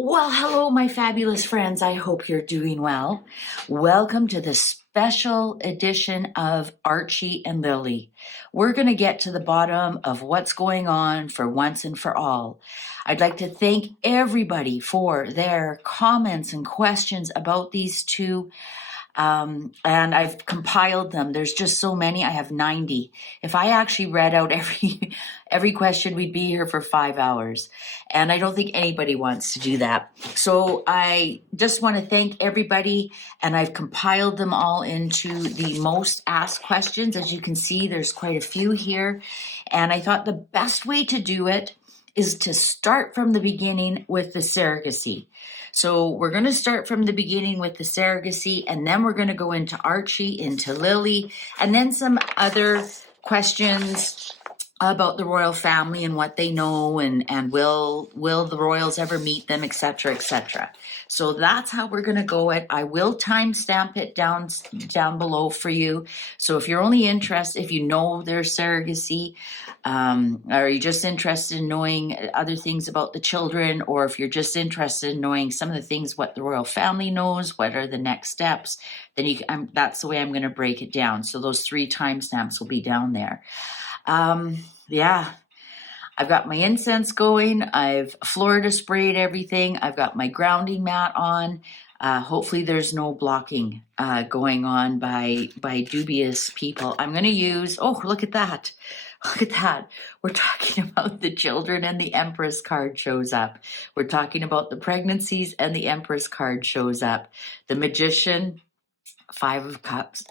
Well, hello, my fabulous friends. I hope you're doing well. Welcome to the special edition of Archie and Lili. We're going to get to the bottom of what's going on for once and for all. I'd like to thank everybody for their comments and questions about these two. And I've compiled them. There's just so many. I have 90. If I actually read out every question, we'd be here for 5 hours. And I don't think anybody wants to do that. So I just want to thank everybody, and I've compiled them all into the most asked questions. As you can see, there's quite a few here. And I thought the best way to do it is to start from the beginning with the surrogacy. So we're going to start from the beginning with the surrogacy, and then we're going to go into Archie, into Lili, and then some other questions about the royal family and what they know, and will the royals ever meet them, etc., etc. So that's how we're going to go it. I will timestamp it down below for you. So if you're only interested, if you know their surrogacy, or you're just interested in knowing other things about the children, or if you're just interested in knowing some of the things what the royal family knows, what are the next steps, then that's the way I'm going to break it down. So those 3 timestamps will be down there. Yeah, I've got my incense going. I've Florida sprayed everything. I've got my grounding mat on. Hopefully there's no blocking going on by dubious people. I'm going to use, oh, look at that. Look at that. We're talking about the children, and the Empress card shows up. We're talking about the pregnancies, and the Empress card shows up. The Magician, 5 of Cups.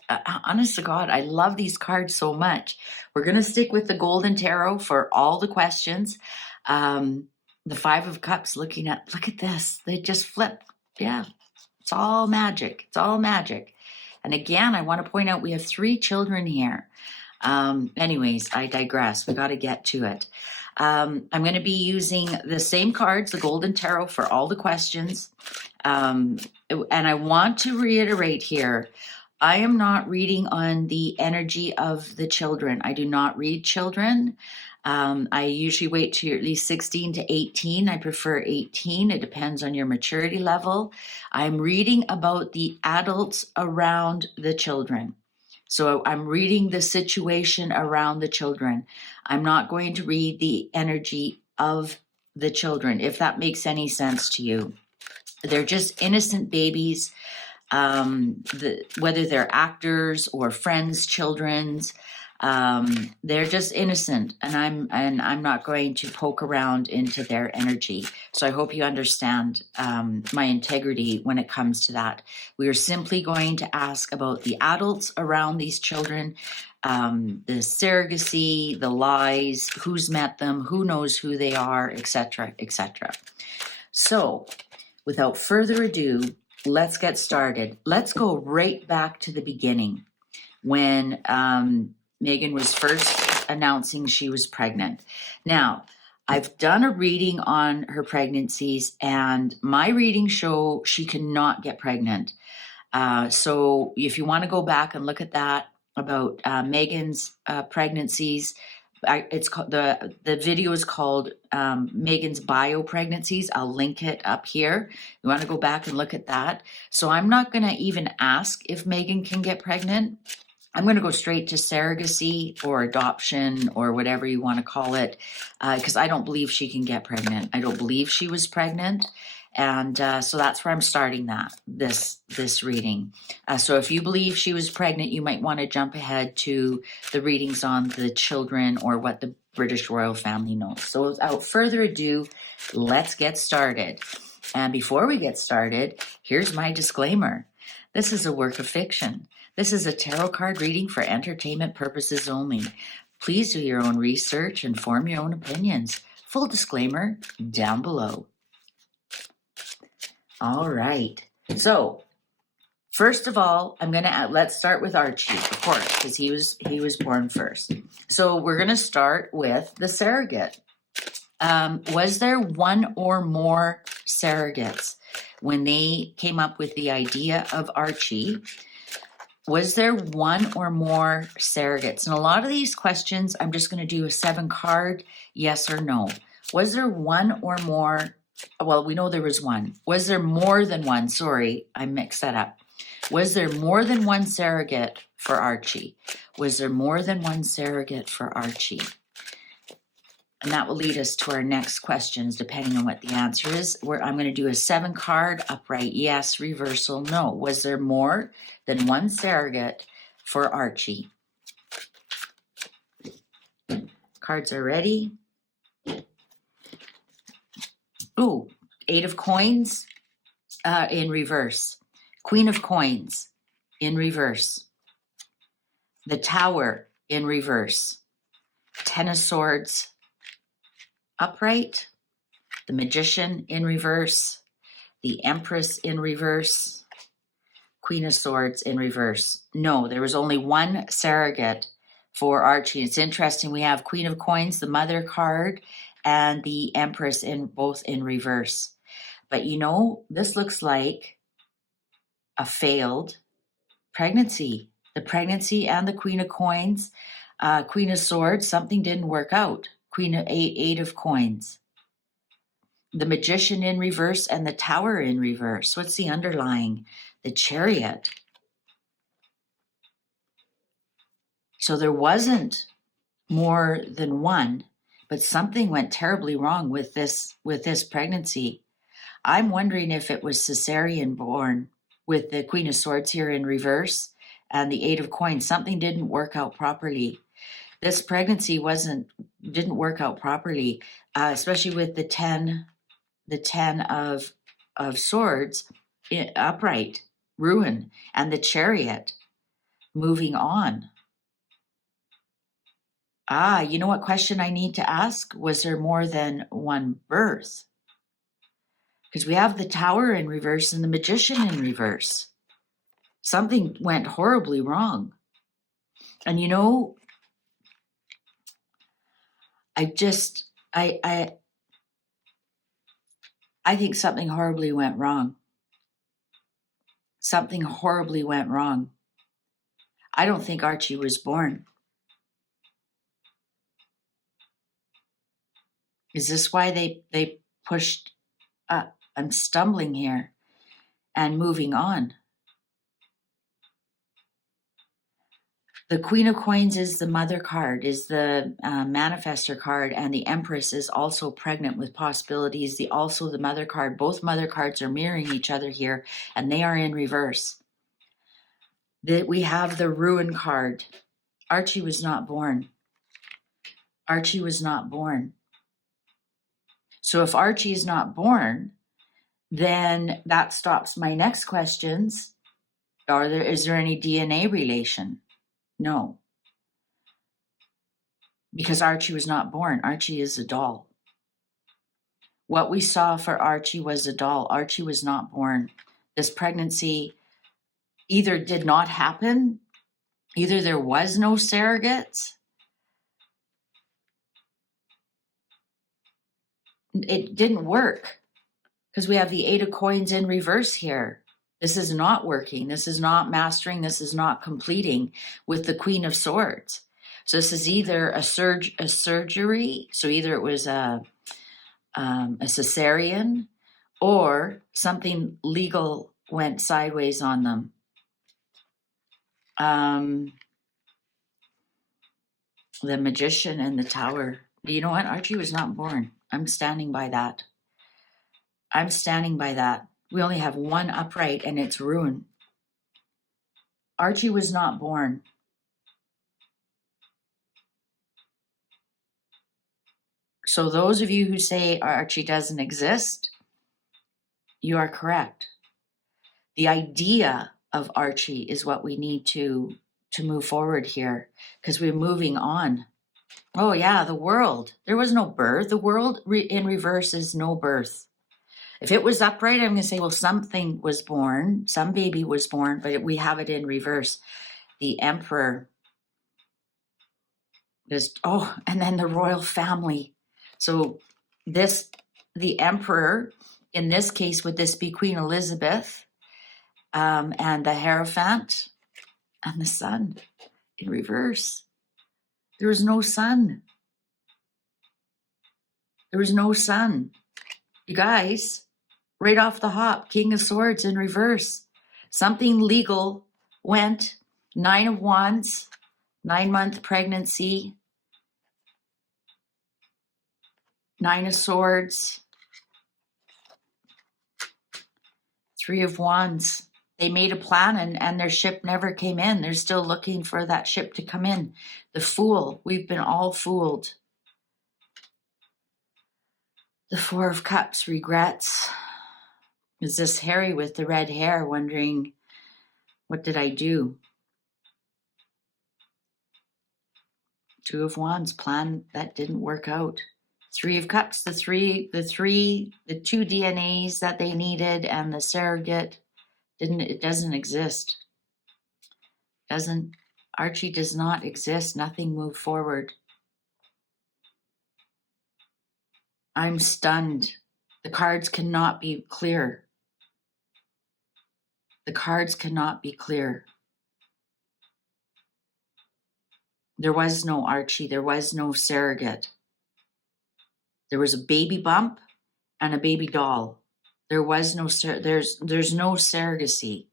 Honest to God, I love these cards so much. We're going to stick with the Golden Tarot for all the questions. The 5 of Cups, look at this. They just flip. Yeah, it's all magic. It's all magic. And again, I want to point out we have 3 children here. Anyways, I digress. We got to get to it. I'm going to be using the same cards, the Golden Tarot, for all the questions. And I want to reiterate here, I am not reading on the energy of the children. I do not read children. I usually wait to at least 16 to 18. I prefer 18. It depends on your maturity level. I'm reading about the adults around the children. So I'm reading the situation around the children. I'm not going to read the energy of the children, if that makes any sense to you. They're just innocent babies, whether they're actors or friends, children's, they're just innocent, and I'm not going to poke around into their energy. So I hope you understand my integrity when it comes to that. We are simply going to ask about the adults around these children, the surrogacy, the lies, who's met them, who knows who they are, etc., etc. So without further ado, let's get started. Let's go right back to the beginning when Meghan was first announcing she was pregnant. Now, I've done a reading on her pregnancies, and my readings show she cannot get pregnant. So if you want to go back and look at that about Meghan's pregnancies, it's called, the video is called Meghan's bio pregnancies. I'll link it up here. You want to go back and look at that. So I'm not going to even ask if Meghan can get pregnant. I'm going to go straight to surrogacy or adoption or whatever you want to call it, because I don't believe she can get pregnant. I don't believe she was pregnant. And so that's where I'm starting this reading. So if you believe she was pregnant, you might want to jump ahead to the readings on the children or what the British royal family knows. So without further ado, let's get started. And before we get started, here's my disclaimer. This is a work of fiction. This is a tarot card reading for entertainment purposes only. Please do your own research and form your own opinions. Full disclaimer down below. All right. So first of all, let's start with Archie, of course, because he was born first. So we're going to start with the surrogate. Was there one or more surrogates when they came up with the idea of Archie? Was there one or more surrogates? And a lot of these questions, I'm just going to do a 7 card, yes or no. Was there one or more Well, we know there was one. Was there more than one? Sorry, I mixed that up. Was there more than one surrogate for Archie? Was there more than one surrogate for Archie? And that will lead us to our next questions, depending on what the answer is. I'm going to do a 7-card upright. Yes, reversal, no. Was there more than one surrogate for Archie? Cards are ready. Ooh, 8 of coins in reverse. Queen of coins in reverse. The Tower in reverse. 10 of swords upright. The Magician in reverse. The Empress in reverse. Queen of swords in reverse. No, there was only one surrogate for Archie. It's interesting. We have Queen of coins, the Mother card, and the Empress both in reverse. But you know, this looks like a failed pregnancy. The pregnancy and the Queen of coins, Queen of swords, something didn't work out. Queen of eight of coins. The Magician in reverse and the Tower in reverse. What's the underlying? The Chariot. So there wasn't more than one, but something went terribly wrong with this pregnancy. I'm wondering if it was cesarean born with the Queen of Swords here in reverse and the 8 of coins. Something didn't work out properly. This pregnancy didn't work out properly, especially with the 10 of swords upright, ruin, and the Chariot moving on. You know what question I need to ask? Was there more than one birth? Because we have the Tower in reverse and the Magician in reverse. Something went horribly wrong. And you know, I think something horribly went wrong. Something horribly went wrong. I don't think Archie was born. Is this why they pushed up? I'm stumbling here and moving on. The Queen of Coins is the Mother card, is the Manifestor card, and the Empress is also pregnant with possibilities. Also the Mother card. Both Mother cards are mirroring each other here, and they are in reverse. We have the Ruin card. Archie was not born. Archie was not born. So if Archie is not born, then that stops my next questions. Is there any DNA relation? No. Because Archie was not born. Archie is a doll. What we saw for Archie was a doll. Archie was not born. This pregnancy either did not happen, either there was no surrogates. It didn't work because we have the 8 of coins in reverse here. This is not working. This is not mastering. This is not completing with the Queen of Swords. So this is either a surgery. So either it was a cesarean or something legal went sideways on them. The Magician and the Tower. You know what? Archie was not born. I'm standing by that. I'm standing by that. We only have one upright and it's ruin. Archie was not born. So those of you who say Archie doesn't exist, you are correct. The idea of Archie is what we need to move forward here because we're moving on. Oh yeah, the world. There was no birth. The world in reverse is no birth. If it was upright, I'm going to say, well, something was born, some baby was born, but we have it in reverse. The Emperor. And then the royal family. So the Emperor, in this case, would this be Queen Elizabeth, and the Hierophant, and the Sun in reverse. There was no sun. There was no sun. You guys, right off the hop, King of Swords in reverse. Something legal went. 9 of Wands, 9-month pregnancy. 9 of Swords. 3 of Wands. They made a plan and their ship never came in. They're still looking for that ship to come in. The Fool. We've been all fooled. The 4 of Cups. Regrets. Is this Harry with the red hair wondering, what did I do? 2 of Wands. Plan that didn't work out. 3 of Cups. The two DNAs that they needed and the surrogate. It doesn't exist. Archie does not exist. Nothing moved forward. I'm stunned. The cards cannot be clear. The cards cannot be clear. There was no Archie. There was no surrogate. There was a baby bump and a baby doll. There was no there's no surrogacy.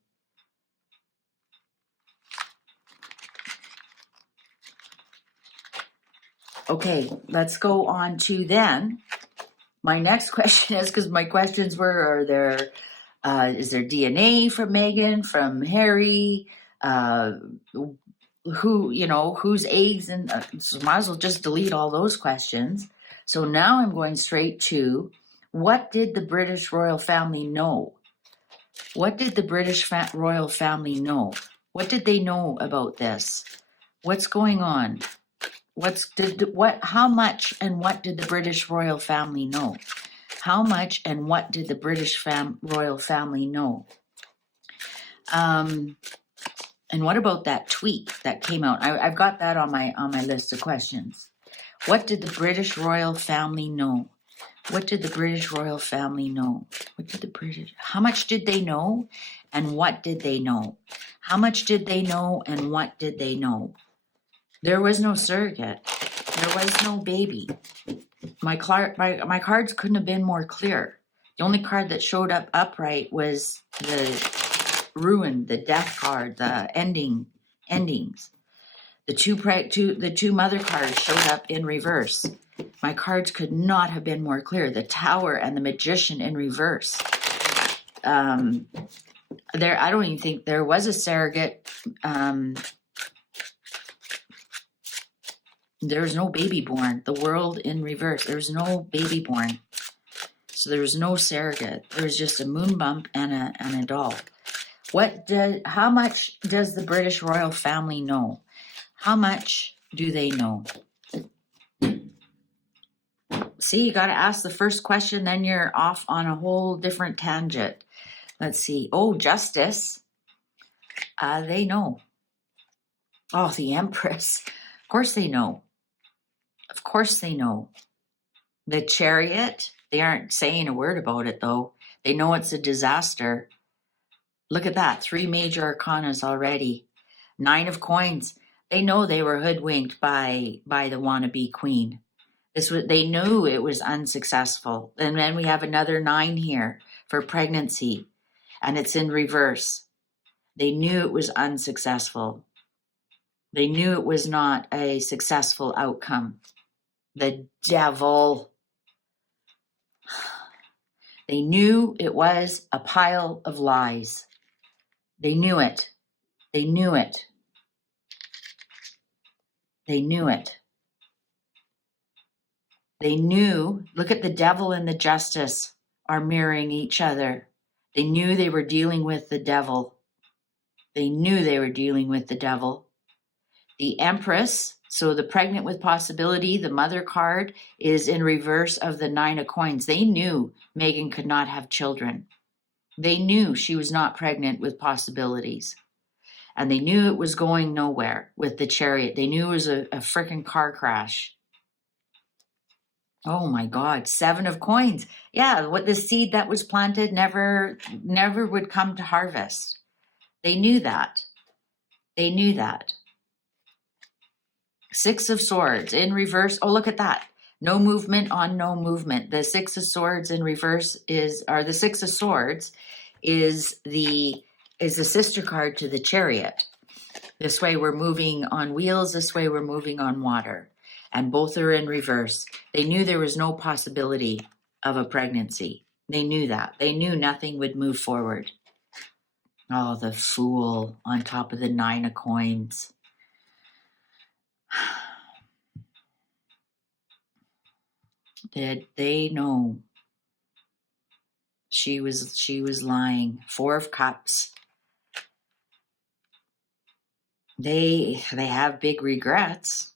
Okay, let's go on to then. My next question is, because my questions were, is there DNA from Meghan, from Harry, whose eggs, and so might as well just delete all those questions. So now I'm going straight to, what did the British royal family know? What did the British royal family know? What did they know about this? What's going on? How much and what did the British royal family know? How much and what did the British royal family know? And what about that tweet that came out? I've got that on my list of questions. What did the British royal family know? What did the British royal family know? How much did they know? And what did they know? How much did they know and what did they know? There was no surrogate. There was no baby. My cards couldn't have been more clear. The only card that showed up upright was the ruin, the death card, the endings. The two mother cards showed up in reverse. My cards could not have been more clear. The Tower and the Magician in reverse. I don't even think there was a surrogate. There was no baby born. The World in reverse. There was no baby born. So there was no surrogate. There was just a moon bump and a doll. How much does the British royal family know? How much do they know? See, you got to ask the first question, then you're off on a whole different tangent. Let's see. Oh, Justice. They know. Oh, the Empress. Of course they know. Of course they know. The Chariot. They aren't saying a word about it, though. They know it's a disaster. Look at that. 3 major arcanas already. 9 of Coins. They know they were hoodwinked by the wannabe queen. They knew it was unsuccessful. And then we have another 9 here for pregnancy. And it's in reverse. They knew it was unsuccessful. They knew it was not a successful outcome. The Devil. They knew it was a pile of lies. They knew it. They knew it. They knew it. They knew, look at the Devil and the Justice are mirroring each other. They knew they were dealing with the devil. They knew they were dealing with the devil. The Empress, so the pregnant with possibility, the mother card is in reverse of the 9 of Coins. They knew Meghan could not have children. They knew she was not pregnant with possibilities. And they knew it was going nowhere with the Chariot. They knew it was a freaking car crash. Oh my God, 7 of Coins. Yeah, what the seed that was planted never would come to harvest. They knew that. They knew that. 6 of Swords in reverse. Oh, look at that. No movement on no movement. The Six of Swords in reverse the Six of Swords is the sister card to the Chariot. This way we're moving on wheels, this way we're moving on water. And both are in reverse. They knew there was no possibility of a pregnancy. They knew that. They knew nothing would move forward. Oh, the Fool on top of the Nine of Coins. Did they know she was lying? Four of Cups. They have big regrets.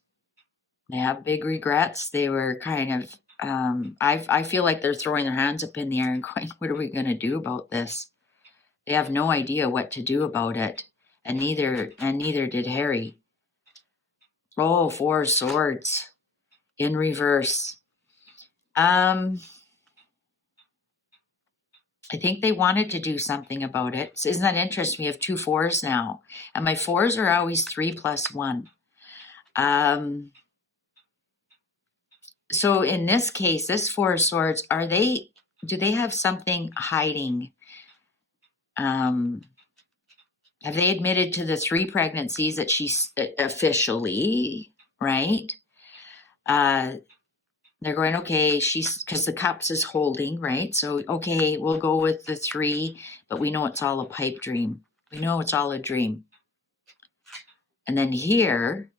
They have big regrets. They were kind of I feel like they're throwing their hands up in the air and going, what are we going to do about this? They have no idea what to do about it. And neither did Harry. Oh, Four of Swords in reverse. I think they wanted to do something about it. So isn't that interesting? We have 2 4s now. And my 4s are always 3 plus 1. So in this case, this Four of Swords, do they have something hiding? Have they admitted to the 3 pregnancies that she's officially, right? They're going, okay, because the Cups is holding, right? So, okay, we'll go with the 3, but we know it's all a pipe dream. We know it's all a dream. And then here,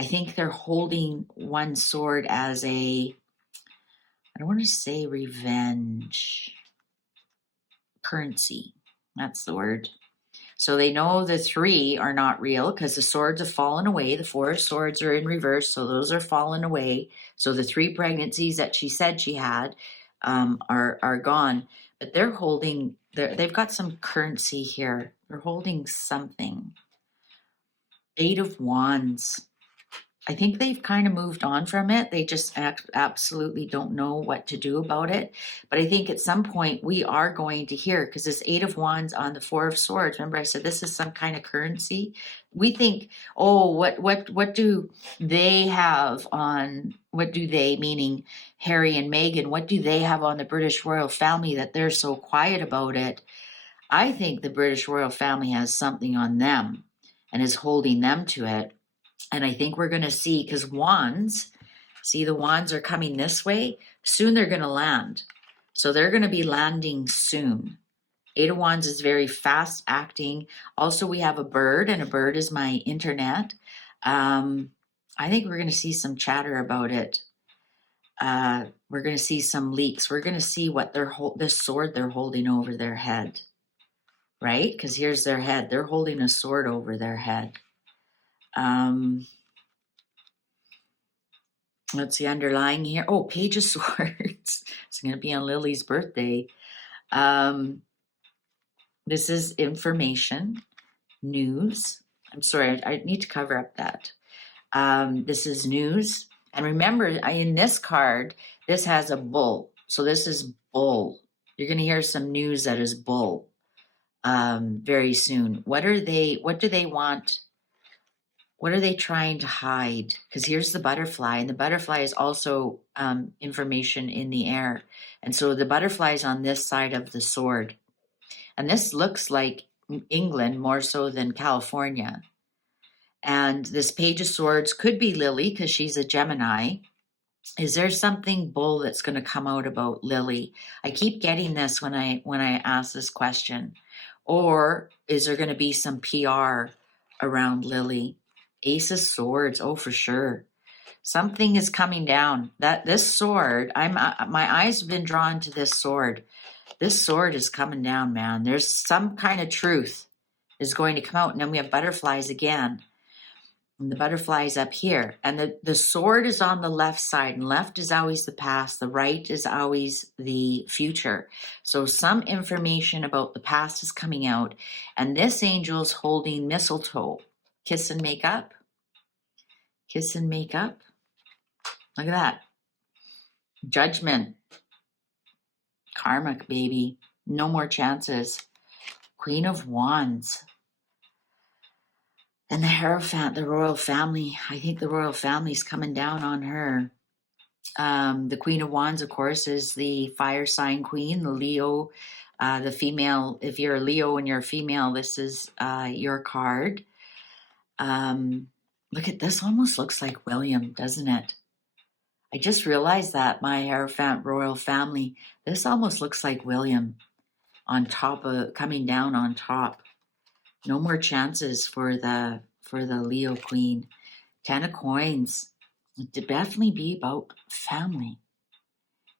I think they're holding one sword as I don't want to say revenge currency. That's the word. So they know the 3 are not real because the swords have fallen away. The 4 of Swords are in reverse, so those are fallen away. So the 3 pregnancies that she said she had are gone. But they're holding, they've got some currency here. They're holding something. 8 of Wands. I think they've kind of moved on from it. They just absolutely don't know what to do about it. But I think at some point we are going to hear, because this 8 of Wands on the 4 of Swords, remember I said this is some kind of currency. We think, oh, what do they have on, what do they, meaning Harry and Meghan, what do they have on the British royal family that they're so quiet about it? I think the British royal family has something on them and is holding them to it. And I think we're going to see, because wands, see the wands are coming this way. Soon they're going to land. So they're going to be landing soon. 8 of Wands is very fast acting. Also, we have a bird, and a bird is my internet. I think we're going to see some chatter about it. We're going to see some leaks. We're going to see what this sword they're holding over their head. Right? Because here's their head. They're holding a sword over their head. Let's see, underlying here. Oh, Page of Swords. It's going to be on Lily's birthday. This is information, news. I'm sorry, I need to cover up that. This is news. And remember, in this card, this has a bull. So this is bull. You're going to hear some news that is bull very soon. What do they want? What are they trying to hide? Because here's the butterfly, and the butterfly is also information in the air. And so the butterfly is on this side of the sword. And this looks like England more so than California. And this Page of Swords could be Lily because she's a Gemini. Is there something bull that's going to come out about Lily? I keep getting this when I ask this question. Or is there going to be some PR around Lily? Ace of Swords, oh, for sure. Something is coming down. This sword, my eyes have been drawn to this sword. This sword is coming down, man. There's some kind of truth is going to come out. And then we have butterflies again. And the butterflies up here. And the sword is on the left side. And left is always the past. The right is always the future. So some information about the past is coming out. And this angel is holding mistletoe. Kiss and make up. Kiss and make up. Look at that. Judgment. Karmic, baby. No more chances. Queen of Wands. And the Hierophant, the royal family. I think the royal family's coming down on her. The Queen of Wands, of course, is the fire sign queen, the Leo, the female. If you're a Leo and you're a female, this is your card. Look at this, almost looks like William, doesn't it? I just realized that my Hierophant royal family, this almost looks like William on top of, coming down on top. No more chances for the Leo queen. 10 of coins. It would definitely be about family.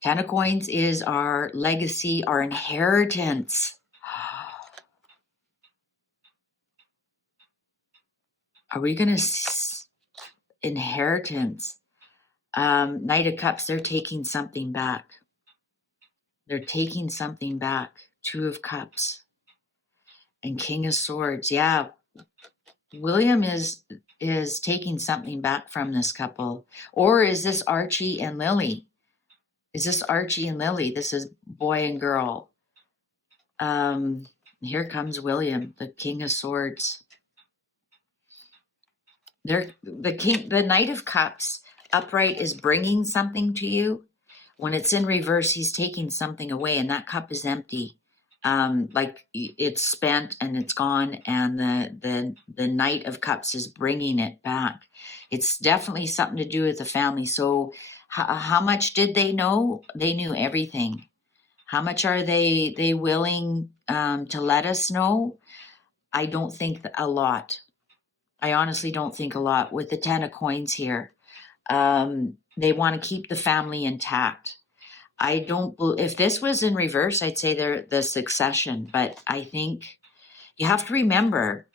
10 of coins is our legacy, our inheritance. Are we going to inheritance? Knight of Cups, they're taking something back. They're taking something back. 2 of Cups. And King of Swords. Yeah, William is taking something back from this couple. Or is this Archie and Lili? Is this Archie and Lili? This is boy and girl. Here comes William, the King of Swords. The Knight of Cups upright is bringing something to you. When it's in reverse, he's taking something away, and that cup is empty. Like it's spent and it's gone, and the Knight of Cups is bringing it back. It's definitely something to do with the family. So how much did they know? They knew everything. How much are they willing to let us know? I don't think a lot. I honestly don't think a lot. With the 10 of coins here, they want to keep the family intact. I don't. If this was in reverse, I'd say they're the succession. But I think you have to remember.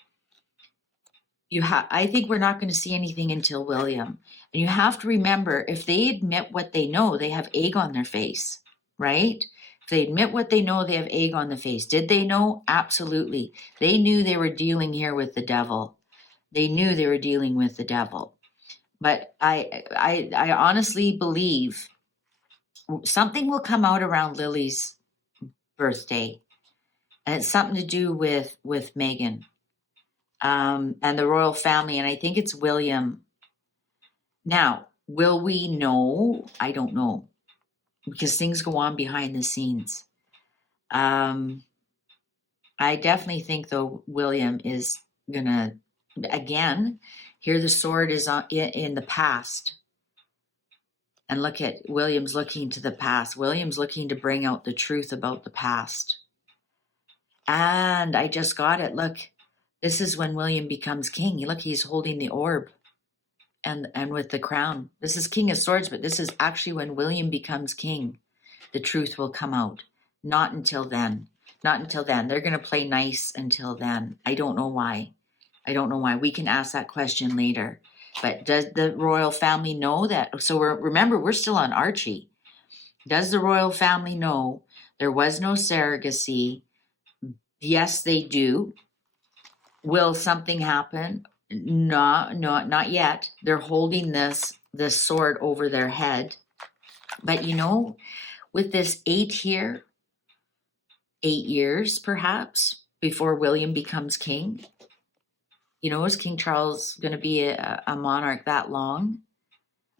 I think we're not going to see anything until William, and you have to remember, if they admit what they know, they have egg on their face, right? If they admit what they know, they have egg on the face. Did they know? Absolutely. They knew they were dealing here with the devil. They knew they were dealing with the devil. But I honestly believe something will come out around Lily's birthday, and it's something to do with Meghan and the royal family, and I think it's William. Now, will we know? I don't know, because things go on behind the scenes. I definitely think, though, William is gonna, again, here the sword is in the past. And look at William's looking to the past. William's looking to bring out the truth about the past. And I just got it. Look, this is when William becomes king. Look, he's holding the orb and with the crown. This is King of Swords, but this is actually when William becomes king. The truth will come out. Not until then. Not until then. They're going to play nice until then. I don't know why. I don't know why. We can ask that question later. But does the royal family know that? So remember, we're still on Archie. Does the royal family know there was no surrogacy? Yes, they do. Will something happen? No, not yet. They're holding this sword over their head. But with this 8 here, 8 years perhaps before William becomes king. Is King Charles going to be a monarch that long?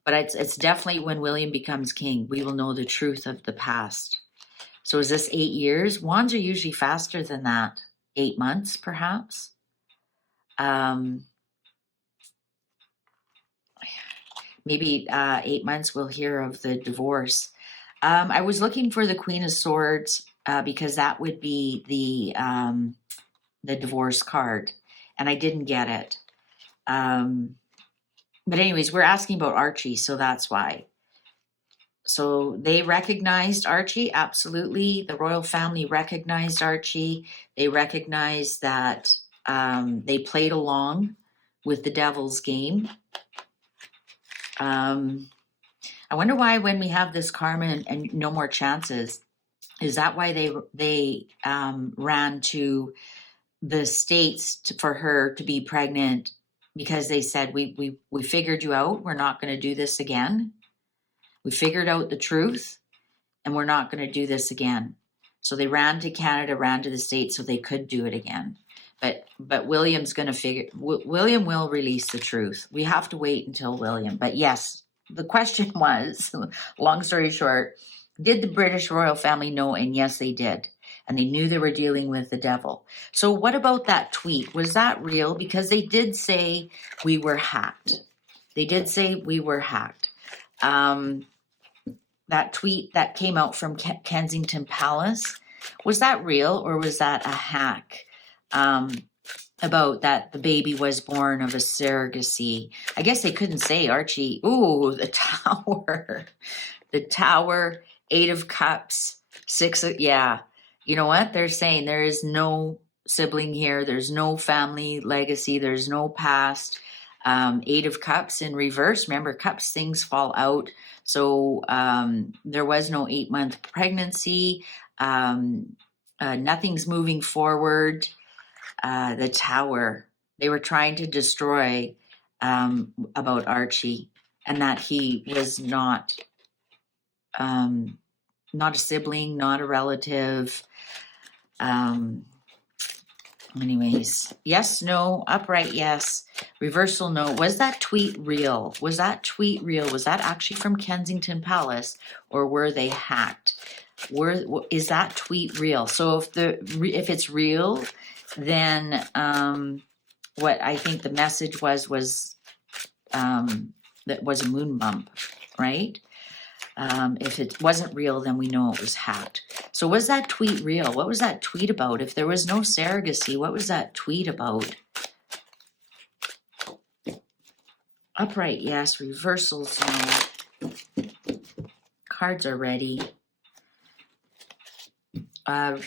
But it's definitely when William becomes king, we will know the truth of the past. So is this 8 years? Wands are usually faster than that. 8 months, perhaps. Maybe 8 months we'll hear of the divorce. I was looking for the Queen of Swords because that would be the divorce card. And I didn't get it. But anyways, we're asking about Archie, so that's why. So they recognized Archie, absolutely. The royal family recognized Archie. They recognized that they played along with the devil's game. I wonder why when we have this karma and no more chances, is that why they ran to the States for her to be pregnant, because they said, we figured you out. We're not going to do this again. We figured out the truth and we're not going to do this again. So they ran to Canada, ran to the States so they could do it again. But William's going to William will release the truth. We have to wait until William. But yes, the question was, long story short, did the British royal family know? And yes, they did. And they knew they were dealing with the devil. So what about that tweet? Was that real? Because they did say we were hacked. They did say we were hacked. That tweet that came out from Kensington Palace, was that real or was that a hack? About that the baby was born of a surrogacy. I guess they couldn't say, Archie. Ooh, the tower. The tower, 8 of cups, 6 of, yeah. You know what? They're saying there is no sibling here. There's no family legacy. There's no past. 8 of cups in reverse. Remember, cups, things fall out. So there was no 8-month pregnancy. Nothing's moving forward. The tower, they were trying to destroy about Archie, and that he was not a sibling, not a relative. Anyways, yes, no, upright, yes, reversal, no. Was that tweet real? Was that tweet real? Was that actually from Kensington Palace, or were they hacked? Is that tweet real? So if it's real, then what I think the message was that was a moon bump, right? If it wasn't real, then we know it was hacked. So was that tweet real? What was that tweet about? If there was no surrogacy, what was that tweet about? Upright, yes. Reversals, no. Cards are ready. 10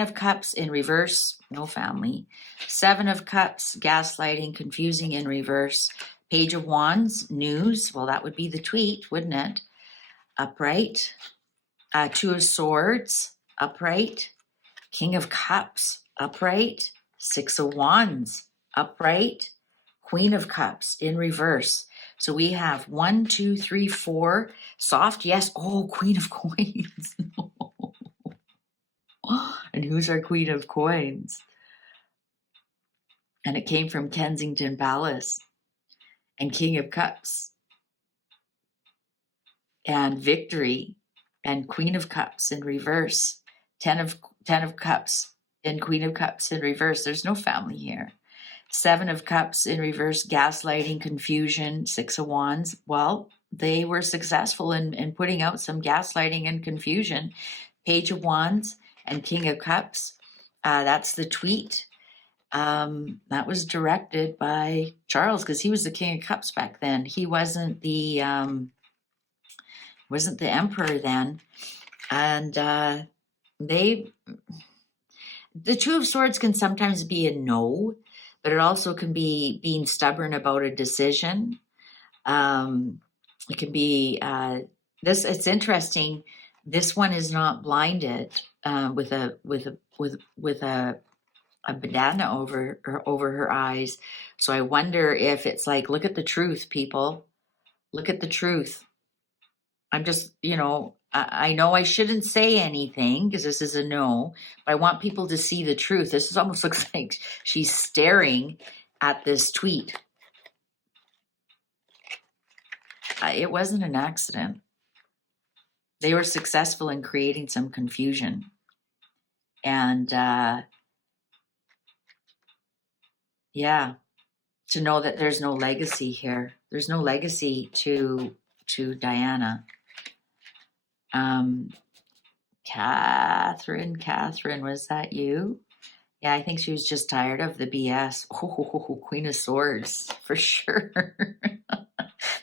of cups in reverse, no family. 7 of cups, gaslighting, confusing in reverse. Page of wands, news. Well, that would be the tweet, wouldn't it? Upright. 2 of swords, upright. King of cups, upright. 6 of wands, upright. Queen of cups in reverse. So we have 1, 2, 3, 4. Soft, yes. Oh, Queen of coins. And who's our Queen of coins? And it came from Kensington Palace. And King of cups. And victory. And Queen of cups in reverse. 10 of cups and Queen of cups in reverse. There's no family here. 7 of cups in reverse, gaslighting, confusion. 6 of wands. Well, they were successful in putting out some gaslighting and confusion. Page of wands and King of cups. That's the tweet. That was directed by Charles, because he was the King of cups back then. He wasn't the emperor then. And the 2 of swords can sometimes be a no, but it also can be being stubborn about a decision. It can be this. It's interesting. This one is not blinded with a bandana over her eyes. So I wonder if it's like, look at the truth, people. Look at the truth. I'm just, I know I shouldn't say anything because this is a no, but I want people to see the truth. This almost looks like she's staring at this tweet. It wasn't an accident. They were successful in creating some confusion. And yeah, to know that there's no legacy here. There's no legacy to Diana. Catherine, was that you? Yeah, I think she was just tired of the BS. Oh, Queen of Swords, for sure.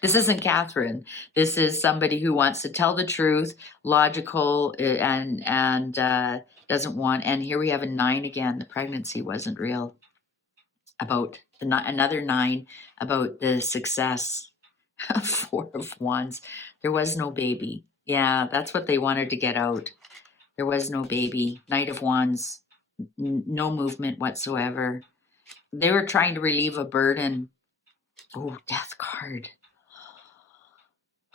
This isn't Catherine. This is somebody who wants to tell the truth, logical, and doesn't want. And here we have a 9 again. The pregnancy wasn't real. About another 9 about the success. 4 of wands. There was no baby. Yeah, that's what they wanted to get out. There was no baby. Knight of wands. No movement whatsoever. They were trying to relieve a burden. Oh, death card.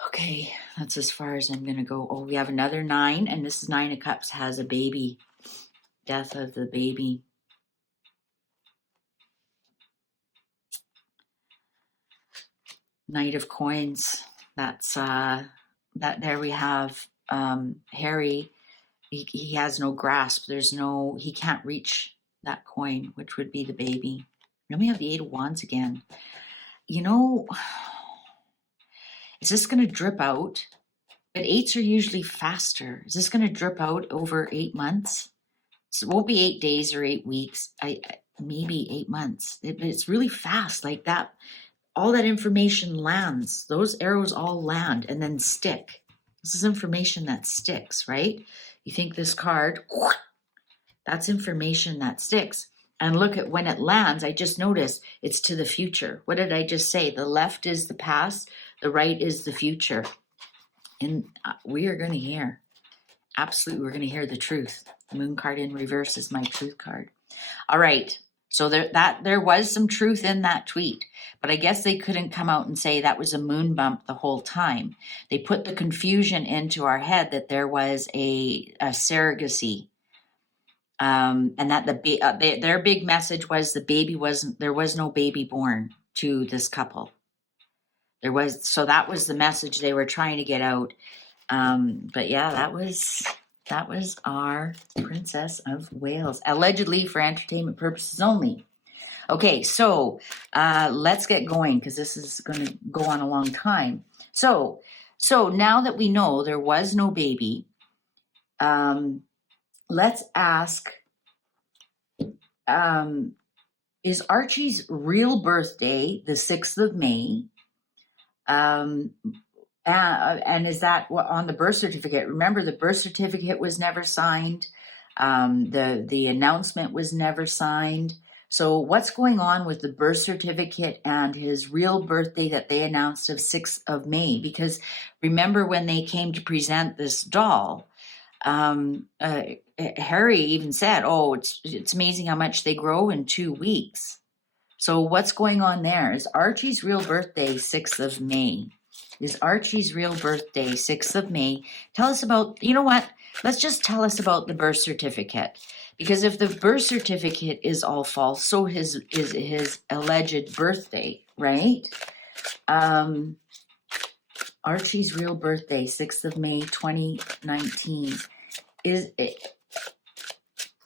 Okay, that's as far as I'm going to go. Oh, we have another 9, and this is 9 of cups, has a baby. Death of the baby. Knight of Coins. That's that. There we have Harry. He has no grasp. He can't reach that coin, which would be the baby. Then we have the Eight of Wands again. You know, is this going to drip out? But eights are usually faster. Is this going to drip out over 8 months? So it won't be 8 days or 8 weeks. Maybe 8 months. It's really fast like that. All that information lands. Those arrows all land and then stick. This is information that sticks, right? You think this card, that's information that sticks. And look at when it lands, I just noticed it's to the future. What did I just say? The left is the past, the right is the future. And we are going to hear, absolutely, we're going to hear the truth. The moon card in reverse is my truth card. All right. So there was some truth in that tweet, but I guess they couldn't come out and say that was a moon bump the whole time. They put the confusion into our head that there was a surrogacy, and that their big message was there was no baby born to this couple. So that was the message they were trying to get out. But yeah, that was our Princess of Wales, allegedly for entertainment purposes only. Okay, so let's get going because this is going to go on a long time. So now that we know there was no baby, let's ask, is Archie's real birthday the 6th of May? And is that on the birth certificate? Remember, the birth certificate was never signed. The announcement was never signed. So what's going on with the birth certificate and his real birthday that they announced of 6th of May? Because remember when they came to present this doll, Harry even said, oh, it's amazing how much they grow in 2 weeks. So what's going on there? Is Archie's real birthday 6th of May? Is Archie's real birthday 6th of May? Tell us about, you know what? Let's just tell us about the birth certificate. Because if the birth certificate is all false, so is his alleged birthday, right? Archie's real birthday, 6th of May, 2019. Is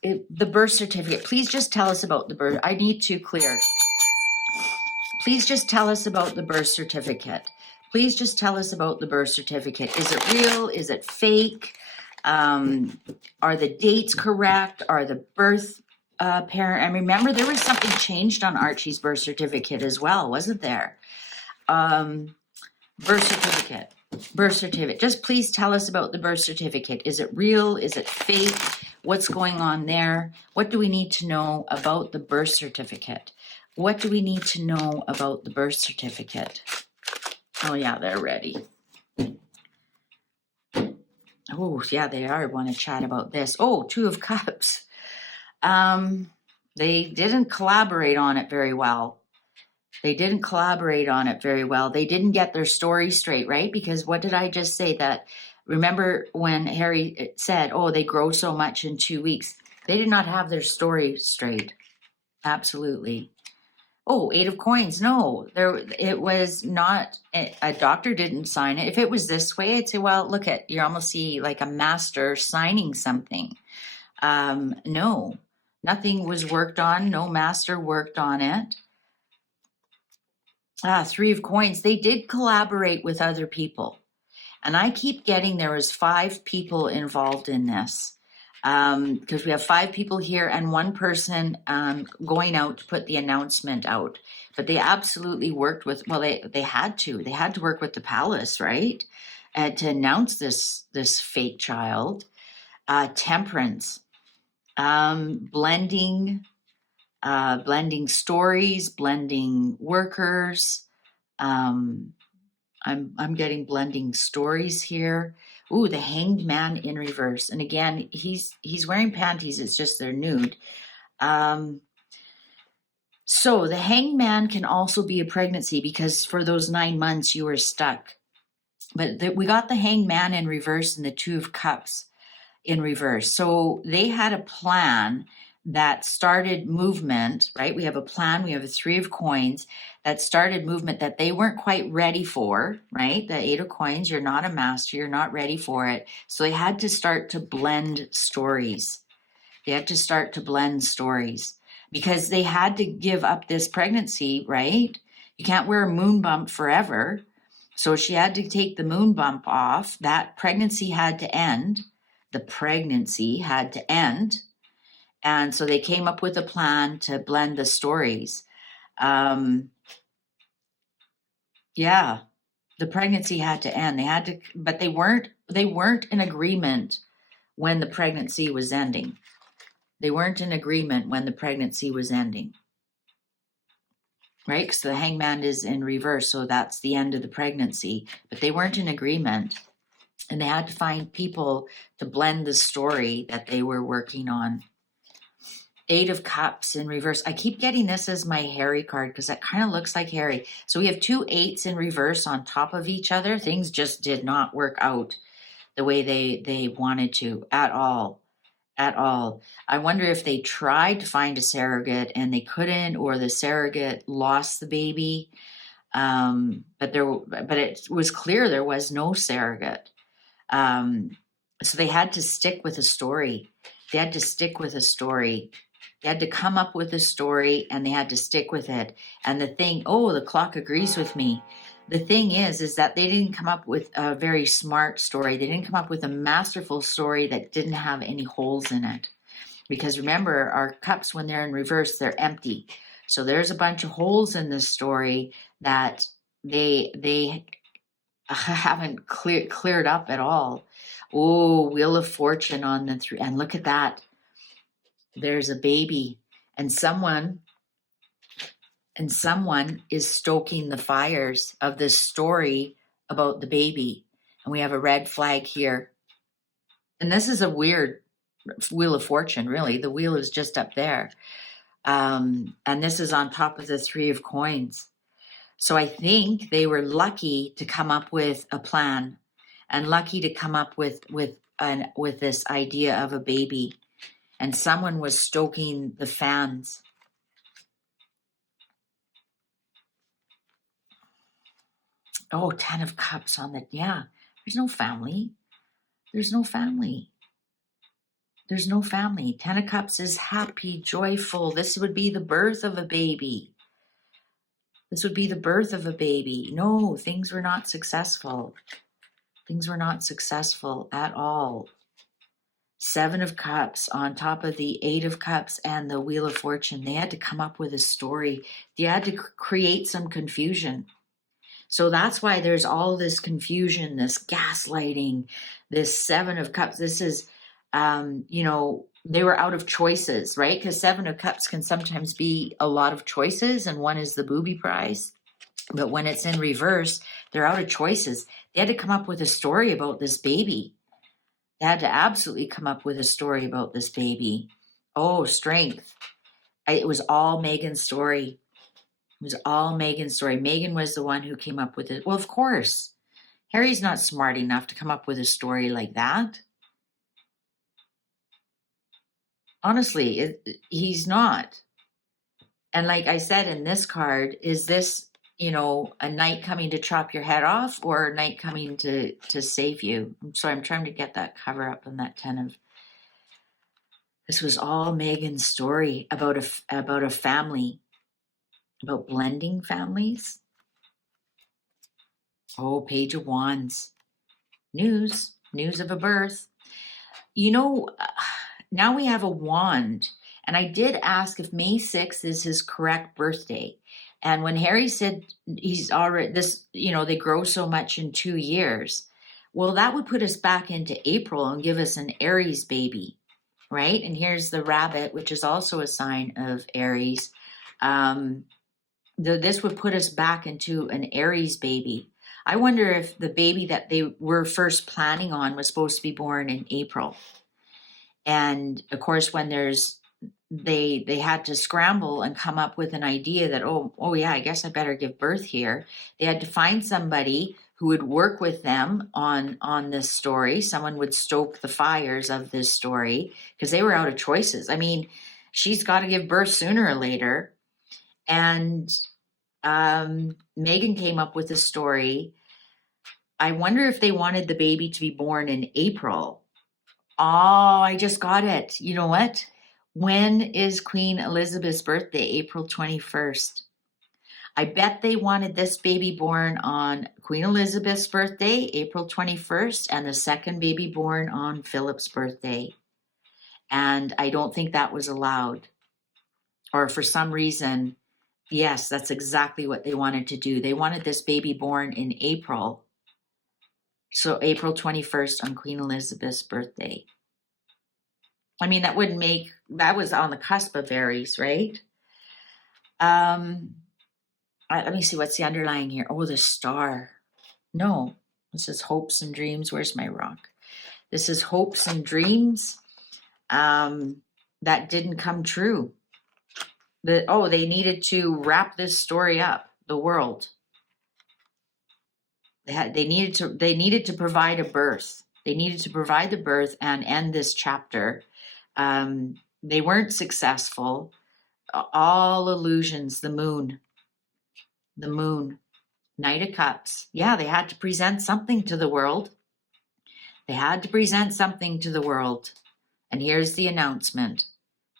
the birth certificate. Please just tell us about the birth. I need to clear. Please just tell us about the birth certificate. Please just tell us about the birth certificate. Is it real? Is it fake? Are the dates correct? Are the birth parent? And remember, there was something changed on Archie's birth certificate as well, wasn't there? Birth certificate. Birth certificate. Just please tell us about the birth certificate. Is it real? Is it fake? What's going on there? What do we need to know about the birth certificate? What do we need to know about the birth certificate? Oh, yeah, they're ready. Oh, yeah, they are. I want to chat about this. Oh, 2 of Cups. They didn't collaborate on it very well. They didn't get their story straight, right? Because what did I just say? That remember when Harry said, oh, they grow so much in 2 weeks. They did not have their story straight. Absolutely. Oh, 8 of Coins. No, it was not. A doctor didn't sign it. If it was this way, I'd say, well, look at, you almost see like a master signing something. No, nothing was worked on. No master worked on it. 3 of Coins. They did collaborate with other people. And I keep getting there was 5 people involved in this. Because we have 5 people here and 1 person going out to put the announcement out. But they absolutely worked with, well, they had to. They had to work with the palace, right? To announce this fake child. Temperance. Blending stories, blending workers. I'm getting blending stories here. Ooh, the Hanged Man in reverse. And again, he's wearing panties. It's just they're nude. So the Hanged Man can also be a pregnancy because for those 9 months you were stuck. But we got the Hanged Man in reverse and the 2 of Cups in reverse. So they had a plan that started movement, right? We have a plan, we have a 3 of coins that started movement that they weren't quite ready for, right? The 8 of coins, you're not a master, you're not ready for it. So they had to start to blend stories. They had to start to blend stories because they had to give up this pregnancy, right? You can't wear a moon bump forever. So she had to take the moon bump off. That pregnancy had to end. The pregnancy had to end. And so they came up with a plan to blend the stories. Yeah, the pregnancy had to end. They had to, but they weren't in agreement when the pregnancy was ending. They weren't in agreement when the pregnancy was ending. Right? Because the hangman is in reverse, so that's the end of the pregnancy. But they weren't in agreement. And they had to find people to blend the story that they were working on. 8 of Cups in reverse. I keep getting this as my Harry card because that kind of looks like Harry. So we have 2 8s in reverse on top of each other. Things just did not work out the way they wanted to at all. At all. I wonder if they tried to find a surrogate and they couldn't, or the surrogate lost the baby. But it was clear there was no surrogate. So they had to stick with a story. They had to stick with a story. They had to come up with a story and they had to stick with it. And the thing, the clock agrees with me. The thing is that they didn't come up with a very smart story. They didn't come up with a masterful story that didn't have any holes in it. Because remember, our cups, when they're in reverse, they're empty. So there's a bunch of holes in this story that they haven't cleared up at all. Oh, Wheel of Fortune on the 3. And look at that. There's a baby. And someone is stoking the fires of this story about the baby. And we have a red flag here. And this is a weird Wheel of Fortune, really. The wheel is just up there. And this is on top of the 3 of coins. So I think they were lucky to come up with a plan and lucky to come up with this idea of a baby. And someone was stoking the fans. Oh, 10 of Cups on the, there's no family. There's no family. There's no family. 10 of Cups is happy, joyful. This would be the birth of a baby. This would be the birth of a baby. No, things were not successful. Things were not successful at all. 7 of Cups on top of the 8 of Cups and the Wheel of Fortune. They had to come up with a story. They had to create some confusion. So that's why there's all this confusion, this gaslighting, this 7 of Cups. This is, they were out of choices, right? Because 7 of Cups can sometimes be a lot of choices, and 1 is the booby prize. But when it's in reverse, they're out of choices. They had to come up with a story about this baby. They had to absolutely come up with a story about this baby. Oh, Strength. It was all Megan's story. It was all Megan's story. Megan was the one who came up with it. Well, of course. Harry's not smart enough to come up with a story like that. Honestly, he's not. And like I said in this card, is this, a knight coming to chop your head off or a knight coming to save you? So I'm trying to get that cover up on that 10 of. This was all Megan's story about a family, about blending families. Oh, Page of Wands. News of a birth. Now we have a wand. And I did ask if May 6th is his correct birthday. And when Harry said he's already they grow so much in 2 years, well, that would put us back into April and give us an Aries baby, right? And here's the rabbit, which is also a sign of Aries. This would put us back into an Aries baby. I wonder if the baby that they were first planning on was supposed to be born in April. And of course, when they had to scramble and come up with an idea that, oh yeah, I guess I better give birth here. They had to find somebody who would work with them on this story. Someone would stoke the fires of this story because they were out of choices. I mean, She's got to give birth sooner or later. And Megan came up with a story. I wonder if they wanted the baby to be born in April. Oh, I just got it. You know what? When is Queen Elizabeth's birthday? April 21st. I bet they wanted this baby born on Queen Elizabeth's birthday, April 21st, and the second baby born on Philip's birthday. And I don't think that was allowed. Or for some reason, yes, that's exactly what they wanted to do. They wanted this baby born in April. So April 21st on Queen Elizabeth's birthday. I mean, that was on the cusp of Aries, right? Let me see, what's the underlying here? Oh, the star. No, this is hopes and dreams. Where's my rock? This is hopes and dreams that didn't come true. They needed to wrap this story up, the world. They needed to provide a birth. They needed to provide the birth and end this chapter. They weren't successful. All illusions, the moon, Knight of Cups. Yeah, they had to present something to the world. And here's the announcement,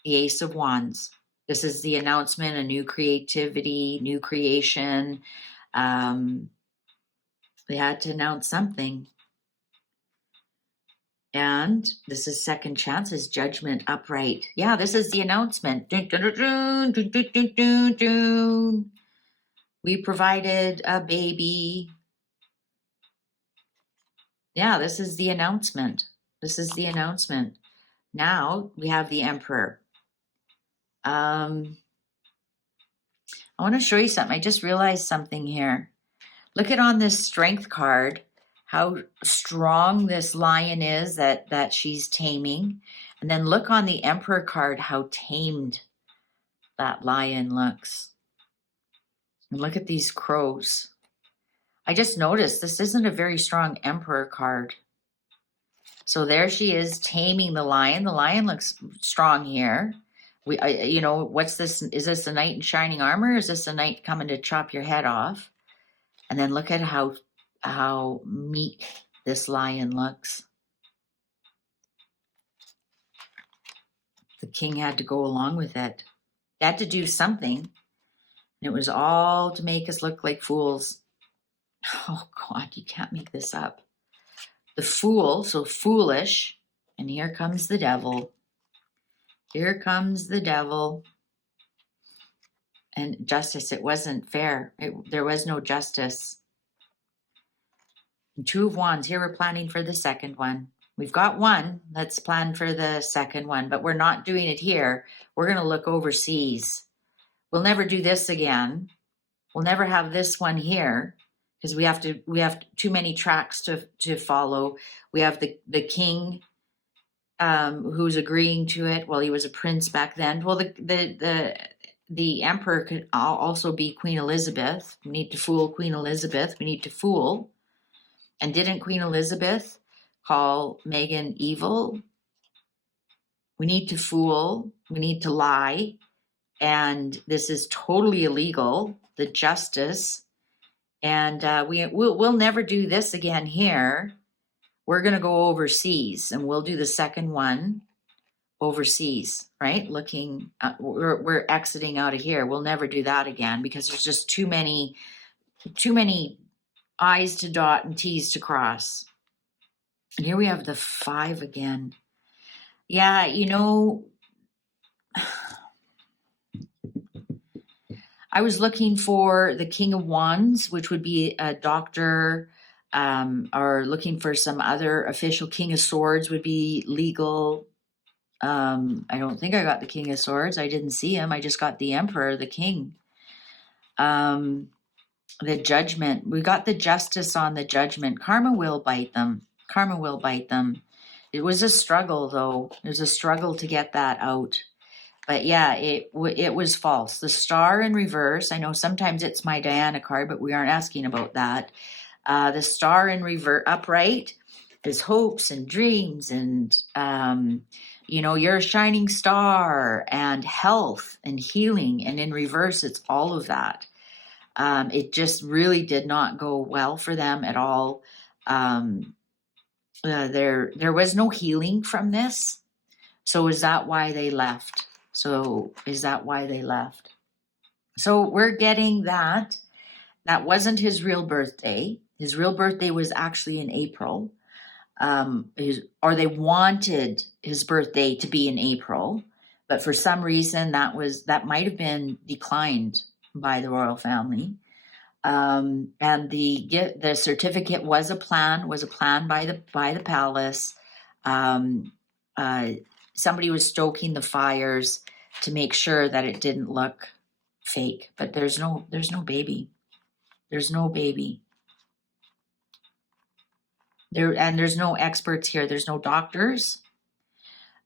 the Ace of Wands. This is the announcement, a new creativity, new creation. They had to announce something. And this is second chances, judgment upright. Yeah, this is the announcement. Dun, dun, dun, dun, dun, dun, dun, dun, dun. We provided a baby. Yeah, this is the announcement. Now we have the Emperor. I want to show you something. I just realized something here. Look at on this Strength card, how strong this lion is that she's taming. And then look on the Emperor card, how tamed that lion looks. And look at these crows. I just noticed this isn't a very strong Emperor card. So there she is taming the lion. The lion looks strong here. What's this? Is this a knight in shining armor? Is this a knight coming to chop your head off? And then look at how meek this lion looks. The king had to go along with it. He had to do something. And it was all to make us look like fools. Oh God, you can't make this up. The fool, so foolish. And here comes the devil. And justice, it wasn't fair. There was no justice. And Two of Wands, here we're planning for the second one. We've got one, let's plan for the second one, but we're not doing it here. We're going to look overseas. We'll never do this again. We'll never have this one here because we have too many tracks to follow. We have the king who's agreeing to it. Well, he was a prince back then. Well, the emperor could also be Queen Elizabeth. We need to fool Queen Elizabeth. We need to fool. And didn't Queen Elizabeth call Meghan evil? We need to fool. We need to lie. And this is totally illegal, the justice. And we'll never do this again here. We're going to go overseas and we'll do the second one overseas, right? We're exiting out of here. We'll never do that again because there's just too many I's to dot and T's to cross. And here we have the 5 again. Yeah, I was looking for the King of Wands, which would be a doctor, or looking for some other official. King of Swords would be legal. I don't think I got the King of Swords. I didn't see him. I just got the Emperor, the King. The Judgment. We got the Justice on the Judgment. Karma will bite them. It was a struggle, though. It was a struggle to get that out. But yeah, it was false. The Star in reverse. I know sometimes it's my Diana card, but we aren't asking about that. The Star in reverse, upright, is hopes and dreams and you know, you're a shining star, and health and healing. And in reverse, it's all of that. It just really did not go well for them at all. There was no healing from this. So is that why they left? So we're getting that. That wasn't his real birthday. His real birthday was actually in April. Or they wanted his birthday to be in April, but for some reason that might have been declined by the royal family. And the certificate was a plan by the palace. Somebody was stoking the fires to make sure that it didn't look fake, but there's no baby. There's no baby. There's no experts here. There's no doctors.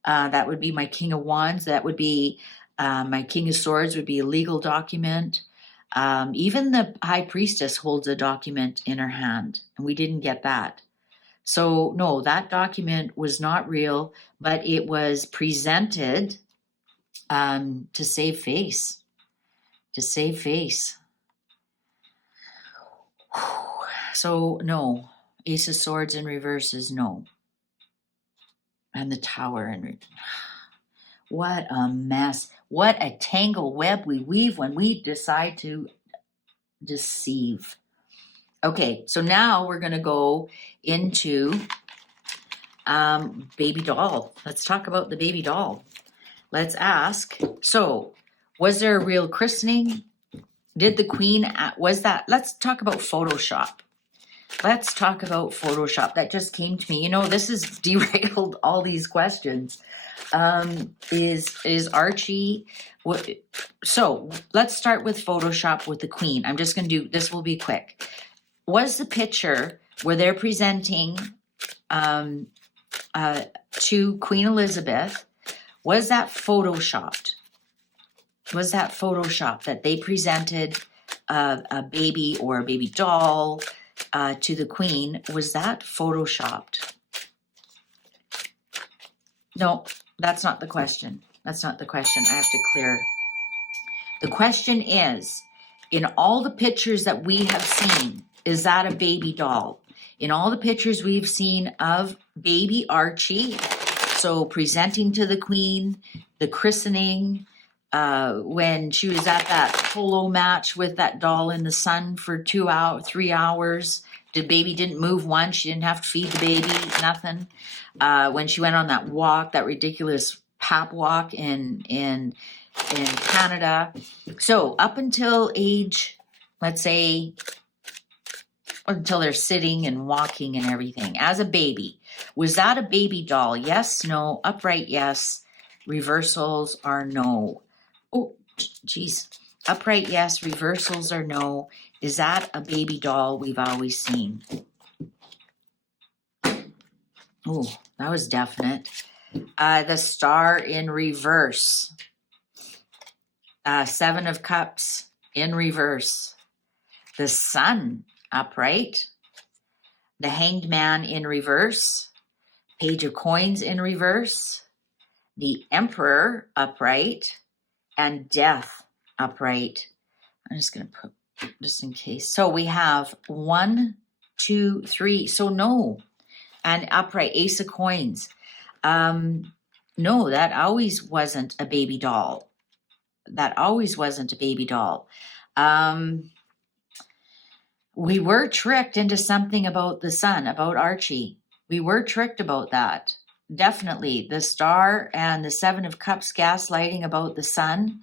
That would be my King of Wands. That would be my King of Swords would be a legal document. Even the High Priestess holds a document in her hand, and we didn't get that. So no, that document was not real, but it was presented to save face. So no, Ace of Swords in reverse is no. And the Tower in reverse. What a mess. What a tangle web we weave when we decide to deceive. Okay, so now we're going to go into baby doll. Let's talk about the baby doll. Let's ask, so was there a real christening? Did the queen, let's talk about Photoshop. That just came to me. You know, this has derailed all these questions. Is Archie, so let's start with Photoshop with the queen. I'm just going to do, this will be quick. Was the picture where they're presenting to Queen Elizabeth, was that photoshopped? Was that Photoshop that they presented a baby or a baby doll to the queen? Was that photoshopped? No, that's not the question. I have to clear. The question is, in all the pictures that we have seen, is that a baby doll? In all the pictures we've seen of baby Archie, so presenting to the queen, the christening, when she was at that polo match with that doll in the sun for 3 hours, the baby didn't move once. She didn't have to feed the baby, nothing. When she went on that walk, that ridiculous pap walk in Canada. So up until age, let's say, until they're sitting and walking and everything, as a baby, was that a baby doll? Yes, no, upright, yes. Reversals are no. Oh, geez. Upright, yes. Reversals are no. Is that a baby doll we've always seen? Oh, that was definite. The Star in reverse. Seven of Cups in reverse. The Sun upright. The Hanged Man in reverse. Page of Coins in reverse. The Emperor upright. And Death upright. I'm just going to put just in case. So we have 1, 2, 3. So no. And upright, Ace of Coins. No, that always wasn't a baby doll. We were tricked into something about the Sun, about Archie. We were tricked about that. Definitely. The Star and the Seven of Cups gaslighting about the Sun.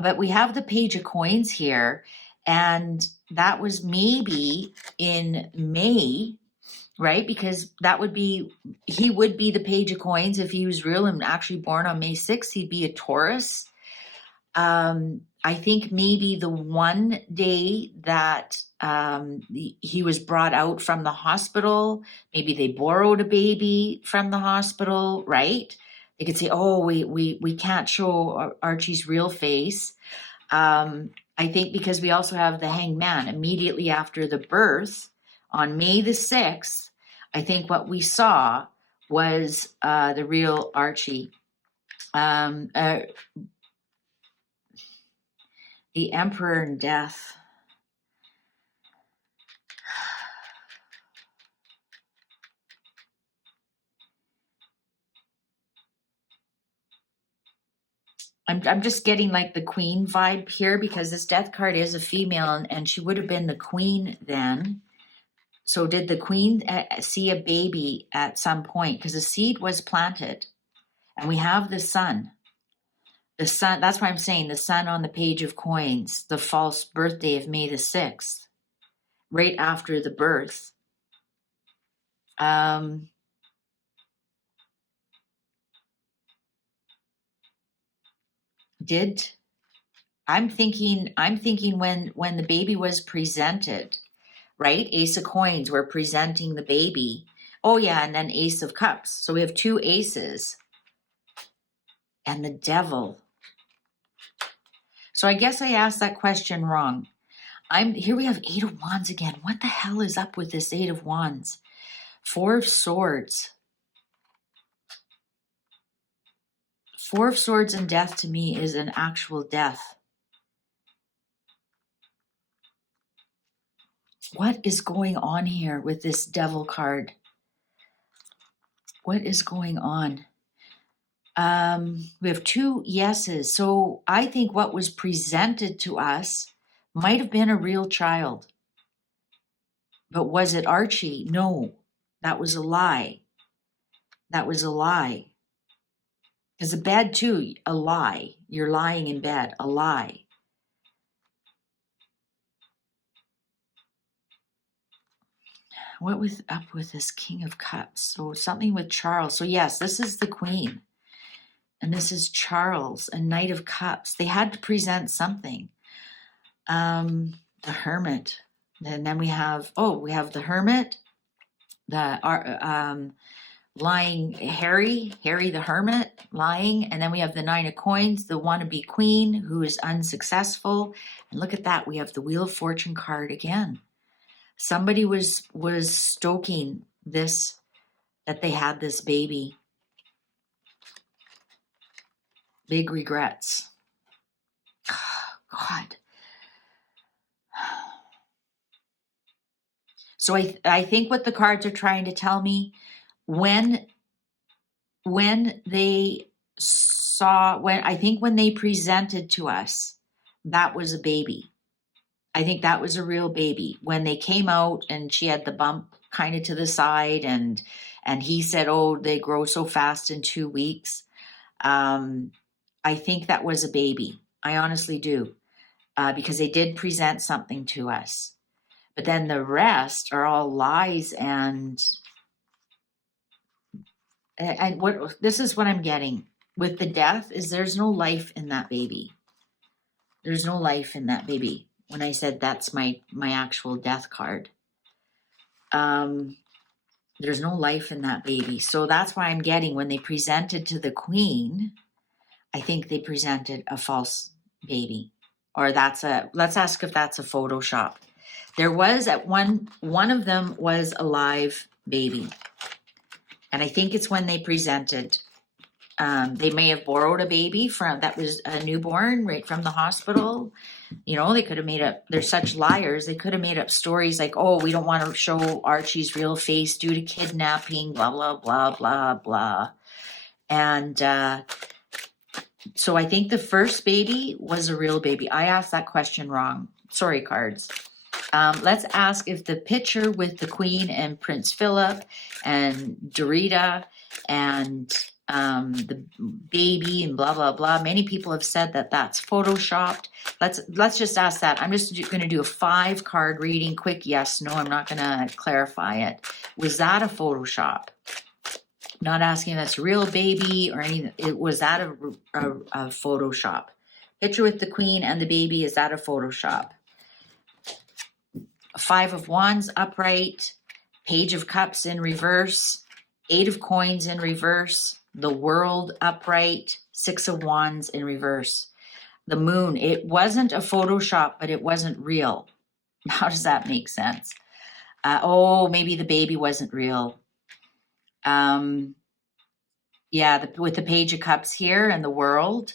But we have the Page of Coins here. And that was maybe in May, right? Because he would be the Page of Coins if he was real and actually born on May 6th. He'd be a Taurus. I think maybe the one day that he was brought out from the hospital, maybe they borrowed a baby from the hospital, right? They could say, oh, we can't show Archie's real face. I think because we also have the Hanged Man immediately after the birth on May the 6th. I think what we saw was the real Archie. Um, uh, the Emperor and Death. I'm just getting like the Queen vibe here because this Death card is a female and she would have been the Queen then. So did the Queen see a baby at some point? Because the seed was planted and we have the Sun. The Sun, that's why I'm saying the Sun on the Page of Coins, the false birthday of May the 6th, right after the birth. I'm thinking when the baby was presented, right? Ace of Coins, we're presenting the baby. Oh yeah, and then Ace of Cups. So we have two aces and the Devil. So I guess I asked that question wrong. Here we have Eight of Wands again. What the hell is up with this Eight of Wands? Four of Swords. Four of Swords and Death to me is an actual death. What is going on here with this Devil card? What is going on? We have two yeses. So I think what was presented to us might have been a real child. But was it Archie? No, that was a lie. That was a lie. Because a bed too, a lie. You're lying in bed, a lie. What was up with this King of Cups? So something with Charles. So yes, this is the Queen. And this is Charles, a Knight of Cups. They had to present something. The Hermit. And then we have the Hermit, the lying Harry the Hermit, lying. And then we have the Nine of Coins, the wannabe Queen who is unsuccessful. And look at that, we have the Wheel of Fortune card again. Somebody was stoking this, that they had this baby. Big regrets. God. So I think what the cards are trying to tell me, when they presented to us, that was a baby. I think that was a real baby. When they came out and she had the bump kind of to the side and he said, oh, they grow so fast in 2 weeks. I think that was a baby. I honestly do. Because they did present something to us. But then the rest are all lies and what this is what I'm getting with the Death is there's no life in that baby. There's no life in that baby. When I said that's my actual Death card. There's no life in that baby. So that's why I'm getting when they presented to the Queen, I think they presented a false baby. Or let's ask if that's a Photoshop. There was at one of them was a live baby. And I think it's when they presented. They may have borrowed a baby that was a newborn right from the hospital. You know, they could have made up, they're such liars. They could have made up stories like, oh, we don't want to show Archie's real face due to kidnapping, blah, blah, blah, blah, blah. And so I think the first baby was a real baby. I asked that question wrong. Sorry, cards. Let's ask if the picture with the Queen and Prince Philip and Dorita and the baby and blah, blah, blah. Many people have said that that's Photoshopped. Let's just ask that. I'm just going to do a 5-card reading. Quick yes, no, I'm not going to clarify it. Was that a Photoshop? Not asking if that's a real baby or anything. Was that a Photoshop? Picture with the Queen and the baby, is that a Photoshop? 5 of Wands upright, Page of Cups in reverse, 8 of Coins in reverse, the World upright, 6 of Wands in reverse. The Moon, it wasn't a Photoshop, but it wasn't real. How does that make sense? Maybe the baby wasn't real. Yeah, with the Page of Cups here and the World.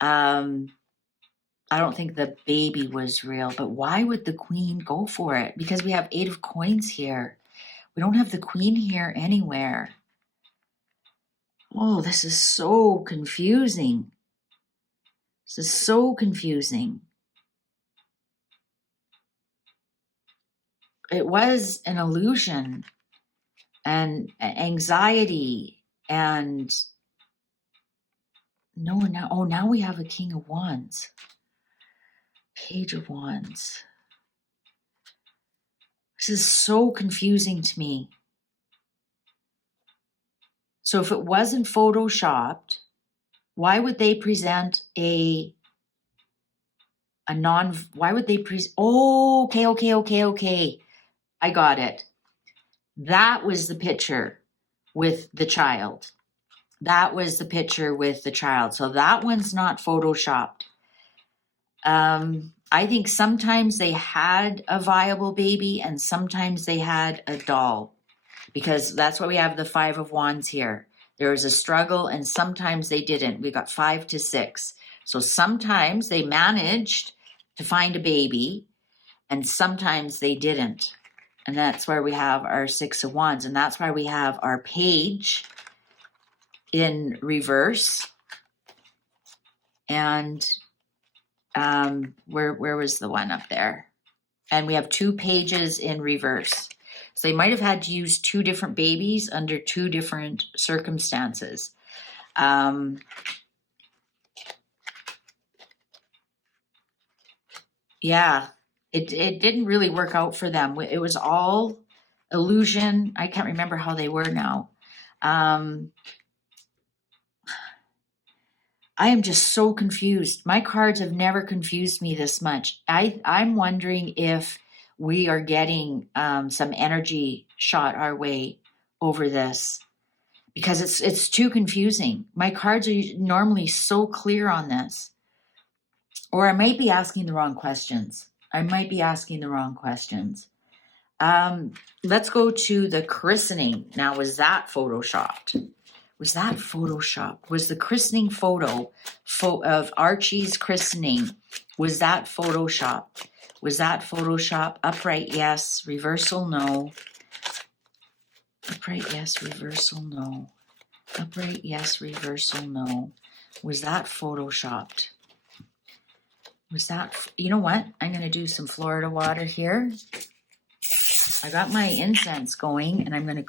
I don't think the baby was real, but why would the Queen go for it? Because we have 8 of Coins here. We don't have the Queen here anywhere. Oh, this is so confusing. This is so confusing. It was an illusion and anxiety and now we have a King of Wands. Page of Wands. This is so confusing to me. So if it wasn't photoshopped, why would they present why would they okay. I got it. That was the picture with the child. That was the picture with the child. So that one's not photoshopped. I think sometimes they had a viable baby and sometimes they had a doll, because that's why we have the 5 of Wands here. There was a struggle and sometimes they didn't. We got 5 to 6. So sometimes they managed to find a baby and sometimes they didn't. And that's where we have our 6 of Wands. And that's why we have our Page in reverse. And where was the one up there? And we have 2 pages in reverse. So they might have had to use 2 different babies under 2 different circumstances. Yeah, it didn't really work out for them. It was all illusion. I can't remember how they were now. I am just so confused. My cards have never confused me this much. I'm wondering if we are getting some energy shot our way over this, because it's too confusing. My cards are normally so clear on this. Or I might be asking the wrong questions. Let's go to the christening. Now, was that photoshopped? Was the christening photo of Archie's christening, was that photoshopped? Upright, yes. Reversal, no. Upright, yes. Reversal, no. Upright, yes. Reversal, no. Was that photoshopped? You know what? I'm going to do some Florida water here. I got my incense going and I'm going to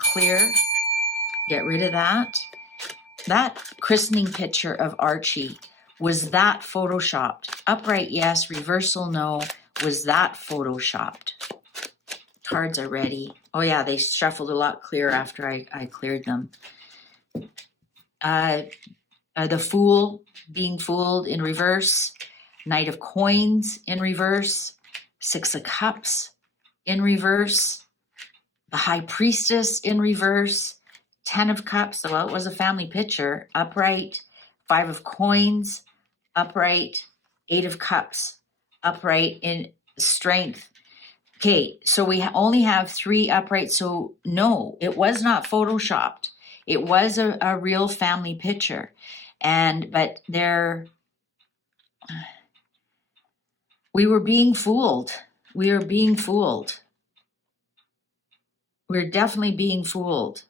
get rid of that. That christening picture of Archie, was that photoshopped? Upright, yes. Reversal, no. Was that photoshopped? Cards are ready. Oh yeah, they shuffled a lot clearer after I cleared them. The Fool, being fooled in reverse. Knight of Coins in reverse. 6 of Cups in reverse. The High Priestess in reverse. 10 of Cups, well, it was a family picture, upright. 5 of Coins, upright. 8 of Cups, upright in strength. Okay, so we only have 3 upright, so no, it was not photoshopped. It was a real family picture. But we were being fooled. We are being fooled. We're definitely being fooled.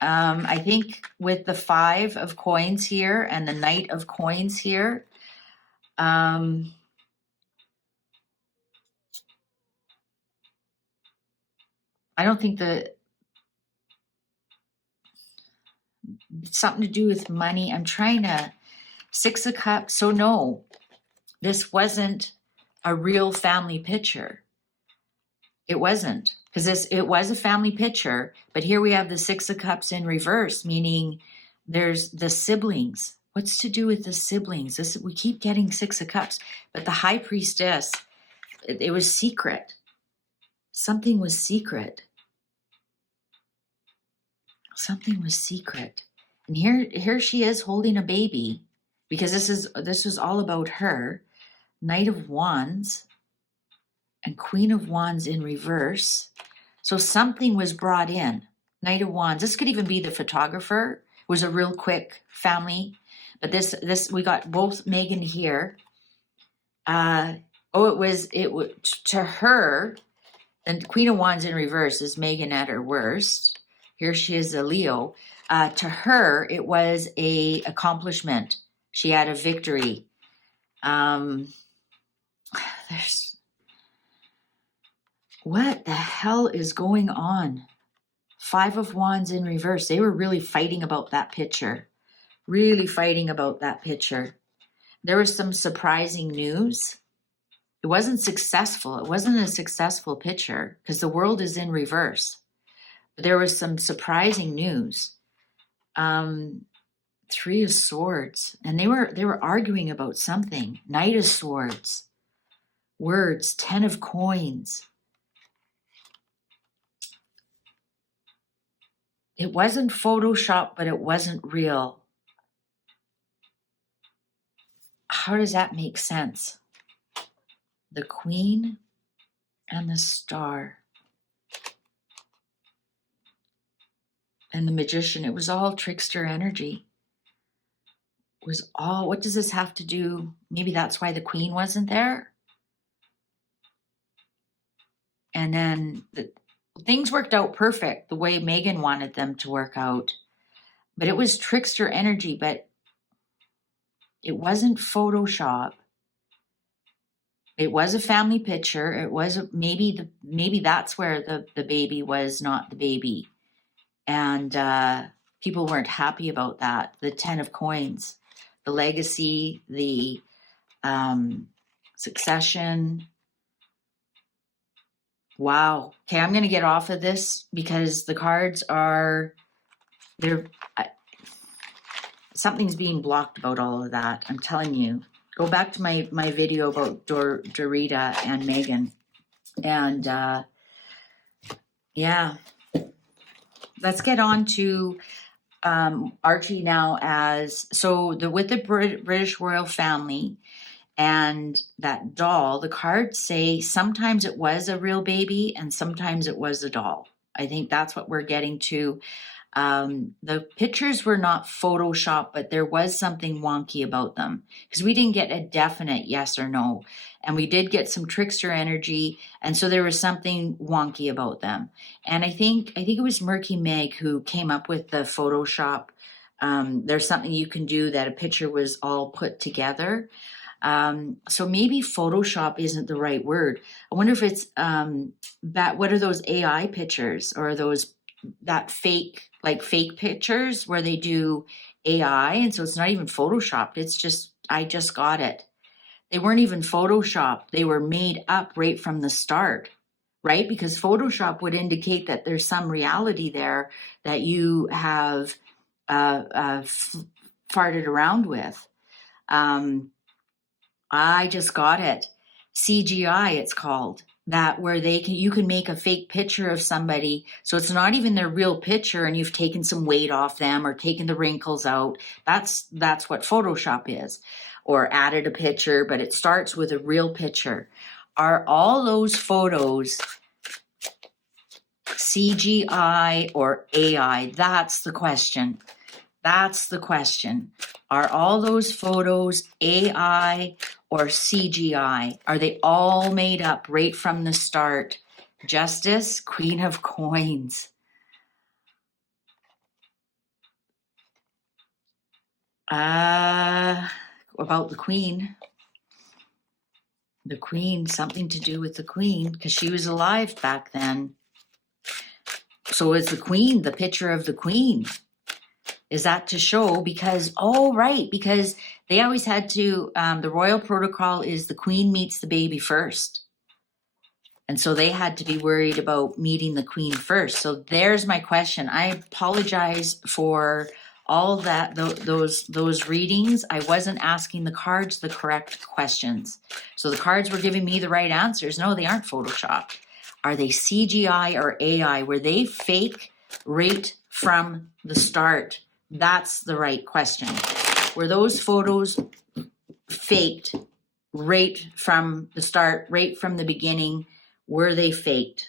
I think with the 5 of Coins here and the Knight of Coins here, I don't think it's something to do with money. I'm trying to 6 of Cups. So no, this wasn't a real family picture. It wasn't, because it was a family picture, but here we have the 6 of Cups in reverse, meaning there's the siblings. What's to do with the siblings? We keep getting 6 of Cups, but the High Priestess, it was secret. Something was secret. Something was secret. And here she is holding a baby, because this was all about her. Knight of Wands and Queen of Wands in reverse. So something was brought in. Knight of Wands. This could even be the photographer was a real quick family. But this we got both Megan here. It was to her, and Queen of Wands in reverse is Megan at her worst. Here she is, a Leo. To her, it was a accomplishment. She had a victory. What the hell is going on? 5 of Wands in reverse. They were really fighting about that picture. Really fighting about that picture. There was some surprising news. It wasn't successful. It wasn't a successful picture because the world is in reverse. But there was some surprising news. 3 of Swords. And they were arguing about something. Knight of Swords. Words. 10 of Coins. It wasn't Photoshop, but it wasn't real. How does that make sense? The Queen and the Star. And the Magician. It was all trickster energy. It was all, what does this have to do? Maybe that's why the Queen wasn't there. And then things worked out perfect the way Megan wanted them to work out. But it was trickster energy, but it wasn't Photoshop. It was a family picture. It was maybe that's where the baby was not the baby. And people weren't happy about that. The 10 of Coins, the legacy, the succession. Wow. Okay, I'm going to get off of this because the cards are, something's being blocked about all of that. I'm telling you. Go back to my video about Dorita and Megan. And yeah. Let's get on to Archie now with the British royal family and that doll. The cards say sometimes it was a real baby and sometimes it was a doll. I think that's what we're getting to. The pictures were not Photoshop, but there was something wonky about them because we didn't get a definite yes or no. And we did get some trickster energy. And so there was something wonky about them. And I think it was Murky Meg who came up with the Photoshop. There's something you can do that a picture was all put together. So maybe Photoshop isn't the right word. I wonder if it's what are those AI pictures or that fake pictures where they do AI, and so it's not even Photoshopped. It's just, I just got it. They weren't even Photoshopped. They were made up right from the start, right? Because Photoshop would indicate that there's some reality there that you have farted around with. I just got it. CGI, it's called. That where you can make a fake picture of somebody, so it's not even their real picture, and you've taken some weight off them or taken the wrinkles out. That's what Photoshop is, or added a picture, but it starts with a real picture. Are all those photos CGI or AI? That's the question. That's the question. Are all those photos AI or CGI? Are they all made up right from the start? Justice, Queen of Coins. About the Queen. The Queen, something to do with the Queen, because she was alive back then. So is the Queen, the picture of the Queen. Is that to show because they always had to, the royal protocol is the Queen meets the baby first. And so they had to be worried about meeting the Queen first. So there's my question. I apologize for all that, those readings. I wasn't asking the cards the correct questions. So the cards were giving me the right answers. No, they aren't Photoshopped. Are they CGI or AI? Were they fake right from the start? That's the right question. Were those photos faked right from the start, right from the beginning? Were they faked?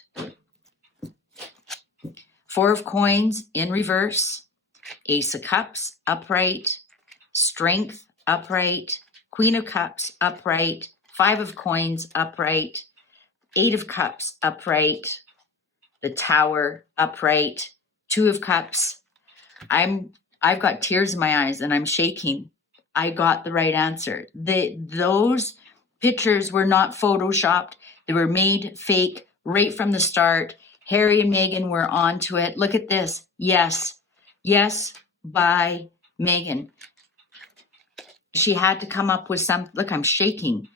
4 of Coins in reverse. Ace of Cups, upright. Strength, upright. Queen of Cups, upright. Five of Coins, upright. Eight of Cups, upright. The Tower, upright. Two of Cups. I've got tears in my eyes and I'm shaking. I got the right answer. Those pictures were not photoshopped. They were made fake right from the start. Harry and Meghan were onto it. Look at this. Yes. Yes, by Meghan. She had to come up with some, look, I'm shaking.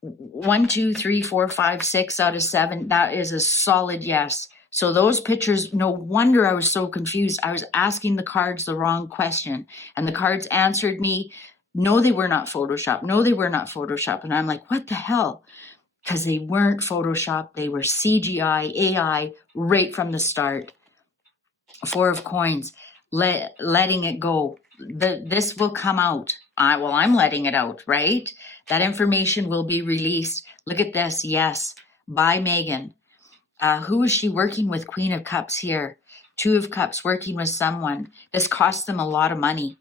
1, 2, 3, 4, 5, 6 out of 7. That is a solid yes. So those pictures, no wonder I was so confused. I was asking the cards the wrong question. And the cards answered me, no, they were not Photoshopped. No, they were not Photoshopped. And I'm like, what the hell? Because they weren't Photoshopped. They were CGI, AI, right from the start. Four of Coins, letting it go. This will come out. I'm letting it out, right? That information will be released. Look at this. Yes, by Meghan. Who is she working with? Queen of Cups here. Two of Cups, working with someone. This cost them a lot of money.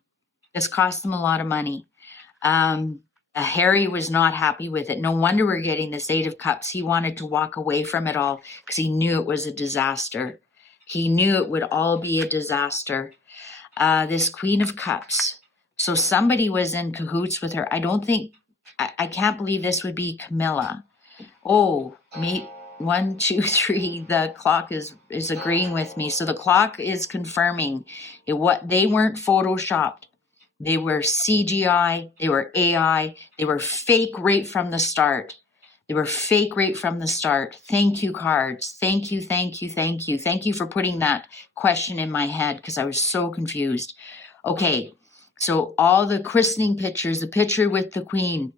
Harry was not happy with it. No wonder we're getting this Eight of Cups. He wanted to walk away from it all because he knew it was a disaster. He knew it would all be a disaster. This Queen of Cups. So somebody was in cahoots with her. I can't believe this would be Camilla. Oh, me. 1, 2, 3. The clock is agreeing with me. So the clock is confirming it. What they weren't photoshopped. They were CGI. They were AI. They were fake right from the start. Thank you, cards. Thank you. Thank you for putting that question in my head because I was so confused. Okay, so all the christening pictures, the picture with the Queen,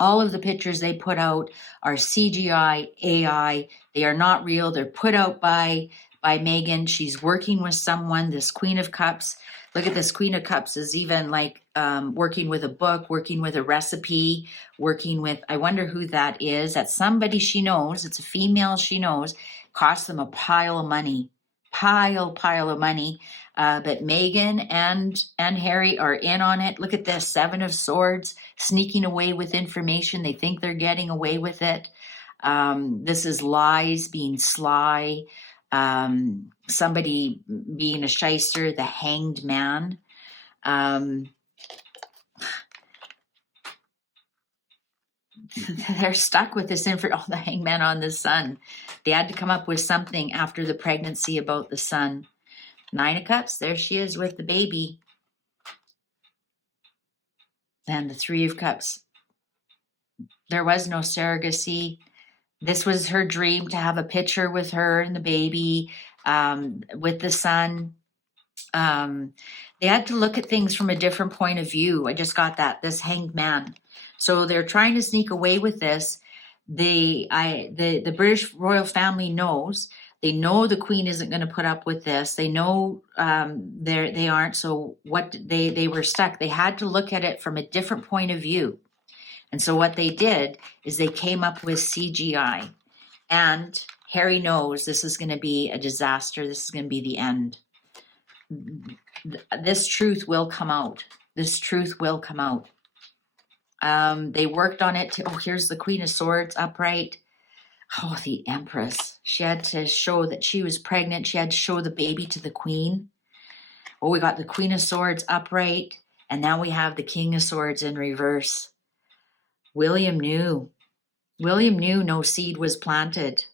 all of the pictures they put out are CGI, AI. They are not real. They're put out by Meghan. She's working with someone, this Queen of Cups. Look at this Queen of Cups is even like working with a book, working with a recipe, working with, I wonder who that is. That's somebody she knows. It's a female she knows. Cost them a pile of money. Pile of money. But Meghan and Harry are in on it. Look at this, 7 of Swords, sneaking away with information. They think they're getting away with it. This is lies, being sly. Somebody being a shyster, the Hanged Man. They're stuck with this the Hanged Man on the Sun. They had to come up with something after the pregnancy about the Sun. 9 of Cups, there she is with the baby. And the 3 of Cups. There was no surrogacy. This was her dream to have a picture with her and the baby, with the Sun. They had to look at things from a different point of view. I just got that, this Hanged Man. So they're trying to sneak away with this. The British royal family knows. They know the Queen isn't going to put up with this. They know they aren't. So what they were stuck. They had to look at it from a different point of view. And so what they did is they came up with CGI. And Harry knows this is going to be a disaster. This is going to be the end. This truth will come out. They worked on it. Here's the Queen of Swords upright. Oh, the Empress. She had to show that she was pregnant. She had to show the baby to the Queen. Oh, we got the Queen of Swords upright. And now we have the King of Swords in reverse. William knew no seed was planted.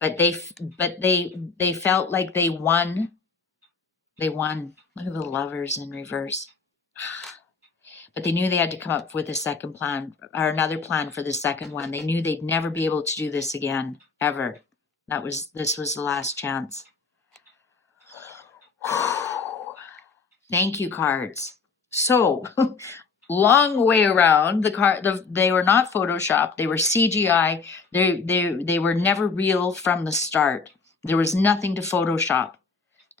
But they felt like they won. They won. Look at the Lovers in reverse. But they knew they had to come up with a second plan or another plan for the second one. They knew they'd never be able to do this again, ever. This was the last chance. Thank you, cards. So, long way around. They were not photoshopped. They were CGI. They were never real from the start. There was nothing to Photoshop.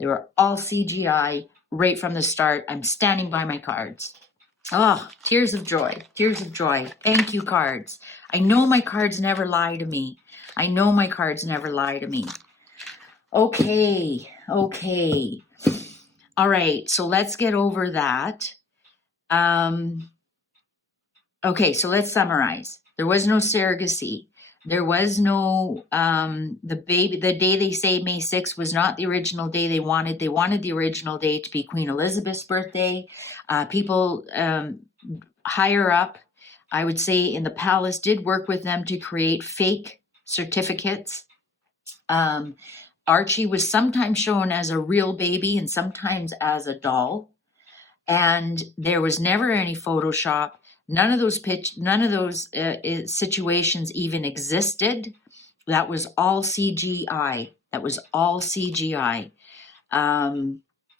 They were all CGI right from the start. I'm standing by my cards. Oh, tears of joy. Thank you, cards. I know my cards never lie to me. Okay. All right, so let's get over that. Okay, so let's summarize. There was no surrogacy. There was no, the day they say May 6th was not the original day they wanted. They wanted the original day to be Queen Elizabeth's birthday. People higher up, I would say in the palace, did work with them to create fake certificates. Archie was sometimes shown as a real baby and sometimes as a doll. And there was never any Photoshop. None of those situations even existed. That was all CGI.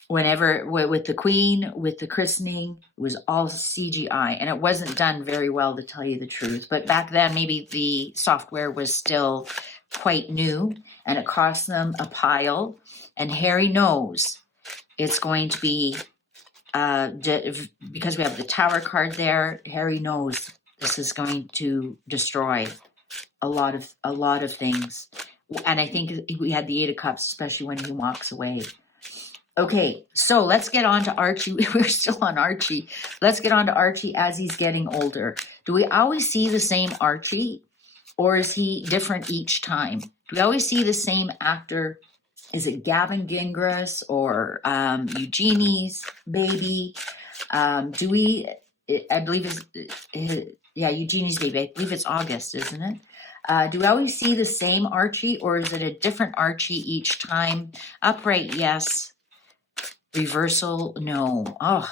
Whenever with the Queen, with the christening, it was all CGI, and it wasn't done very well, to tell you the truth. But back then, maybe the software was still quite new, and it cost them a pile. And Harry knows it's going to be. Because we have the Tower card there, Harry knows this is going to destroy a lot of things. And I think we had the Eight of Cups, especially when he walks away. Okay, so let's get on to Archie. We're still on Archie. Let's get on to Archie as he's getting older. Do we always see the same Archie, or is he different each time? Do we always see the same actor? Is it Gavin Gingras or Eugenie's baby? I believe Eugenie's baby. I believe it's August, isn't it? Do we always see the same Archie, or is it a different Archie each time? Upright, yes. Reversal, no. Oh,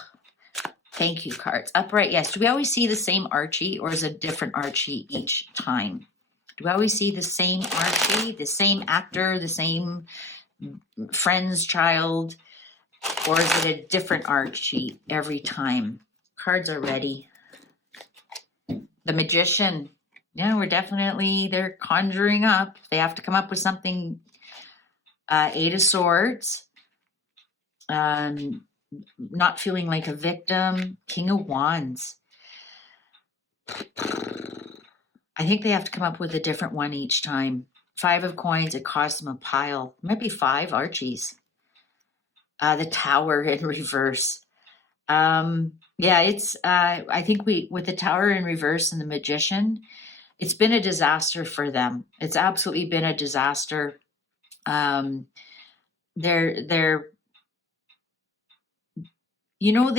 thank you, cards. Upright, yes. Do we always see the same Archie, or is it a different Archie each time? Do we always see the same Archie, the same actor, the same friend's child, or is it a different Archie every time? Cards are ready. The Magician. Yeah, they're conjuring up. They have to come up with something. Eight of Swords. Not feeling like a victim. King of Wands. I think they have to come up with a different one each time. Five of Coins, it costs them a pile. It might be 5 Archies. The Tower in reverse. It's, I think with the Tower in reverse and the Magician, it's been a disaster for them. It's absolutely been a disaster. They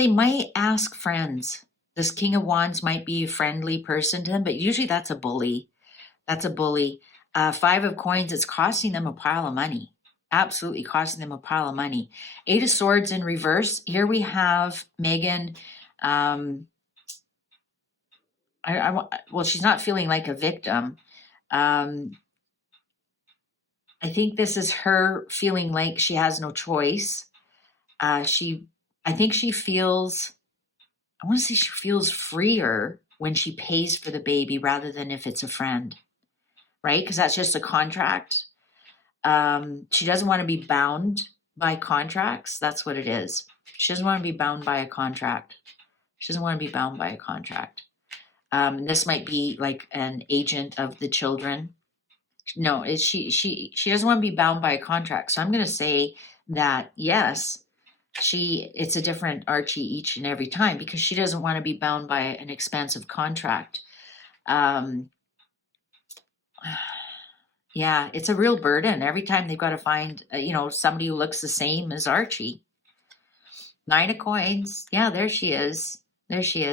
might ask friends. This King of Wands might be a friendly person to them, but usually that's a bully. Five of Coins, it's costing them a pile of money. Absolutely costing them a pile of money. Eight of Swords in reverse. Here we have Megan. She's not feeling like a victim. I think this is her feeling like she has no choice. I think she feels freer when she pays for the baby rather than if it's a friend, right? Because that's just a contract. She doesn't want to be bound by contracts. That's what it is. She doesn't want to be bound by a contract. This might be like an agent of the children. No, she doesn't want to be bound by a contract. So I'm going to say that, yes, it's a different Archie each and every time because she doesn't want to be bound by an expensive contract. Yeah, it's a real burden. Every time they've got to find, somebody who looks the same as Archie. 9 of Coins. Yeah, there she is. She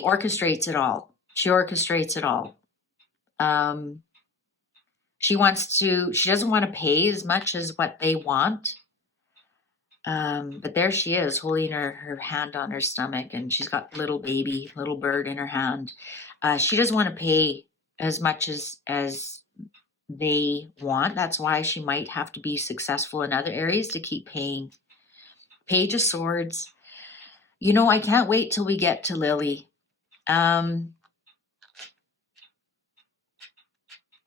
orchestrates it all. She doesn't want to pay as much as what they want. But there she is holding her hand on her stomach, and she's got little bird in her hand. She doesn't want to pay as much as they want. That's why she might have to be successful in other areas to keep paying. Page of Swords. I can't wait till we get to Lili. I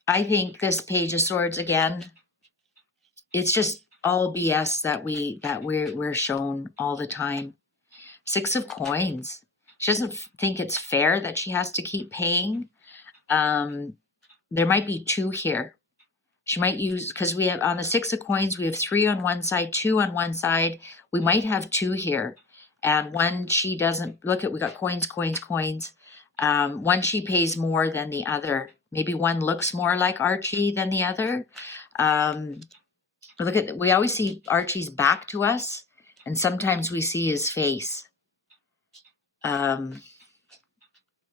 think this Page of Swords, again, it's just all BS that we're shown all the time. 6 of Coins. She doesn't think it's fair that she has to keep paying. There might be 2 here. She might use, because we have on the 6 of coins, we have 3 on one side, 2 on one side. We might have 2 here. And one she doesn't, look at, we got coins, coins, coins. One she pays more than the other. Maybe one looks more like Archie than the other. Look at, we always see Archie's back to us, and sometimes we see his face.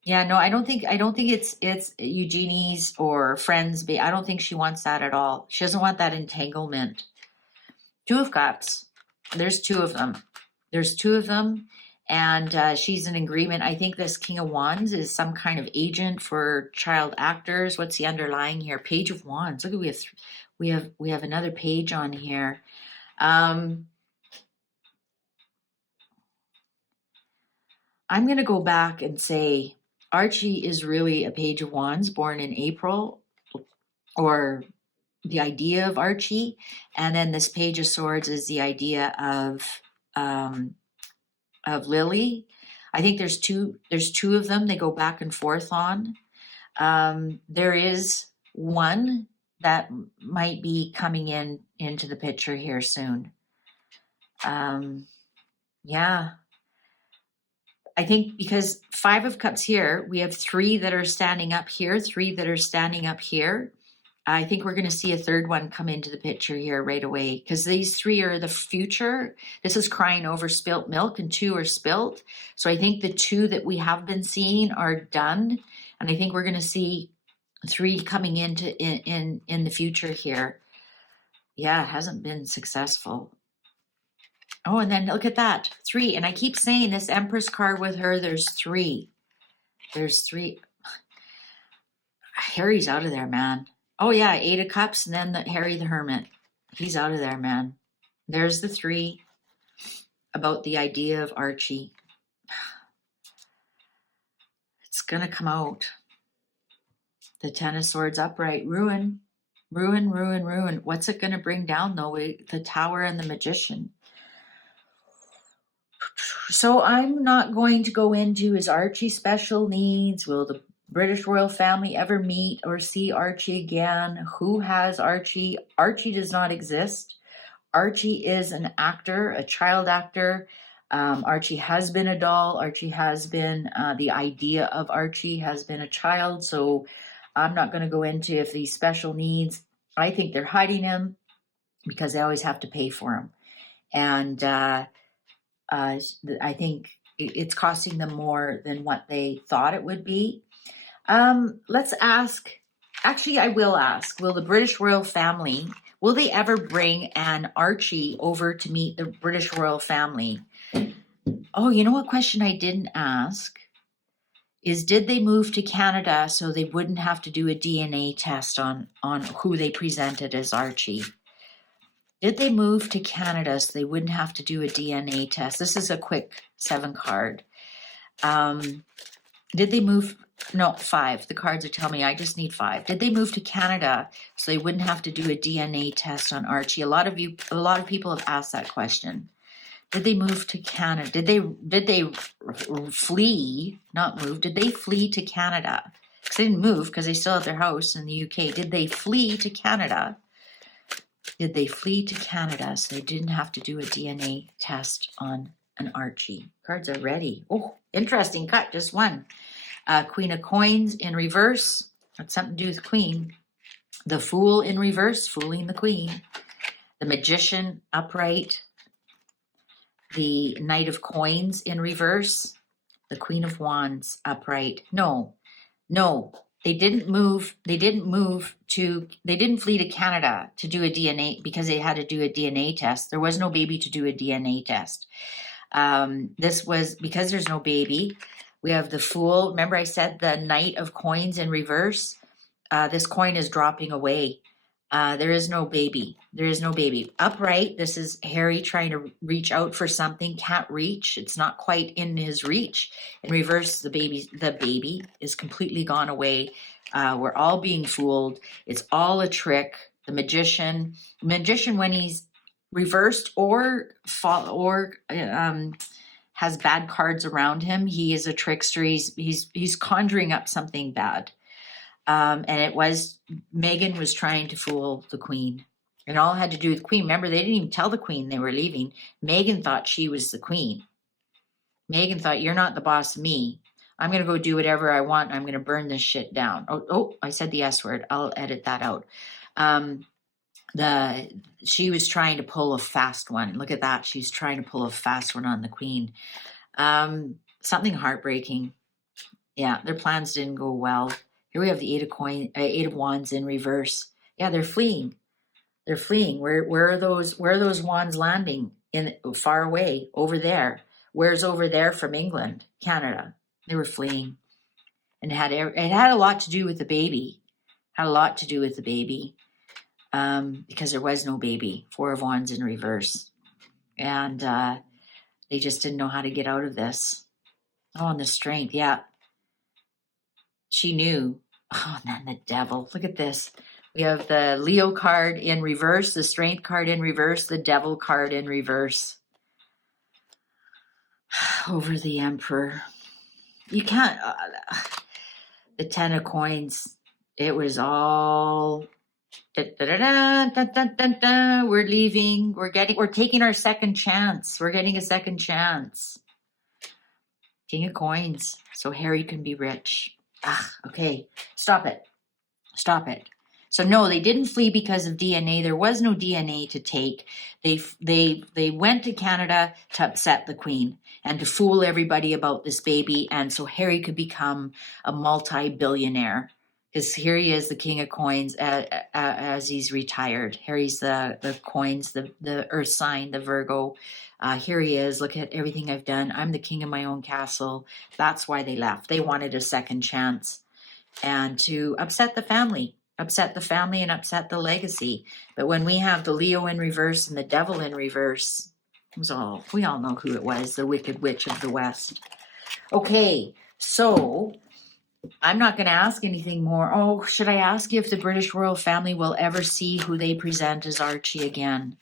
Yeah, no, I don't think it's Eugenie's or friends. I don't think she wants that at all. She doesn't want that entanglement. 2 of Cups. There's 2 of them. There's 2 of them, and she's in agreement. I think this King of Wands is some kind of agent for child actors. What's the underlying here? Page of Wands. Look at, we have another page on here. I'm going to go back and say Archie is really a Page of Wands born in April, or the idea of Archie. And then this Page of Swords is the idea of Lili. I think there's two of them. They go back and forth on. There is one that might be coming into the picture here soon. Yeah. I think because 5 of Cups here, we have 3 that are standing up here, 3 that are standing up here. I think we're going to see a 3rd one come into the picture here right away, because these 3 are the future. This is crying over spilt milk, and 2 are spilt. So I think the 2 that we have been seeing are done, and I think we're going to see 3 coming into in the future here. Yeah, it hasn't been successful. Oh, and then look at that, 3. And I keep saying this Empress card with her, there's 3. There's 3. Harry's out of there, man. Oh, yeah, 8 of Cups, and then Harry the Hermit. He's out of there, man. There's the 3 about the idea of Archie. It's going to come out. The 10 of Swords upright. Ruin. Ruin, ruin, ruin. What's it going to bring down, though? The Tower and the Magician. So I'm not going to go into his Archie special needs. Will the British royal family ever meet or see Archie again? Who has Archie? Archie does not exist. Archie is an actor, a child actor. Archie has been a doll. Archie has been, the idea of Archie has been a child. So I'm not going to go into if these special needs. I think they're hiding him because they always have to pay for him. And I think it's costing them more than what they thought it would be. Let's ask, actually I will ask, will the British royal family, will they ever bring an Archie over to meet the British royal family? Oh, you know what question I didn't ask is, did they move to Canada so they wouldn't have to do a DNA test on who they presented as Archie? Did they move to Canada so they wouldn't have to do a DNA test? This is a quick 7 card. Did they move? No, 5. The cards are telling me I just need 5. Did they move to Canada so they wouldn't have to do a DNA test on Archie? A lot of people have asked that question. Did they move to Canada? Did they flee? Not move. Did they flee to Canada? Because they didn't move because they still have their house in the UK. Did they flee to Canada? Did they flee to Canada so they didn't have to do a DNA test on an Archie? Cards are ready. Oh, interesting cut, just one. Queen of Coins in reverse. That's something to do with Queen. The Fool in reverse, fooling the Queen. The Magician upright. The Knight of Coins in reverse. The Queen of Wands upright. No. They didn't flee to Canada to do a DNA because they had to do a DNA test. There was no baby to do a DNA test. This was because there's no baby. We have the Fool. Remember I said the Knight of Coins in reverse? This coin is dropping away. There is no baby. There is no baby. Upright, this is Harry trying to reach out for something, can't reach. It's not quite in his reach. In reverse, the baby is completely gone away. We're all being fooled. It's all a trick. The magician when he's reversed or has bad cards around him, he is a trickster. He's conjuring up something bad. And it was, Meghan was trying to fool the queen. And all it had to do with the queen. Remember, they didn't even tell the queen they were leaving. Meghan thought she was the queen. Meghan thought, you're not the boss of me. I'm going to go do whatever I want. I'm going to burn this shit down. Oh, I said the S word. I'll edit that out. She was trying to pull a fast one. Look at that. She's trying to pull a fast one on the queen. Something heartbreaking. Yeah, their plans didn't go well. Here we have the Eight of Wands in reverse. Yeah, they're fleeing. They're fleeing. Where are those wands landing? Far away, over there. Where's over there from England, Canada? They were fleeing. And it had a lot to do with the baby. Had a lot to do with the baby. Because there was no baby. Four of Wands in reverse. And they just didn't know how to get out of this. Oh, and the strength, yeah. She knew. Oh, and then the devil. Look at this. We have the Leo card in reverse, the strength card in reverse, the devil card in reverse. Over the emperor. You can't. The 10 of coins. It was all. We're leaving. We're taking our second chance. We're getting a second chance. King of coins. So Harry can be rich. Okay. Stop it. So no, they didn't flee because of DNA. There was no DNA to take. They went to Canada to upset the queen and to fool everybody about this baby. And so Harry could become a multi-billionaire. Because here he is, the king of coins, as he's retired. Harry's the coins, the earth sign, the Virgo. Here he is. Look at everything I've done. I'm the king of my own castle. That's why they left. They wanted a second chance. And to upset the family and upset the legacy. But when we have the Leo in reverse and the devil in reverse, we all know who it was, the Wicked Witch of the West. Okay, so I'm not going to ask anything more. Oh, should I ask you if the British royal family will ever see who they present as Archie again?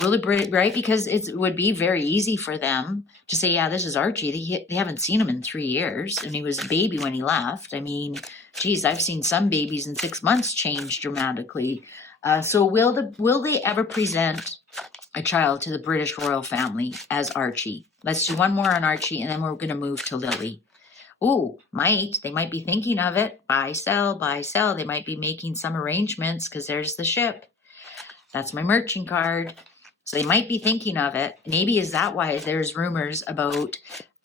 Will it, right? Because it would be very easy for them to say, yeah, this is Archie. They haven't seen him in 3 years, and he was a baby when he left. I mean, geez, I've seen some babies in 6 months change dramatically. So will they ever present a child to the British royal family as Archie? Let's do one more on Archie, and then we're going to move to Lili. Oh, they might be thinking of it. Buy, sell. They might be making some arrangements because there's the ship. That's my merchant card. So they might be thinking of it. Maybe is that why there's rumors about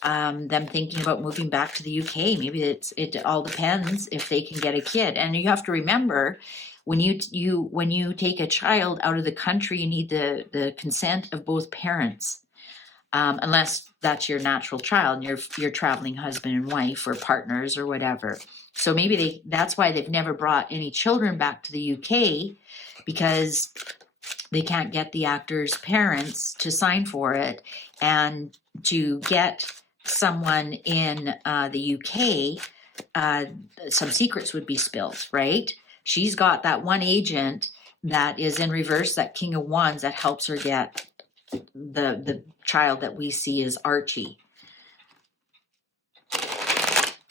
them thinking about moving back to the UK? Maybe it all depends if they can get a kid. And you have to remember, when you take a child out of the country, you need the consent of both parents. Unless that's your natural child and you're traveling husband and wife or partners or whatever. So maybe that's why they've never brought any children back to the UK, because they can't get the actor's parents to sign for it. And to get someone in the UK, some secrets would be spilled, right? She's got that one agent that is in reverse, that King of Wands, that helps her get the child that we see as Archie.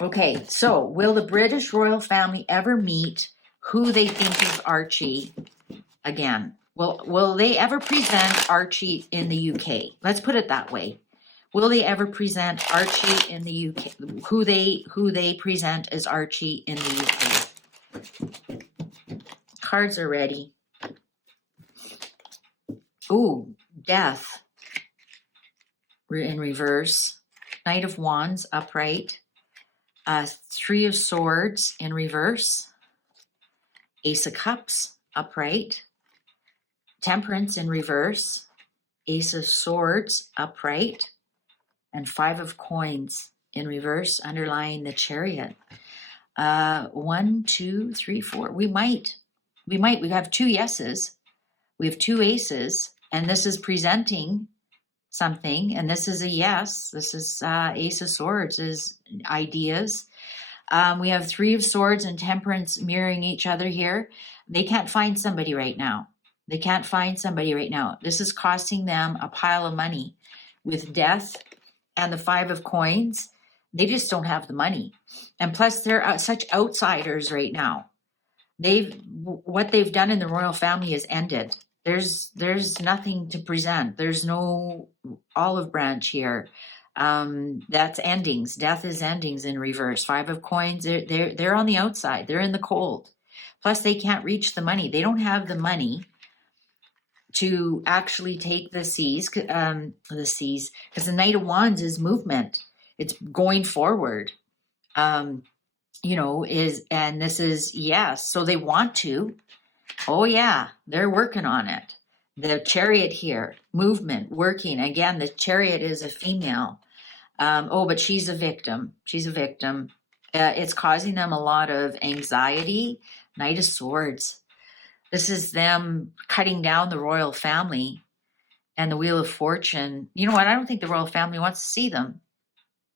Okay, so will the British royal family ever meet who they think is Archie again? Will they ever present Archie in the UK? Let's put it that way. Will they ever present Archie in the UK? Who they present as Archie in the UK? Cards are ready. Ooh, Death. We're in reverse. Knight of Wands upright. Three of Swords in reverse. Ace of Cups upright. Temperance in reverse. Ace of Swords upright. And Five of Coins in reverse, underlying the Chariot. 1, 2, 3, 4. We have two yeses. We have two aces. And this is presenting something. And this is a yes. This is Ace of Swords is ideas. We have Three of Swords and Temperance mirroring each other here. They can't find somebody right now. This is costing them a pile of money. With Death and the Five of Coins, They just don't have the money. And plus, they're such outsiders right now. What they've done in the royal family is ended. There's nothing to present. There's no olive branch here. That's endings. Death is endings in reverse. 5 of coins. They're on the outside. They're in the cold. Plus, they can't reach the money. They don't have the money to actually take the seas, because the Knight of Wands is movement. It's going forward. And this is, yes. So they want to. Oh yeah, they're working on it. The Chariot here, movement, working. Again, the Chariot is a female. But she's a victim. She's a victim. It's causing them a lot of anxiety. Knight of Swords. This is them cutting down the royal family and the Wheel of Fortune. You know what? I don't think the royal family wants to see them.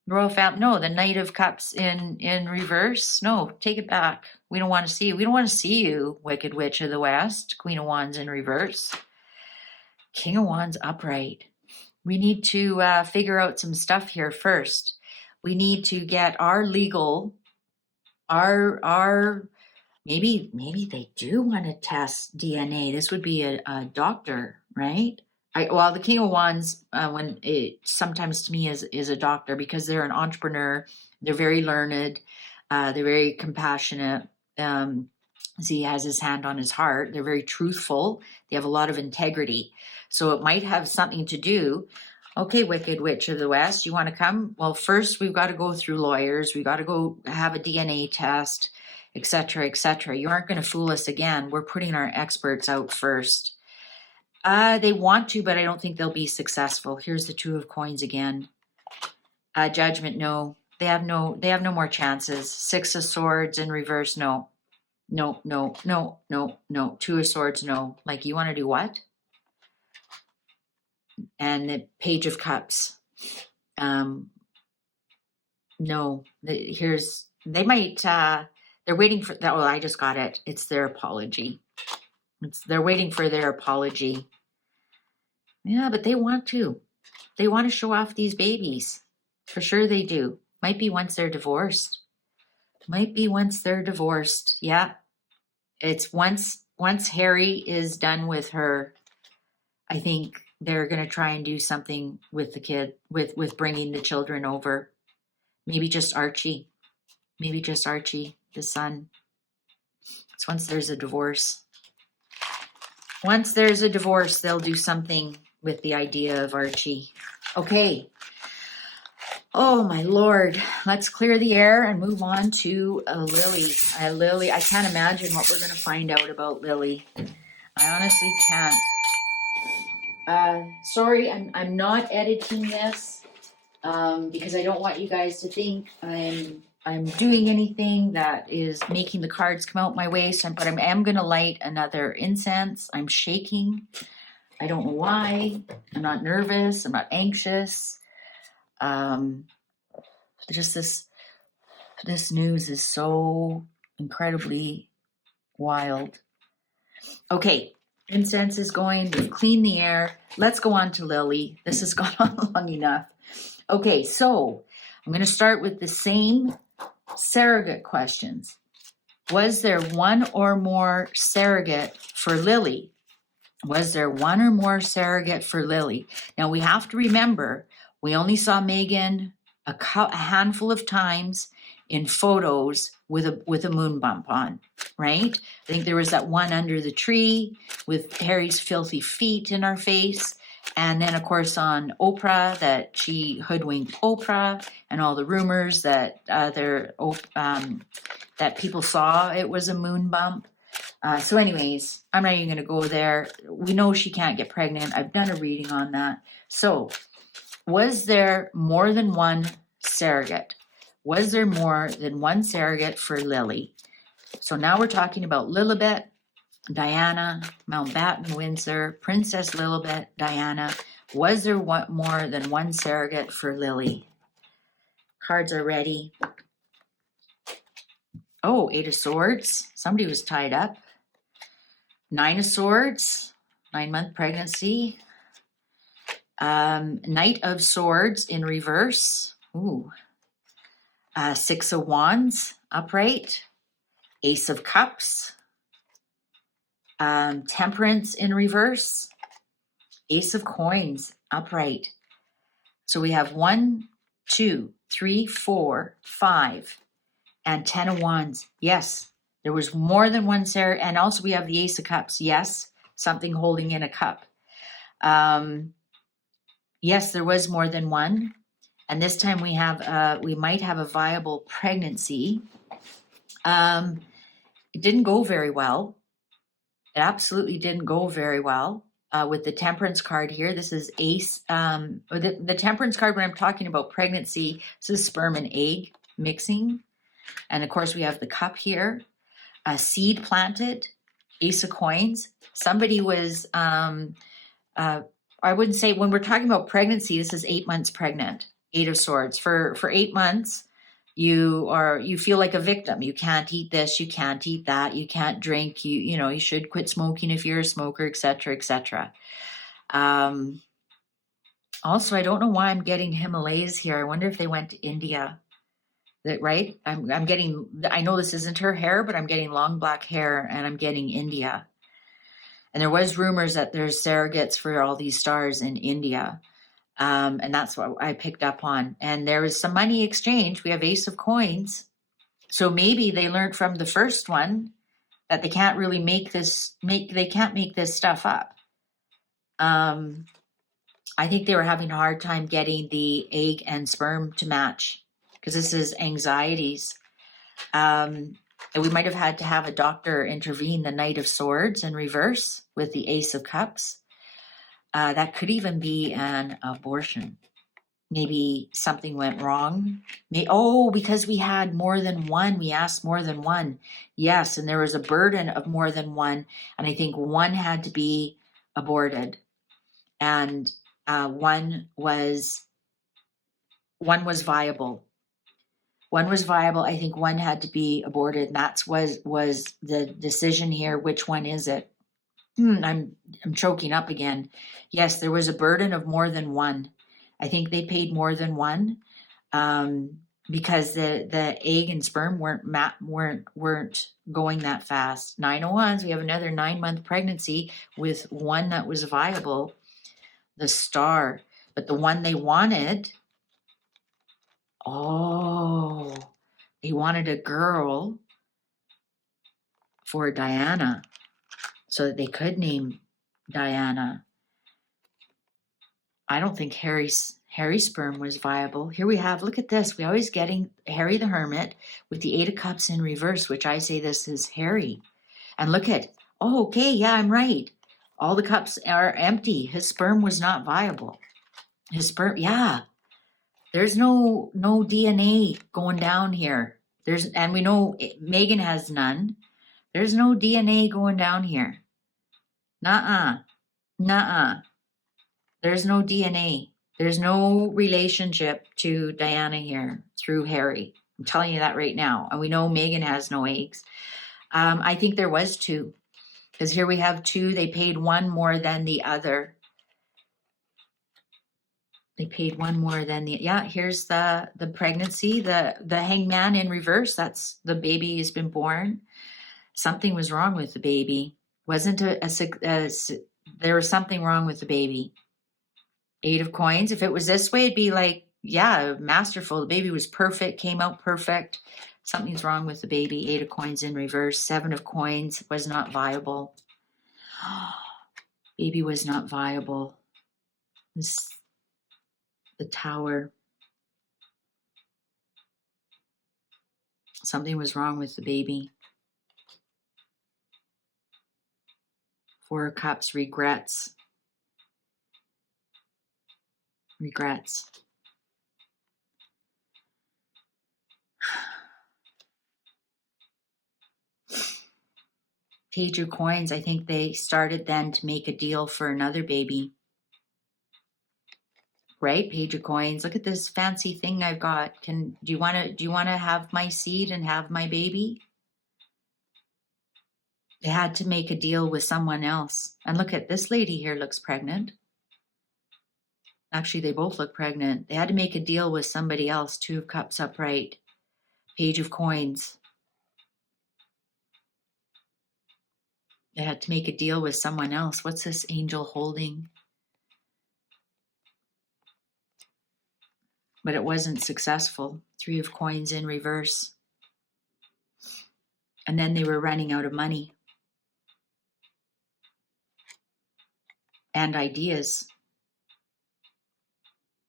The royal family, no, the Knight of Cups in reverse. No, take it back. We don't want to see you. We don't want to see you, Wicked Witch of the West. Queen of Wands in reverse. King of Wands upright. We need to figure out some stuff here first. We need to get our legal, maybe they do want to test DNA. This would be a doctor, right? The King of Wands, when it sometimes to me is a doctor, because they're an entrepreneur. They're very learned. They're very compassionate. He has his hand on his heart. They're very truthful. They have a lot of integrity. So it might have something to do. Okay, Wicked Witch of the West, you want to come? Well, first we've got to go through lawyers. We've got to go have a DNA test, etc., etc. You aren't going to fool us again. We're putting our experts out first. They want to, but I don't think they'll be successful. Here's the 2 of coins again. Judgment, no. They have no more chances. 6 of Swords in reverse, no. No. 2 of Swords, no. Like, you want to do what? And the Page of Cups. No. They might, they're waiting for that. Well, I just got it. It's their apology. They're waiting for their apology. Yeah, but they want to. They want to show off these babies. For sure they do. Might be once they're divorced. Yeah. It's once Harry is done with her, I think they're going to try and do something with the kid, with bringing the children over. Maybe just Archie, the son. It's once there's a divorce. Once there's a divorce, they'll do something with the idea of Archie. Okay. Oh, my Lord. Let's clear the air and move on to Lili. Lili, I can't imagine what we're going to find out about Lili. I honestly can't. Sorry, I'm not editing this because I don't want you guys to think I'm doing anything that is making the cards come out my way. But I am going to light another incense. I'm shaking. I don't know why. I'm not nervous. I'm not anxious. Just this news is so incredibly wild. Okay, incense is going. We've cleaned the air. Let's go on to Lili. This has gone on long enough. Okay, so I'm going to start with the same surrogate questions. Was there one or more surrogate for Lili? Was there one or more surrogate for Lili? Now we have to remember, we only saw Megan a handful of times in photos with a moon bump on, right? I think there was that one under the tree with Harry's filthy feet in our face. And then, of course, on Oprah, that she hoodwinked Oprah, and all the rumors that that people saw it was a moon bump. So anyways, I'm not even going to go there. We know she can't get pregnant. I've done a reading on that. So was there more than one surrogate? Was there more than one surrogate for Lili? So now we're talking about Lilibet, Diana, Mountbatten, Windsor, Princess Lilibet, Diana. Was there more than one surrogate for Lili? Cards are ready. Oh, 8 of Swords. Somebody was tied up. 9 of Swords, 9-month pregnancy. Knight of Swords in reverse. Ooh. Six of Wands upright, Ace of Cups, Temperance in reverse, Ace of Coins upright. So we have 1, 2, 3, 4, 5, and 10 of Wands. Yes, there was more than one Sarah. And also we have the Ace of Cups. Yes, something holding in a cup. Yes, there was more than one. And this time we have, we might have a viable pregnancy. It didn't go very well. It absolutely didn't go very well. With the Temperance card here, this is Ace. The Temperance card, when I'm talking about pregnancy, this is sperm and egg mixing. And of course, we have the cup here, a seed planted, Ace of Coins. Somebody was, I wouldn't say, when we're talking about pregnancy, this is 8 months pregnant, Eight of Swords. For 8 months, you feel like a victim. You can't eat this, you can't eat that, you can't drink, you should quit smoking if you're a smoker, etc., etc. Also, I don't know why I'm getting Himalayas here. I wonder if they went to India. That right? I'm getting, I know this isn't her hair, but I'm getting long black hair, and I'm getting India. And there was rumors that there's surrogates for all these stars in India. And that's what I picked up on. And there was some money exchange. We have Ace of Coins. So maybe they learned from the first one that they can't really they can't make this stuff up. I think they were having a hard time getting the egg and sperm to match, because this is anxieties. And we might have had to have a doctor intervene, the Knight of Swords in reverse with the Ace of Cups. That could even be an abortion. Maybe something went wrong. Because we had more than one. We asked more than one. Yes, and there was a burden of more than one. And I think one had to be aborted. And one was viable. One was viable. I think one had to be aborted. And that was the decision here. Which one is it? I'm choking up again. Yes, there was a burden of more than one. I think they paid more than one, because the egg and sperm weren't going that fast. 9 of Wands. We have another 9-month pregnancy with one that was viable, the Star. But the one they wanted, they wanted a girl for Diana, so that they could name Diana. I don't think Harry's sperm was viable. Here we have, look at this. We're always getting Harry the Hermit with the 8 of Cups in reverse, which I say this is Harry. And look at, okay, yeah, I'm right. All the cups are empty. His sperm was not viable. His sperm, yeah. There's no DNA going down here. And we know Megan has none. There's no DNA going down here. Nuh-uh. There's no DNA. There's no relationship to Diana here through Harry. I'm telling you that right now. And we know Megan has no eggs. I think there was 2. Because here we have 2. They paid one more than the other. They paid one more than the, here's the pregnancy, the hangman in reverse. That's the baby has been born. Something was wrong with the baby. There was something wrong with the baby. 8 of Coins. If it was this way, it'd be like, masterful. The baby was perfect, came out perfect. Something's wrong with the baby. 8 of Coins in reverse. 7 of Coins was not viable. Baby was not viable. The Tower. Something was wrong with the baby. 4 of Cups, regrets. Page of Coins, I think they started then to make a deal for another baby. Right? Page of Coins. Look at this fancy thing I've got. Do you want to have my seed and have my baby? They had to make a deal with someone else. And look at this lady here, looks pregnant. Actually, they both look pregnant. They had to make a deal with somebody else. 2 of Cups upright. Page of Coins. They had to make a deal with someone else. What's this angel holding? But it wasn't successful. 3 of Coins in reverse. And then they were running out of money and ideas.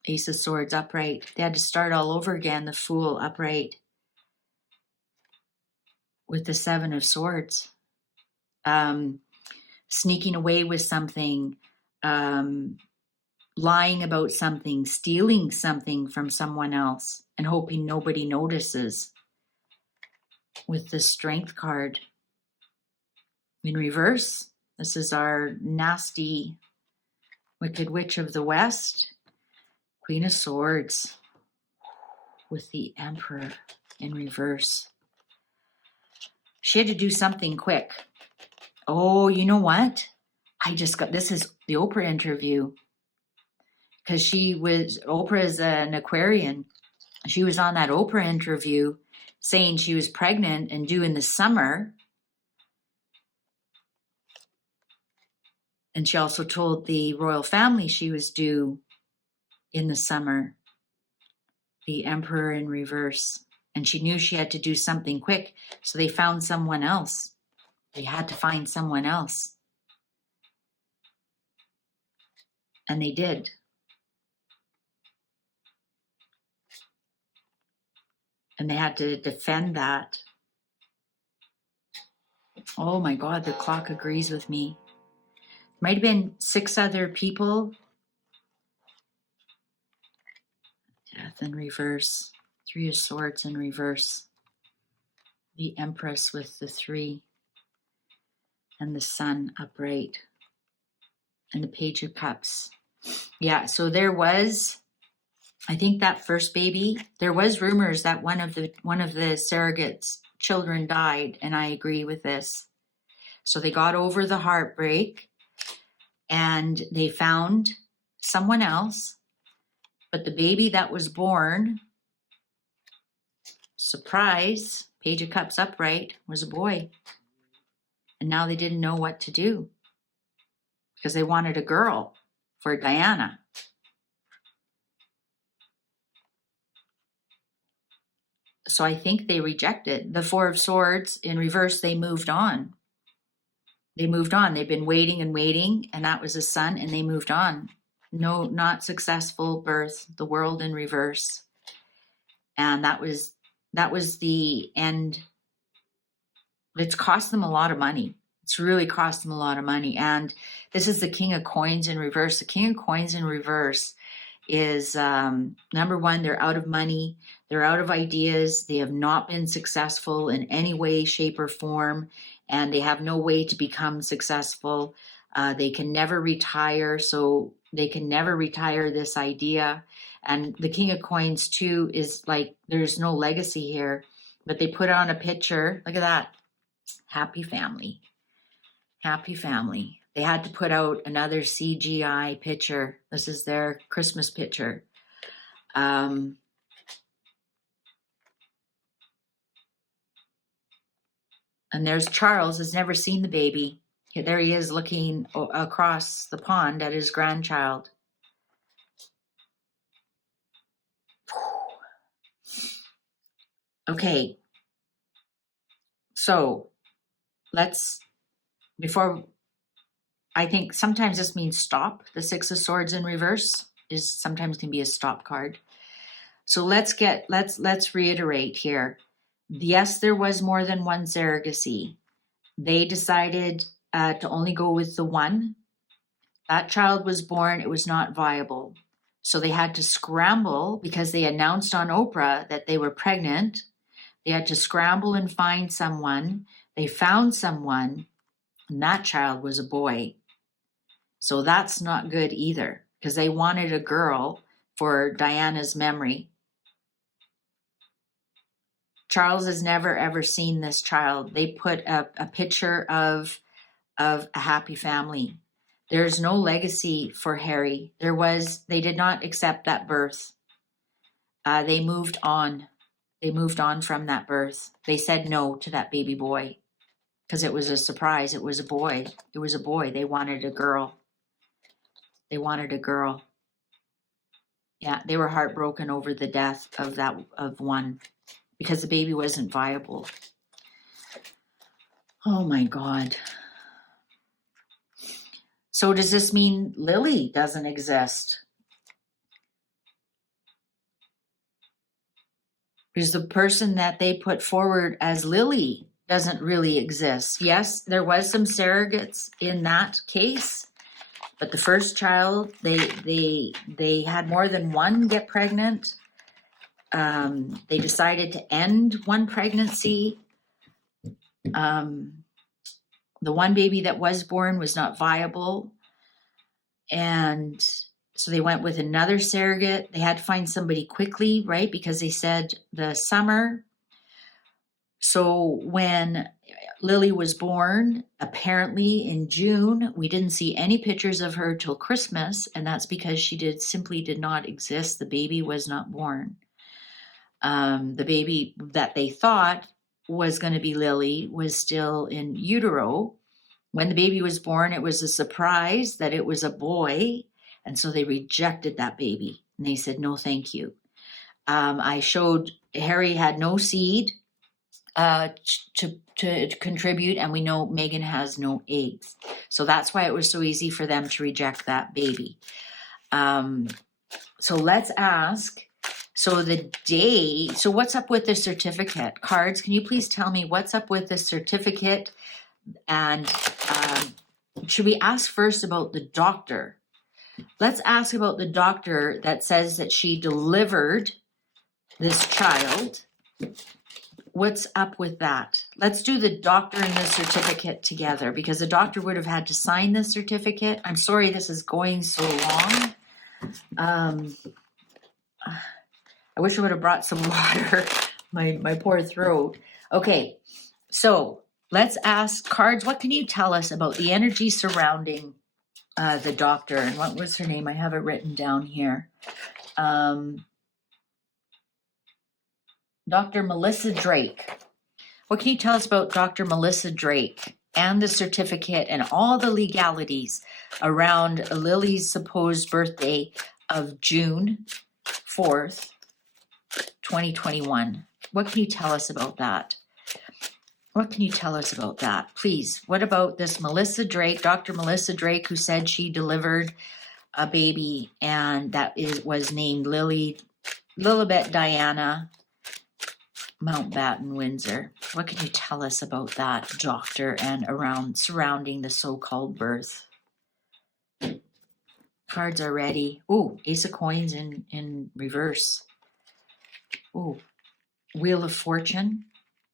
Ace of Swords upright. They had to start all over again. The Fool upright with the 7 of Swords. Sneaking away with something, lying about something, stealing something from someone else and hoping nobody notices. With the Strength card in reverse, this is our nasty Wicked Witch of the West. Queen of Swords with the Emperor in reverse. She had to do something quick. Oh, you know what? I just got, this is the Oprah interview. Because Oprah is an Aquarian. She was on that Oprah interview saying she was pregnant and due in the summer. And she also told the royal family she was due in the summer. The Emperor in reverse. And she knew she had to do something quick. So they found someone else. They had to find someone else. And they did. And they had to defend that. Oh my God, the clock agrees with me. Might have been 6 other people. Death in reverse. 3 of Swords in reverse. The Empress with the 3. And the Sun upright. And the Page of Cups. Yeah, so there was, I think that first baby, there was rumors that one of the surrogates' children died, and I agree with this. So they got over the heartbreak and they found someone else, but the baby that was born, surprise, Page of Cups upright, was a boy. And now they didn't know what to do because they wanted a girl for Diana. So I think they rejected. The 4 of Swords in reverse, they moved on. They moved on. They've been waiting and waiting, and that was a son, and they moved on. No, not successful birth, the World in reverse. And that was the end. It's cost them a lot of money. It's really cost them a lot of money. And this is the King of Coins in reverse. The King of Coins in reverse is, number one, they're out of money. They're out of ideas. They have not been successful in any way, shape, or form. And they have no way to become successful. They can never retire. So they can never retire this idea. And the King of Coins too is like, there's no legacy here, but they put on a picture. Look at that. Happy family. Happy family. They had to put out another CGI picture. This is their Christmas picture. And there's Charles, has never seen the baby. There he is looking across the pond at his grandchild. Okay. So I think sometimes this means stop. The 6 of Swords in reverse is sometimes can be a stop card. So let's reiterate here. Yes, there was more than one surrogacy. They decided to only go with the one. That child was born, it was not viable. So they had to scramble because they announced on Oprah that they were pregnant. They had to scramble and find someone. They found someone, and that child was a boy. So that's not good either because they wanted a girl for Diana's memory. Charles has never, ever seen this child. They put a picture of a happy family. There's no legacy for Harry. They did not accept that birth. They moved on. They moved on from that birth. They said no to that baby boy because it was a surprise. It was a boy. It was a boy. They wanted a girl. They wanted a girl. Yeah, they were heartbroken over the death of one because the baby wasn't viable. Oh my God. So does this mean Lili doesn't exist? Because the person that they put forward as Lili doesn't really exist. Yes, there was some surrogates in that case, but the first child, they had more than one get pregnant. They decided to end one pregnancy. The one baby that was born was not viable. And so they went with another surrogate. They had to find somebody quickly, right? Because they said the summer. So when Lili was born, apparently in June, we didn't see any pictures of her till Christmas. And that's because she simply did not exist. The baby was not born. The baby that they thought was going to be Lili was still in utero. When the baby was born, it was a surprise that it was a boy. And so they rejected that baby. And they said, no, thank you. I showed Harry had no seed to contribute. And we know Megan has no eggs. So that's why it was so easy for them to reject that baby. So let's ask. So what's up with the certificate? Cards, can you please tell me what's up with the certificate? And should we ask first about the doctor? Let's ask about the doctor that says that she delivered this child. What's up with that? Let's do the doctor and the certificate together because the doctor would have had to sign the certificate. I'm sorry this is going so long. I wish I would have brought some water. My poor throat. Okay, so let's ask cards. What can you tell us about the energy surrounding the doctor? And what was her name? I have it written down here. Dr. Melissa Drake. What can you tell us about Dr. Melissa Drake and the certificate and all the legalities around Lili's supposed birthday of June 4th, 2021? What can you tell us about that? What can you tell us about that? Please, what about this Melissa Drake, Dr. Melissa Drake, who said she delivered a baby and that was named Lilibet Diana Mountbatten Windsor? What can you tell us about that doctor and surrounding the so-called birth? Cards are ready. Ooh, Ace of Coins in reverse. Ooh, Wheel of Fortune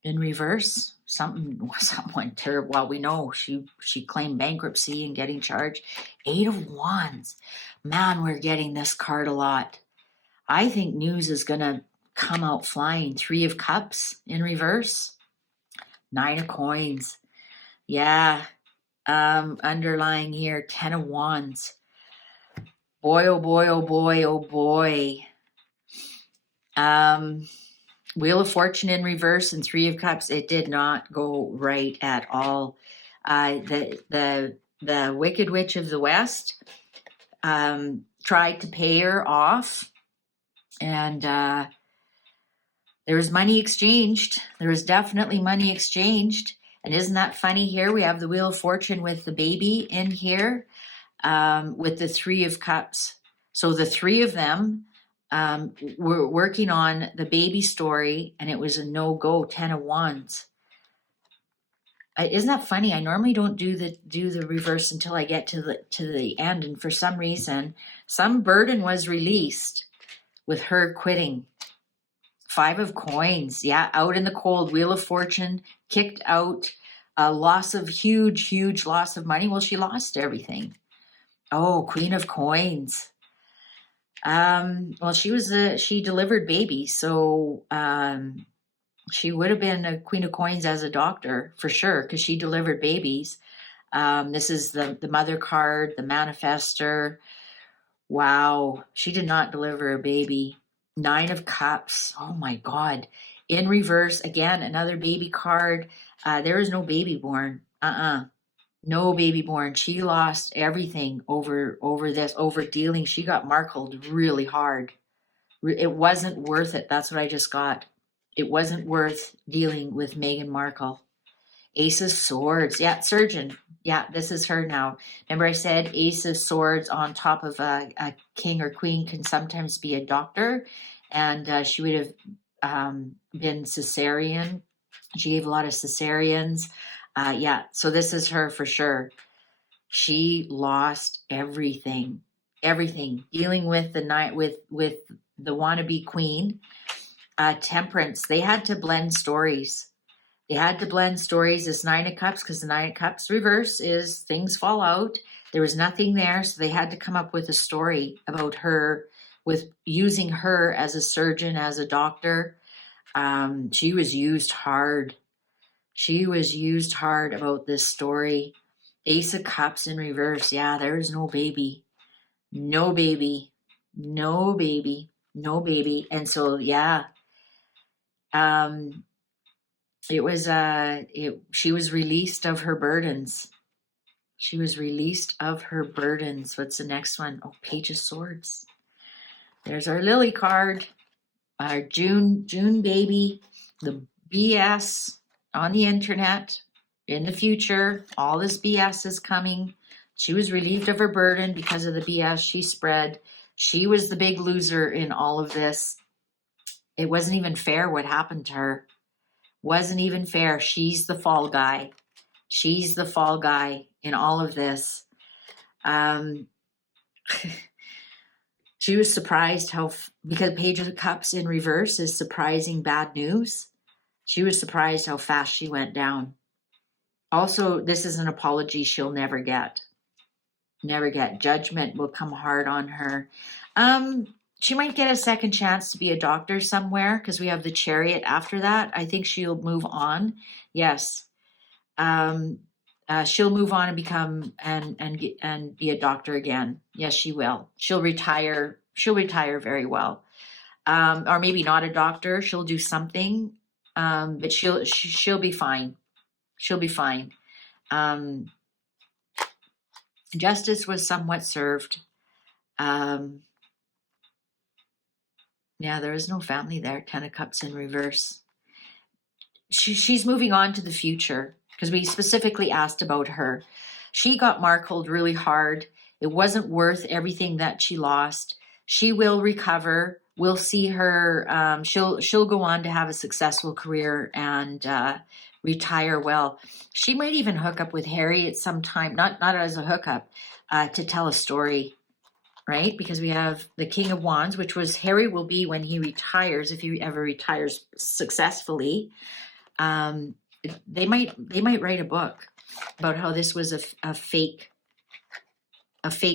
in reverse. Someone terrible. Well, we know she claimed bankruptcy and getting charged. 8 of Wands. Man, we're getting this card a lot. I think news is going to come out flying. 3 of Cups in reverse. 9 of Coins. Yeah. Underlying here, 10 of Wands. Boy, oh boy, oh boy, oh boy. Wheel of Fortune in reverse and 3 of Cups. It did not go right at all. The Wicked Witch of the West tried to pay her off, and there was money exchanged. There was definitely money exchanged. And isn't that funny here? We have the Wheel of Fortune with the baby in here with the 3 of Cups. So the 3 of them were working on the baby story, and it was a no-go. 10 of Wands. Isn't that funny? I normally don't do the reverse until I get to the end, and for some reason, some burden was released with her quitting. 5 of Coins, yeah, out in the cold. Wheel of Fortune, kicked out. A huge loss of money. Well, she lost everything. Oh, Queen of Coins. Well, she delivered babies, so she would have been a Queen of Coins as a doctor for sure, because she delivered babies. This is the mother card, the manifester. Wow, she did not deliver a baby. 9 of Cups. Oh my God. In reverse, again, another baby card. There is no baby born. No baby born. She lost everything over this, over dealing. She got markled really hard. It wasn't worth it. That's what I just got. It wasn't worth dealing with Meghan Markle. Ace of Swords. Yeah, surgeon. Yeah, this is her now. Remember I said Ace of Swords on top of a king or queen can sometimes be a doctor. And she would have been cesarean. She gave a lot of cesareans. Yeah, so this is her for sure. She lost everything. Everything. Dealing with the night with the wannabe queen. Temperance. They had to blend stories. They had to blend stories. This Nine of Cups, because the Nine of Cups reverse is things fall out. There was nothing there, so they had to come up with a story about her, with using her as a surgeon, as a doctor. She was used hard. She was used hard about this story. Ace of Cups in reverse. Yeah, there's no baby. No baby. No baby. No baby. And so, yeah. It was she was released of her burdens. She was released of her burdens. What's the next one? Oh, Page of Swords. There's our Lily card. Our June baby. The BS on the internet. In the future, all this BS is coming. She was relieved of her burden because of the BS she spread. She was the big loser in all of this. It wasn't even fair what happened to her. Wasn't even fair. She's the fall guy. She's the fall guy in all of this. She was surprised because Page of Cups in reverse is surprising bad news. She was surprised how fast she went down. Also, this is an apology she'll never get. Never get. Judgment will come hard on her. She might get a second chance to be a doctor somewhere because we have the Chariot after that. I think she'll move on. Yes. She'll move on and become and be a doctor again. Yes, she will. She'll retire. She'll retire very well. Or maybe not a doctor. She'll do something. But she'll be fine. She'll be fine. Justice was somewhat served. Yeah, there is no family there. 10 of Cups in reverse. She's moving on to the future because we specifically asked about her. She got markled really hard. It wasn't worth everything that she lost. She will recover. We'll see her. She'll go on to have a successful career and retire well. She might even hook up with Harry at some time, not as a hookup, to tell a story. Right? Because we have the King of Wands, which was Harry will be when he retires, if he ever retires successfly. They might write a book about how this was a fake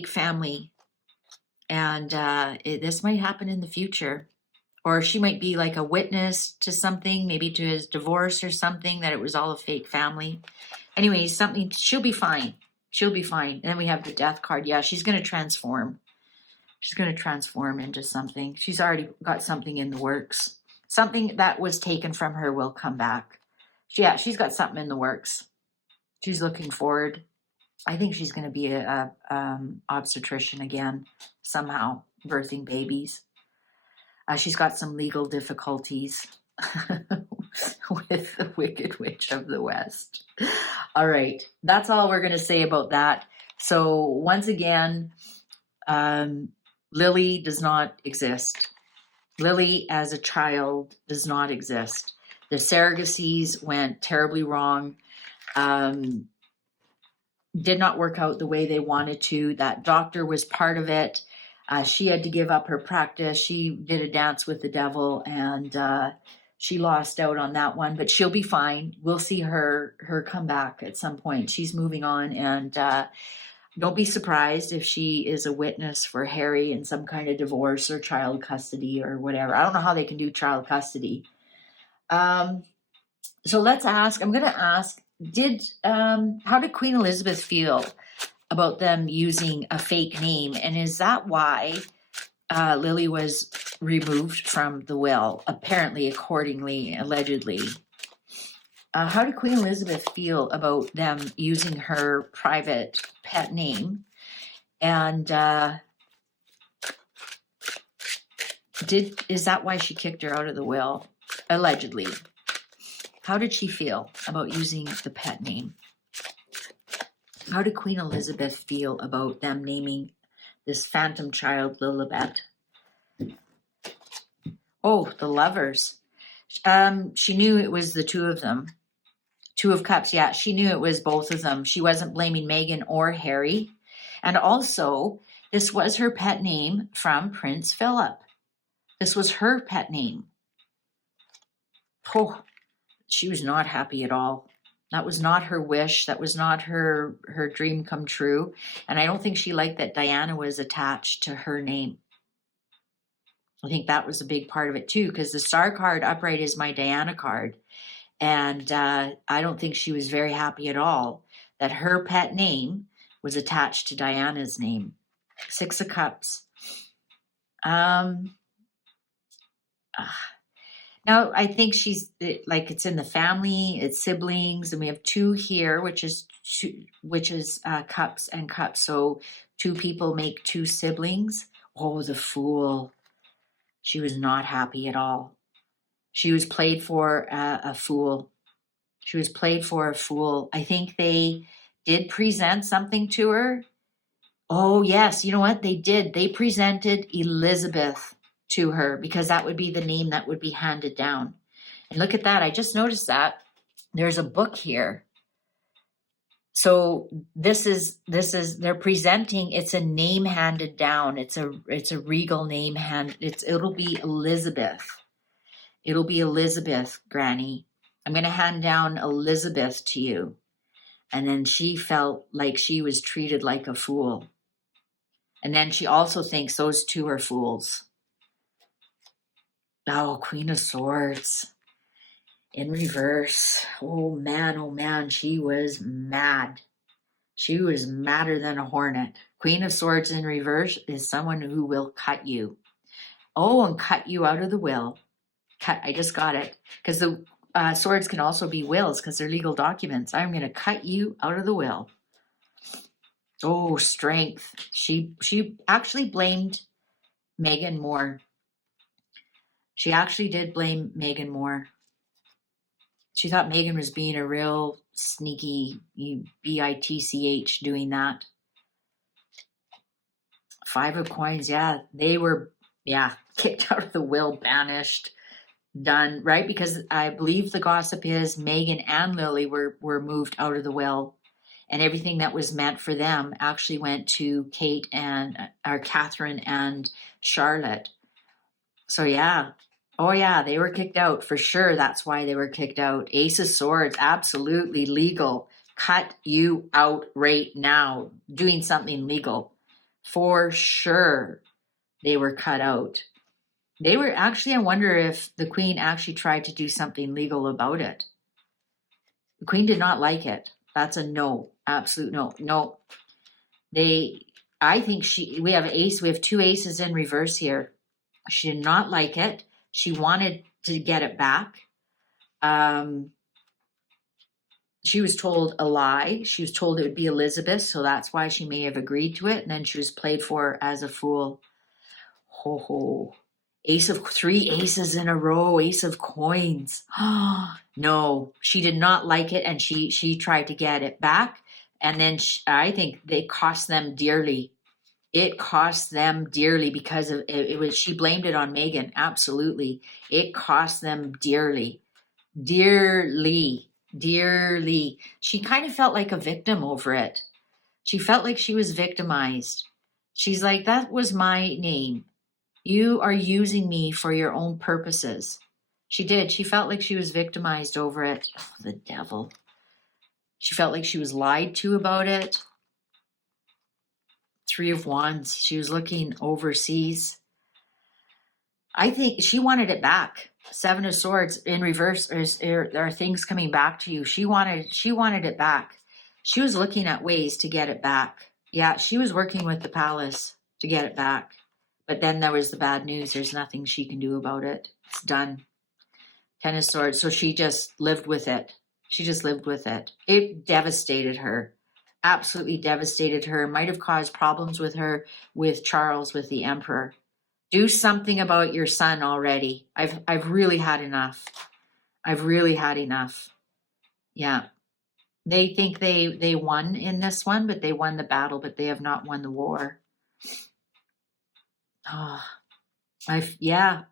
family. And this might happen in the future. Or she might be like a witness to something, maybe to his divorce or something, that it was all a fake family. Anyway, she'll be fine. She'll be fine. And then we have the Death card. Yeah, she's going to transform. She's going to transform into something. She's already got something in the works. Something that was taken from her will come back. Yeah, she's got something in the works. She's looking forward. I think she's going to be a obstetrician again, somehow, birthing babies. She's got some legal difficulties with the Wicked Witch of the West. All right, that's all we're going to say about that. So once again, Lily does not exist. Lily as a child does not exist. The surrogacies went terribly wrong. Did not work out the way they wanted to. That doctor was part of it. She had to give up her practice. She did a dance with the devil and she lost out on that one, but she'll be fine. We'll see her come back at some point. She's moving on, and don't be surprised if she is a witness for Harry in some kind of divorce or child custody or whatever. I don't know how they can do child custody. So let's ask, I'm going to ask, how did Queen Elizabeth feel about them using a fake name? And is that why Lili was removed from the will, apparently, accordingly, allegedly. How did Queen Elizabeth feel about them using her private pet name? And is that why she kicked her out of the will? Allegedly. How did she feel about using the pet name? How did Queen Elizabeth feel about them naming this phantom child Lilibet? Oh, the lovers. She knew it was the two of them. Two of Cups, yeah, she knew it was both of them. She wasn't blaming Meghan or Harry. And also, this was her pet name from Prince Philip. This was her pet name. Oh, she was not happy at all. That was not her wish. That was not her dream come true. And I don't think she liked that Diana was attached to her name. I think that was a big part of it too, because the star card upright is my Diana card. And I don't think she was very happy at all that her pet name was attached to Diana's name. 6 of Cups. Now, I think she's like, it's in the family, it's siblings, and we have 2 here, which is Cups and Cups. So 2 people make 2 siblings. Oh, the Fool. She was not happy at all. She was played for a fool. She was played for a fool. I think they did present something to her. Oh, yes. You know what? They did. They presented Elizabeth to her because that would be the name that would be handed down. And look at that. I just noticed that. There's a book here. So this is they're presenting, it's a name handed down. It's a regal name it'll be Elizabeth. It'll be Elizabeth, Granny. I'm going to hand down Elizabeth to you. And then she felt like she was treated like a fool. And then she also thinks those 2 are fools. Oh, Queen of Swords in reverse. Oh man, she was mad. She was madder than a hornet. Queen of Swords in reverse is someone who will cut you. Oh, and cut you out of the will. I just got it. Because the swords can also be wills because they're legal documents. I'm going to cut you out of the will. Oh, Strength. She actually blamed Meghan more. She actually did blame Meghan more. She thought Meghan was being a real sneaky bitch doing that. 5 of Coins, yeah. They were, kicked out of the will, banished. Done, right? Because I believe the gossip is Meghan and Lili were moved out of the will, and everything that was meant for them actually went to Kate and Catherine and Charlotte. So yeah. Oh yeah, they were kicked out for sure. That's why they were kicked out. Ace of Swords, absolutely legal. Cut you out right now. Doing something legal. For sure they were cut out. They were actually, I wonder if the Queen actually tried to do something legal about it. The Queen did not like it. That's a no. Absolute no. No. I think we have 2 aces in reverse here. She did not like it. She wanted to get it back. She was told a lie. She was told it would be Elizabeth, so that's why she may have agreed to it. And then she was played for as a fool. Ho ho. 3 aces in a row, Ace of Coins. No, she did not like it, and she tried to get it back. And then I think they cost them dearly. It cost them dearly because of it was. She blamed it on Meghan. Absolutely, it cost them dearly, dearly. She kind of felt like a victim over it. She felt like she was victimized. She's like, that was my name. You are using me for your own purposes. She did. She felt like she was victimized over it. Oh, the devil. She felt like she was lied to about it. 3 of Wands. She was looking overseas. I think she wanted it back. 7 of Swords in reverse. There are things coming back to you. She wanted it back. She was looking at ways to get it back. Yeah, she was working with the palace to get it back. But then there was the bad news. There's nothing she can do about it. It's done. 10 of Swords. So she just lived with it. She just lived with it. It devastated her. Absolutely devastated her. Might have caused problems with her, with Charles, with the Emperor. Do something about your son already. I've really had enough. I've really had enough. Yeah. They think they won in this one, but they won the battle, but they have not won the war. Oh, yeah.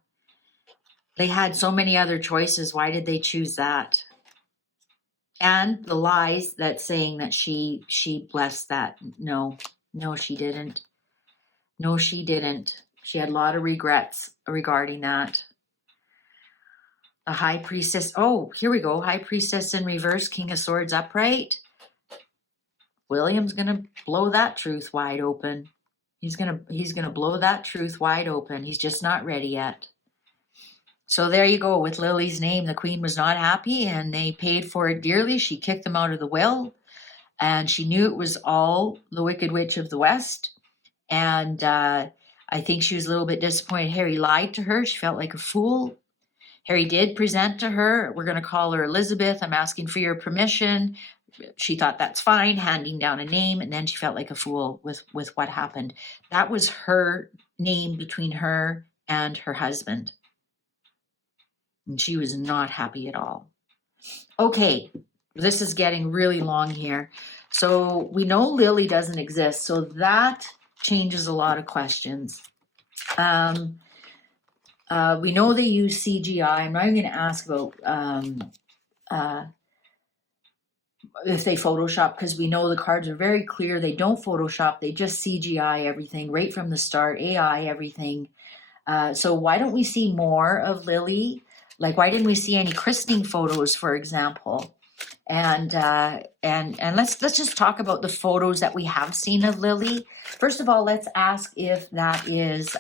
They had so many other choices. Why did they choose that? And the lies that saying that she blessed that. No, she didn't. No, she didn't. She had a lot of regrets regarding that. The High Priestess. Oh, here we go. High Priestess in reverse, King of Swords upright. William's gonna blow that truth wide open. He's gonna blow that truth wide open. He's just not ready yet. So there you go with Lily's name. The queen was not happy and they paid for it dearly. She kicked them out of the will and she knew it was all the Wicked Witch of the West. And I think she was a little bit disappointed. Harry lied to her. She felt like a fool. Harry did present to her, we're going to call her Elizabeth. I'm asking for your permission. She thought that's fine, handing down a name. And then she felt like a fool with what happened. That was her name between her and her husband. And she was not happy at all. Okay, this is getting really long here. So we know Lily doesn't exist. So that changes a lot of questions. We know they use CGI. I'm not even going to ask about if they Photoshop, because we know the cards are very clear. They don't Photoshop. They just CGI everything right from the start, AI everything. So why don't we see more of Lily? Like, why didn't we see any christening photos, for example? And let's just talk about the photos that we have seen of Lily. First of all, let's ask if that is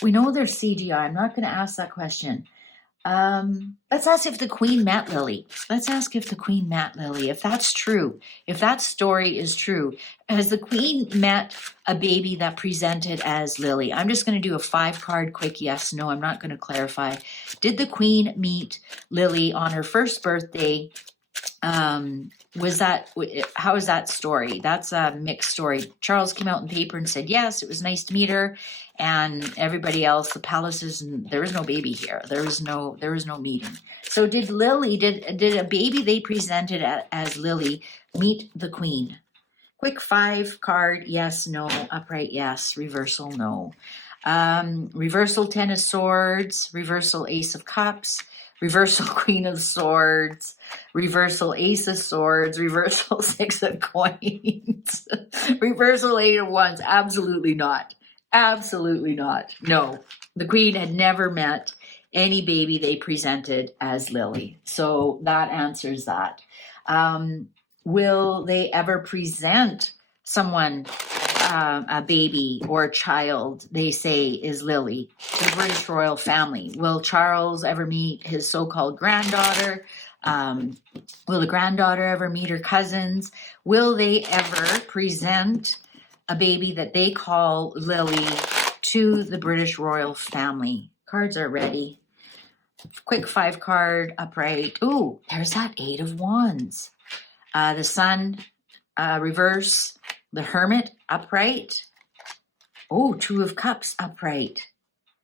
we know there's CGI. I'm not going to ask that question. Let's ask if the queen met Lily. Let's ask if the queen met Lily. If that's true, if that story is true, has the queen met a baby that presented as Lily? I'm just going to do a 5-card quick yes, no. I'm not going to clarify. Did the queen meet Lily on her first birthday? How is that story? That's a mixed story. Charles came out in paper and said, yes, it was nice to meet her. And everybody else, the palaces, and there was no baby here. There was no meeting. So did Lily, did a baby they presented as Lily meet the queen? Quick 5-card, yes, no, upright, yes, reversal, no. Reversal 10 of Swords, reversal Ace of Cups, reversal Queen of Swords, reversal Ace of Swords, reversal 6 of Coins, reversal 8 of Wands. Absolutely not. Absolutely not. No, the queen had never met any baby they presented as Lily. So that answers that. Will they ever present someone, a baby or a child they say is Lily, to the British royal family? Will Charles ever meet his so-called granddaughter? Will the granddaughter ever meet her cousins? Will they ever present a baby that they call Lily to the British royal family? Cards are ready. Quick 5-card upright. Ooh, there's that 8 of Wands. The Sun reverse. The Hermit upright. Oh, 2 of Cups upright.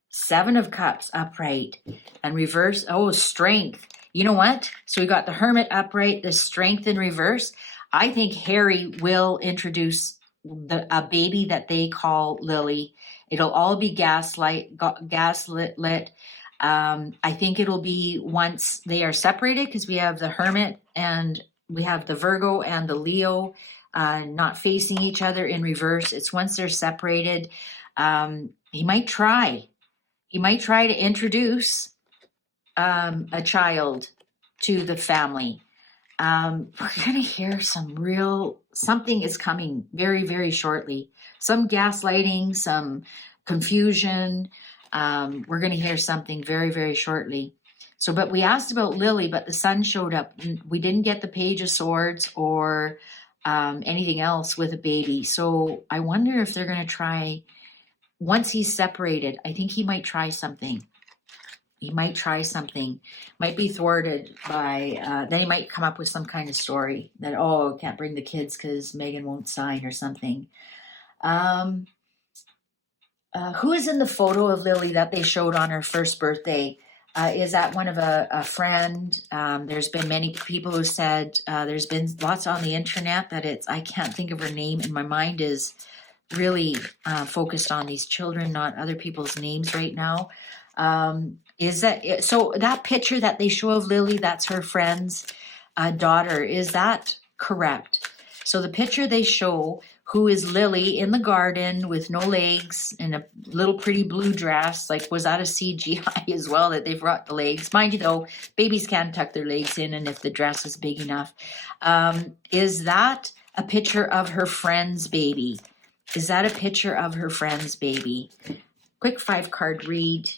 7 of Cups upright. And reverse. Oh, Strength. You know what? So we got the Hermit upright, the Strength in reverse. I think Harry will introduce a baby that they call Lily. It'll all be gaslit. I think it'll be once they are separated, because we have the Hermit and we have the Virgo and the Leo not facing each other in reverse. It's once they're separated. He might try to introduce a child to the family. We're going to hear something is coming very, very shortly. Some gaslighting, some confusion. We're going to hear something very, very shortly. So, but we asked about Lily, but the Sun showed up. We didn't get the Page of Swords or anything else with a baby. So I wonder if they're going to try, once he's separated, I think he might try something. He might try something, might be thwarted by, then he might come up with some kind of story that, oh, can't bring the kids because Megan won't sign or something. Who is in the photo of Lili that they showed on her first birthday? Is that one of a friend? There's been many people who said, there's been lots on the internet that I can't think of her name, and my mind is really focused on these children, not other people's names right now. Is that, so that picture that they show of Lili, that's her friend's daughter, is that correct? So the picture they show, who is Lili in the garden with no legs in a little pretty blue dress, like, was that a CGI as well, that they've brought the legs? Mind you though, babies can tuck their legs in, and if the dress is big enough. Is that a picture of her friend's baby? Is that a picture of her friend's baby? Quick 5-card read.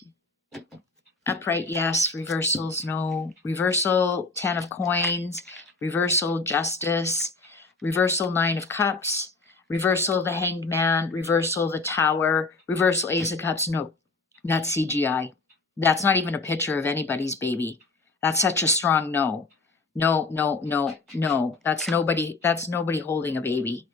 Upright, yes. Reversals, no. Reversal, 10 of coins. Reversal, justice. Reversal, 9 of cups. Reversal, the hanged man. Reversal, the tower. Reversal, ace of cups. No, that's CGI. That's not even a picture of anybody's baby. That's such a strong no. No, no, no, no. That's nobody holding a baby.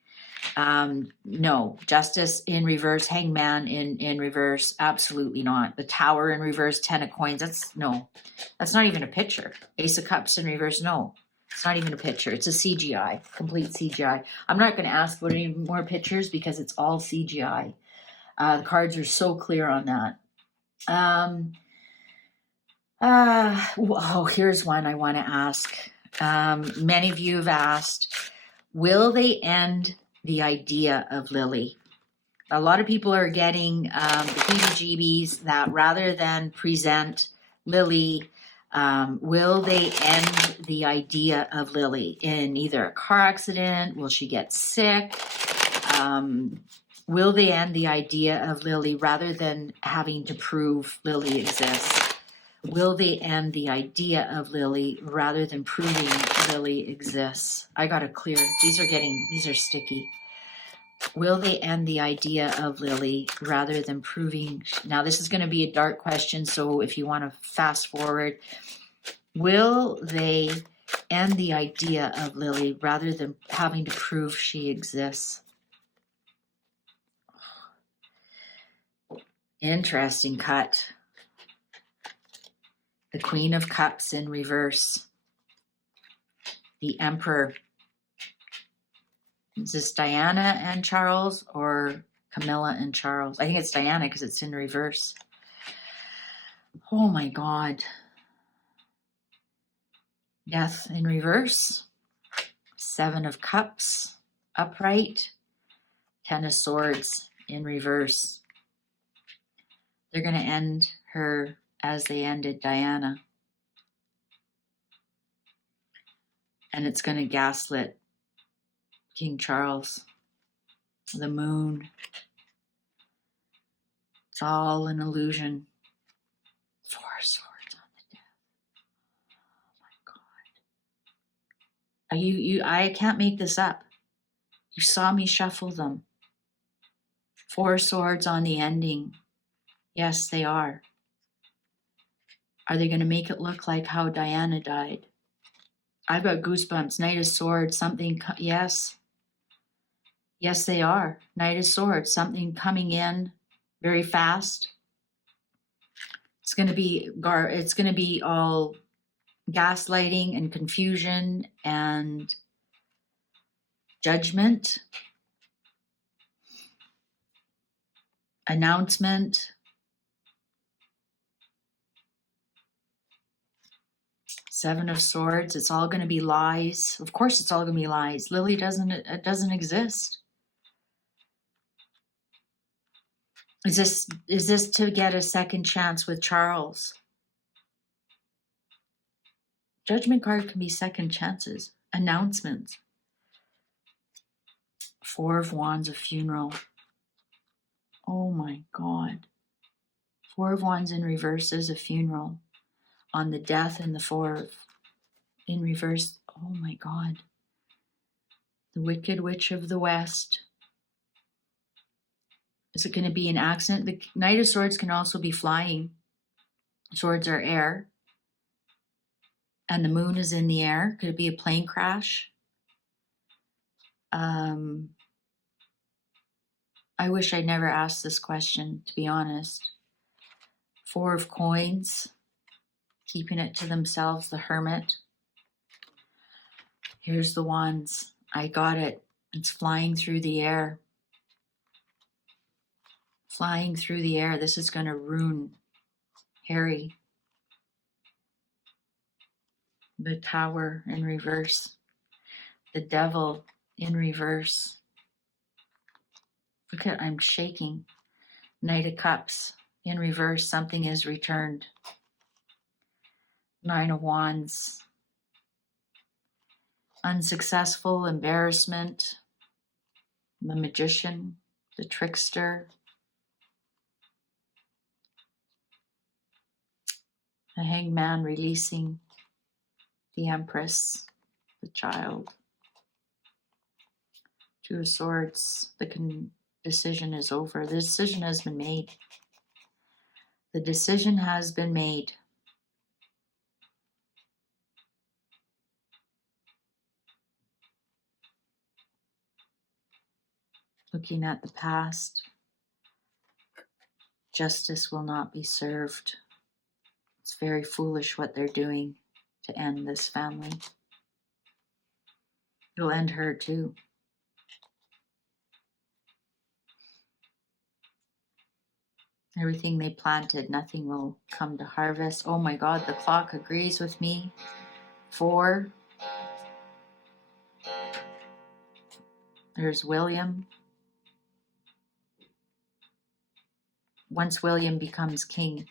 No. Justice in reverse, hangman in reverse, absolutely not. The tower in reverse, 10 of coins, that's not even a picture. Ace of cups in reverse, no. It's not even a picture. It's a CGI, complete CGI. I'm not going to ask for any more pictures because it's all CGI. The cards are so clear on that. Here's one I want to ask. Many of you have asked, will they end the idea of Lili? A lot of people are getting the heebie-jeebies that rather than present Lili, will they end the idea of Lili in either a car accident? Will she get sick? Will they end the idea of Lili rather than having to prove Lili exists? Will they end the idea of Lili rather than proving Lili exists? I got to clear. These are sticky. Will they end the idea of Lili rather than proving? Now, this is going to be a dark question, so if you want to fast forward, will they end the idea of Lili rather than having to prove she exists? Interesting cut. The Queen of Cups in reverse. The Emperor. Is this Diana and Charles or Camilla and Charles? I think it's Diana because it's in reverse. Oh my God. Death in reverse. 7 of Cups upright. 10 of Swords in reverse. They're going to end her as they ended Diana. And it's going to gaslit King Charles. The moon. It's all an illusion. 4 swords on the death. Oh my God. I can't make this up. You saw me shuffle them. 4 swords on the ending. Yes, they are. Are they going to make it look like how Diana died? I've got goosebumps. Knight of Swords, something, yes. Yes, they are. Knight of Swords, something coming in very fast. It's going to be all gaslighting and confusion and judgment, announcement. Seven of Swords, it's all going to be lies. Of course it's all going to be lies. Lili doesn't exist. Is this to get a second chance with Charles? Judgment card can be second chances, announcements. 4 of Wands, a funeral. Oh my God. 4 of Wands in reverse is a funeral. On the death and the 4 in reverse. Oh my God. The Wicked Witch of the West. Is it going to be an accident? The Knight of Swords can also be flying. Swords are air. And the moon is in the air. Could it be a plane crash? I wish I'd never asked this question, to be honest. Four of Coins. Keeping it to themselves, the Hermit. Here's the Wands. I got it. It's flying through the air. Flying through the air. This is going to ruin Harry. The Tower in reverse. The Devil in reverse. Look at, I'm shaking. Knight of Cups in reverse. Something is returned. Nine of Wands. Unsuccessful, embarrassment. The Magician, the Trickster. The Hangman releasing. The Empress, the Child. Two of Swords, the decision is over. The decision has been made. The decision has been made. Looking at the past, justice will not be served. It's very foolish what they're doing to end this family. It'll end her too. Everything they planted, nothing will come to harvest. Oh my God, the clock agrees with me. 4. There's William. Once William becomes king.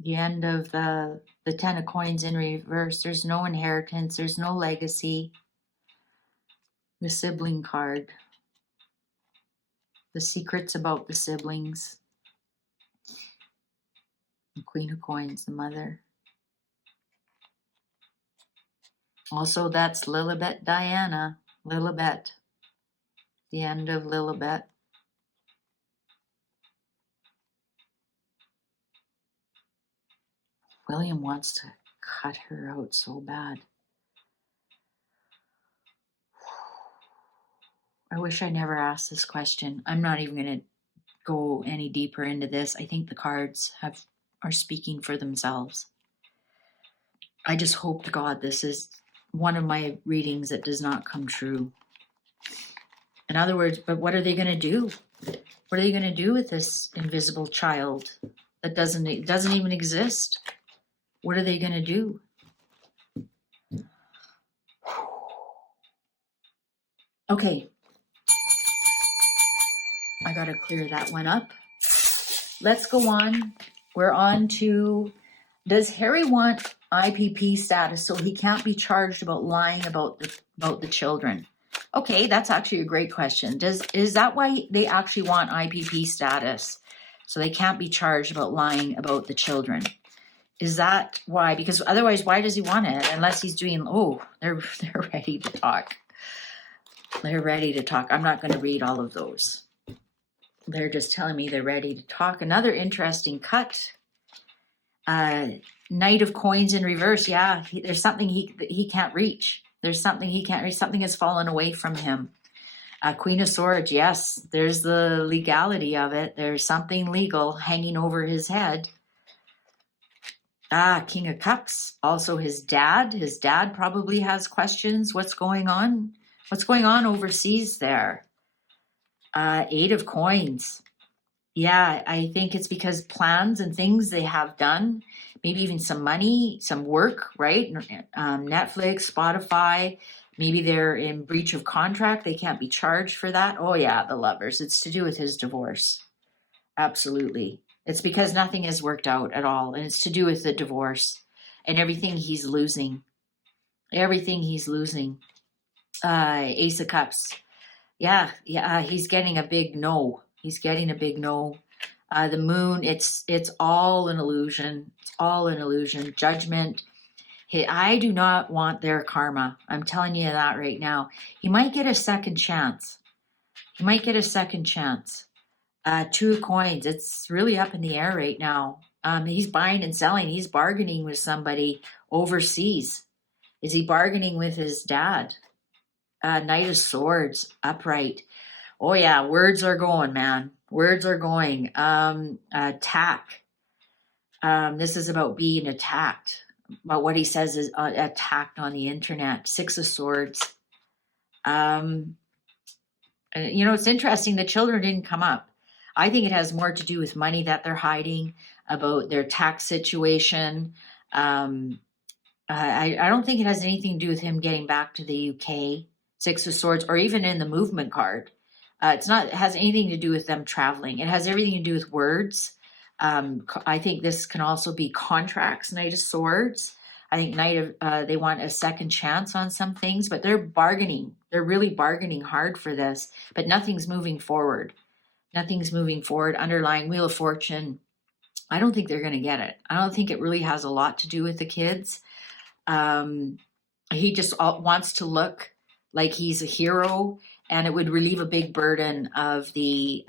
The end of the Ten of Coins in reverse. There's no inheritance. There's no legacy. The sibling card. The secrets about the siblings. The Queen of Coins, the mother. Also, that's Lilibet Diana. Lilibet. The end of Lilibet. William wants to cut her out so bad. I wish I never asked this question. I'm not even going to go any deeper into this. I think the cards are speaking for themselves. I just hope to God this is one of my readings that does not come true. In other words, but what are they going to do? What are they going to do with this invisible child that doesn't even exist? What are they going to do? Okay. I got to clear that one up. Let's go on. We're on to, does Harry want IPP status so he can't be charged about lying about the children? Okay, that's actually a great question. Is that why they actually want IPP status? So they can't be charged about lying about the children. Is that why? Because otherwise, why does he want it? Unless he's doing, they're ready to talk. They're ready to talk. I'm not going to read all of those. They're just telling me they're ready to talk. Another interesting cut. Knight of Coins in reverse. Yeah, there's something he can't reach. There's something he can't reach. Something has fallen away from him. Queen of Swords. Yes, there's the legality of it. There's something legal hanging over his head. King of Cups. Also his dad. His dad probably has questions. What's going on? What's going on overseas there? 8 of Coins. Yeah, I think it's because plans and things they have done, maybe even some money, some work, right? Netflix, Spotify, maybe they're in breach of contract. They can't be charged for that. Oh yeah, the Lovers. It's to do with his divorce. Absolutely. It's because nothing has worked out at all. And it's to do with the divorce and everything he's losing. Everything he's losing. Ace of Cups. Yeah, he's getting a big no. He's getting a big no. The moon, it's all an illusion. It's all an illusion. Judgment. I do not want their karma. I'm telling you that right now. He might get a second chance. He might get a second chance. Two of coins. It's really up in the air right now. He's buying and selling. He's bargaining with somebody overseas. Is he bargaining with his dad? Knight of Swords, upright. Oh yeah, words are going, man. Words are going. Attack. This is about being attacked. But what he says is attacked on the internet. Six of Swords. It's interesting. The children didn't come up. I think it has more to do with money that they're hiding, about their tax situation. I don't think it has anything to do with him getting back to the UK. Six of Swords, or even in the movement card. It has anything to do with them traveling. It has everything to do with words. I think this can also be contracts, Knight of Swords. I think they want a second chance on some things, but they're bargaining. They're really bargaining hard for this, but nothing's moving forward. Nothing's moving forward. Underlying Wheel of Fortune, I don't think they're going to get it. I don't think it really has a lot to do with the kids. He just wants to look like he's a hero, and it would relieve a big burden of the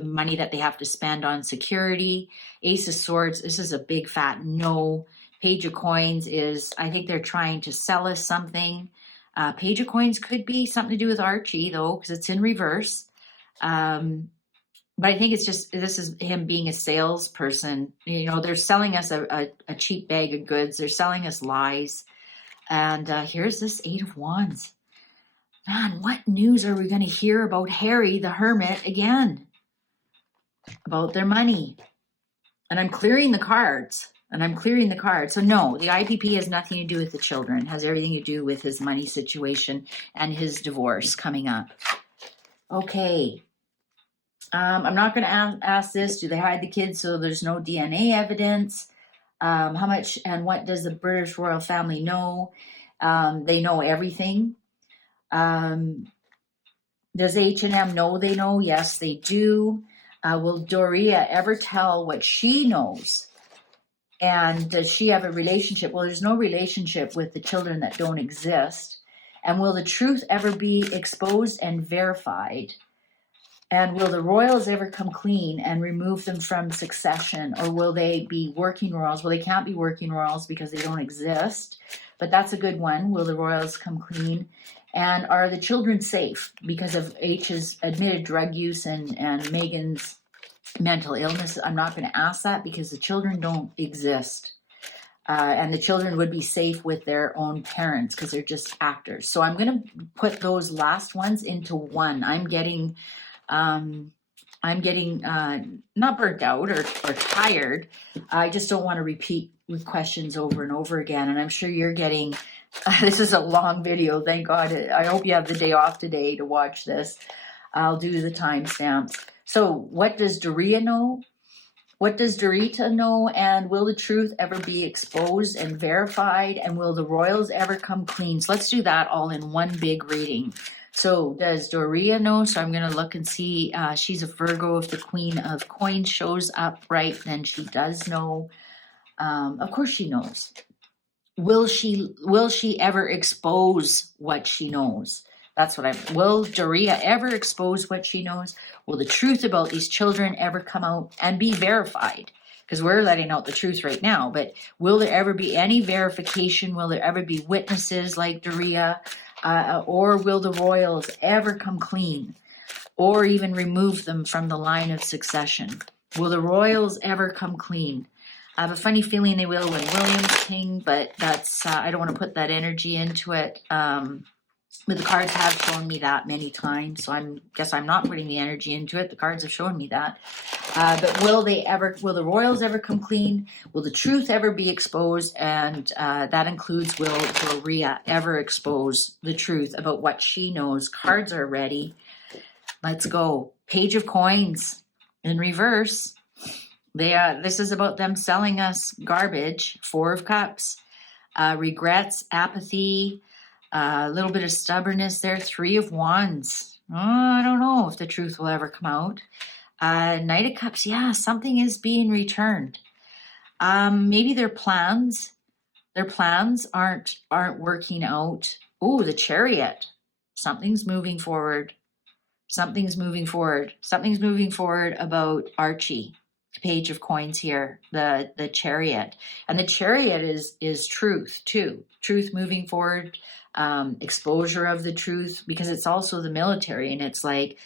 money that they have to spend on security. Ace of Swords, this is a big fat no. Page of Coins is, I think they're trying to sell us something. Page of Coins could be something to do with Archie, though, because it's in reverse. But I think it's just, this is him being a salesperson. They're selling us a cheap bag of goods. They're selling us lies. And here's this Eight of Wands. Man, what news are we going to hear about Harry the Hermit again? About their money. And I'm clearing the cards. So no, the IPP has nothing to do with the children. It has everything to do with his money situation and his divorce coming up. Okay. I'm not going to ask this. Do they hide the kids so there's no DNA evidence? How much and what does the British royal family know? They know everything. Does H&M know they know? Yes, they do. Will Doria ever tell what she knows? And does she have a relationship? Well, there's no relationship with the children that don't exist. And will the truth ever be exposed and verified? And will the royals ever come clean and remove them from succession? Or will they be working royals? Well, they can't be working royals because they don't exist. But that's a good one. Will the royals come clean? And are the children safe because of H's admitted drug use and Meghan's mental illness? I'm not going to ask that because the children don't exist. And the children would be safe with their own parents because they're just actors. So I'm going to put those last ones into one. I'm getting not burnt out or tired. I just don't want to repeat with questions over and over again. And I'm sure you're getting, this is a long video. Thank God. I hope you have the day off today to watch this. I'll do the timestamps. So what does Doria know? What does Dorita know? And will the truth ever be exposed and verified? And will the royals ever come clean? So let's do that all in one big reading. So does Doria know? So I'm going to look and see. She's a Virgo. If the Queen of Coins shows up right, then she does know. Of course she knows. Will she ever expose what she knows? That's what will Doria ever expose what she knows? Will the truth about these children ever come out and be verified? Because we're letting out the truth right now, but will there ever be any verification? Will there ever be witnesses like Doria? Or will the royals ever come clean or even remove them from the line of succession? Will the royals ever come clean? I have a funny feeling they will when William's king, but that's, I don't want to put that energy into it. But the cards have shown me that many times, so guess I'm not putting the energy into it. The cards have shown me that. But will the royals ever come clean? Will the truth ever be exposed? And that includes, will Doria ever expose the truth about what she knows? Cards are ready. Let's go. Page of Coins in reverse. This is about them selling us garbage. Four of Cups. Regrets, apathy, a little bit of stubbornness there. Three of Wands. Oh, I don't know if the truth will ever come out. Knight of Cups. Yeah, something is being returned. Maybe their plans Their plans aren't working out. Oh, the Chariot. Something's moving forward. Something's moving forward. Something's moving forward about Archie. Page of Coins here, the Chariot. And the Chariot is truth too. Truth moving forward, exposure of the truth, because it's also the military, and it's like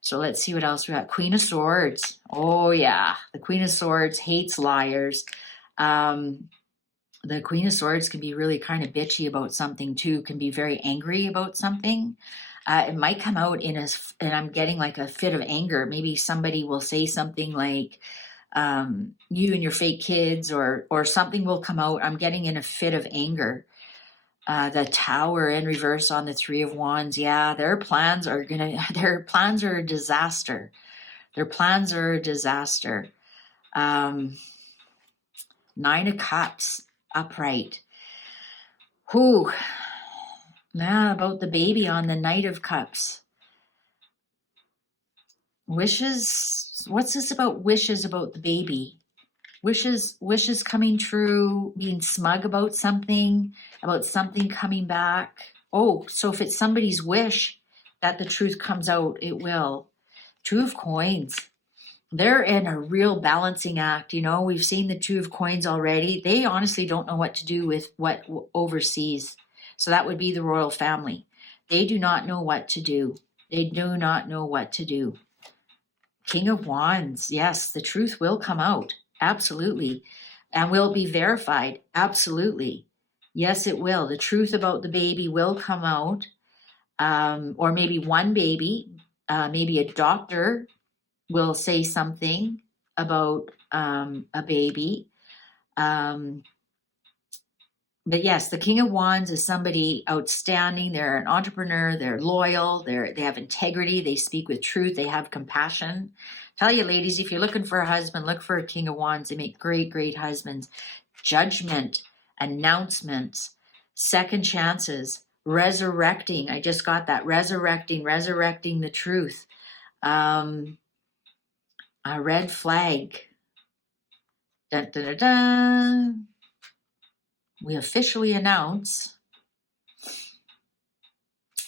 so let's see what else we got. Queen of Swords. Oh yeah, the Queen of Swords hates liars. The Queen of Swords can be really kind of bitchy about something too, can be very angry about something. It might come out and I'm getting like a fit of anger. Maybe somebody will say something like, you and your fake kids, or something will come out. I'm getting in a fit of anger. The Tower in reverse on the Three of Wands. Yeah, their plans are a disaster. Their plans are a disaster. Nine of Cups upright. Whew. Now about the baby on the Knight of Cups. Wishes. What's this about wishes about the baby? Wishes coming true, being smug about something coming back. Oh, so if it's somebody's wish that the truth comes out, it will. Two of Coins. They're in a real balancing act. We've seen the Two of Coins already. They honestly don't know what to do with what overseas. So that would be the royal family. They do not know what to do. They do not know what to do. King of Wands. Yes, the truth will come out. Absolutely. And will be verified. Absolutely. Yes, it will. The truth about the baby will come out. Or maybe one baby, maybe a doctor will say something about a baby. But yes, the King of Wands is somebody outstanding. They're an entrepreneur. They're loyal. They have integrity. They speak with truth. They have compassion. Tell you, ladies, if you're looking for a husband, look for a King of Wands. They make great, great husbands. Judgment, announcements, second chances, resurrecting. I just got that. Resurrecting the truth. A red flag. Dun, dun, dun, dun. We officially announce,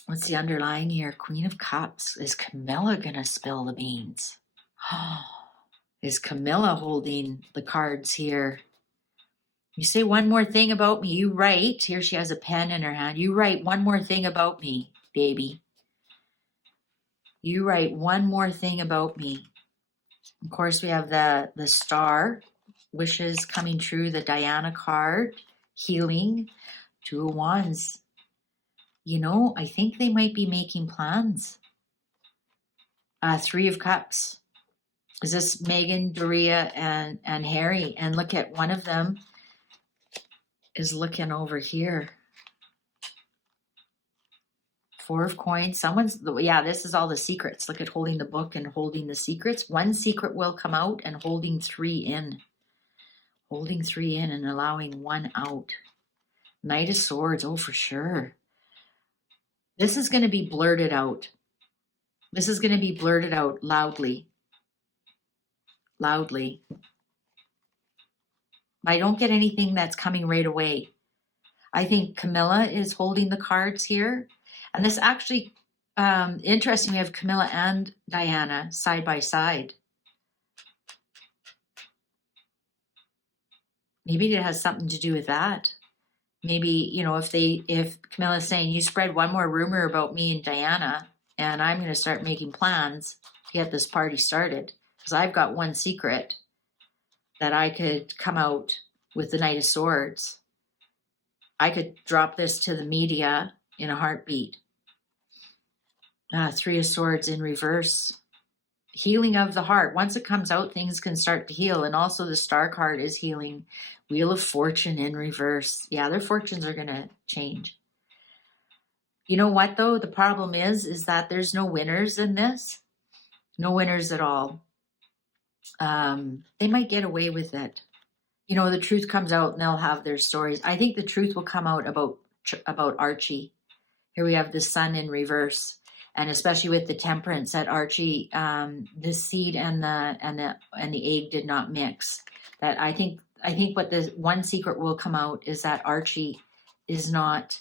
what's the underlying here? Queen of Cups. Is Camilla going to spill the beans? Is Camilla holding the cards here? You say one more thing about me. You write. Here she has a pen in her hand. You write one more thing about me, baby. You write one more thing about me. Of course, we have the Star. Wishes coming true. The Diana card. Healing. Two of Wands. I think they might be making plans. Three of Cups. Is this Meghan, Doria, and Harry? And look at one of them is looking over here. Four of Coins. This is all the secrets. Look at holding the book and holding the secrets. One secret will come out and holding three in. Holding three in and allowing one out. Knight of Swords. Oh, for sure. This is going to be blurted out. This is going to be blurted out loudly. Loudly. I don't get anything that's coming right away. I think Camilla is holding the cards here. And this actually, interesting, we have Camilla and Diana side by side. Maybe it has something to do with that. Maybe, if Camilla's saying, you spread one more rumor about me and Diana, and I'm going to start making plans to get this party started. Because I've got one secret that I could come out with the Knight of Swords. I could drop this to the media in a heartbeat. Three of Swords in reverse. Healing of the heart. Once it comes out, things can start to heal. And also the Star card is healing. Wheel of Fortune in reverse. Yeah, their fortunes are going to change. You know what, though? The problem is that there's no winners in this. No winners at all. They might get away with it. The truth comes out and they'll have their stories. I think the truth will come out about Archie. Here we have the Sun in reverse. And especially with the Temperance, that Archie, the seed and the egg did not mix. That I think I think what the one secret will come out is that Archie is not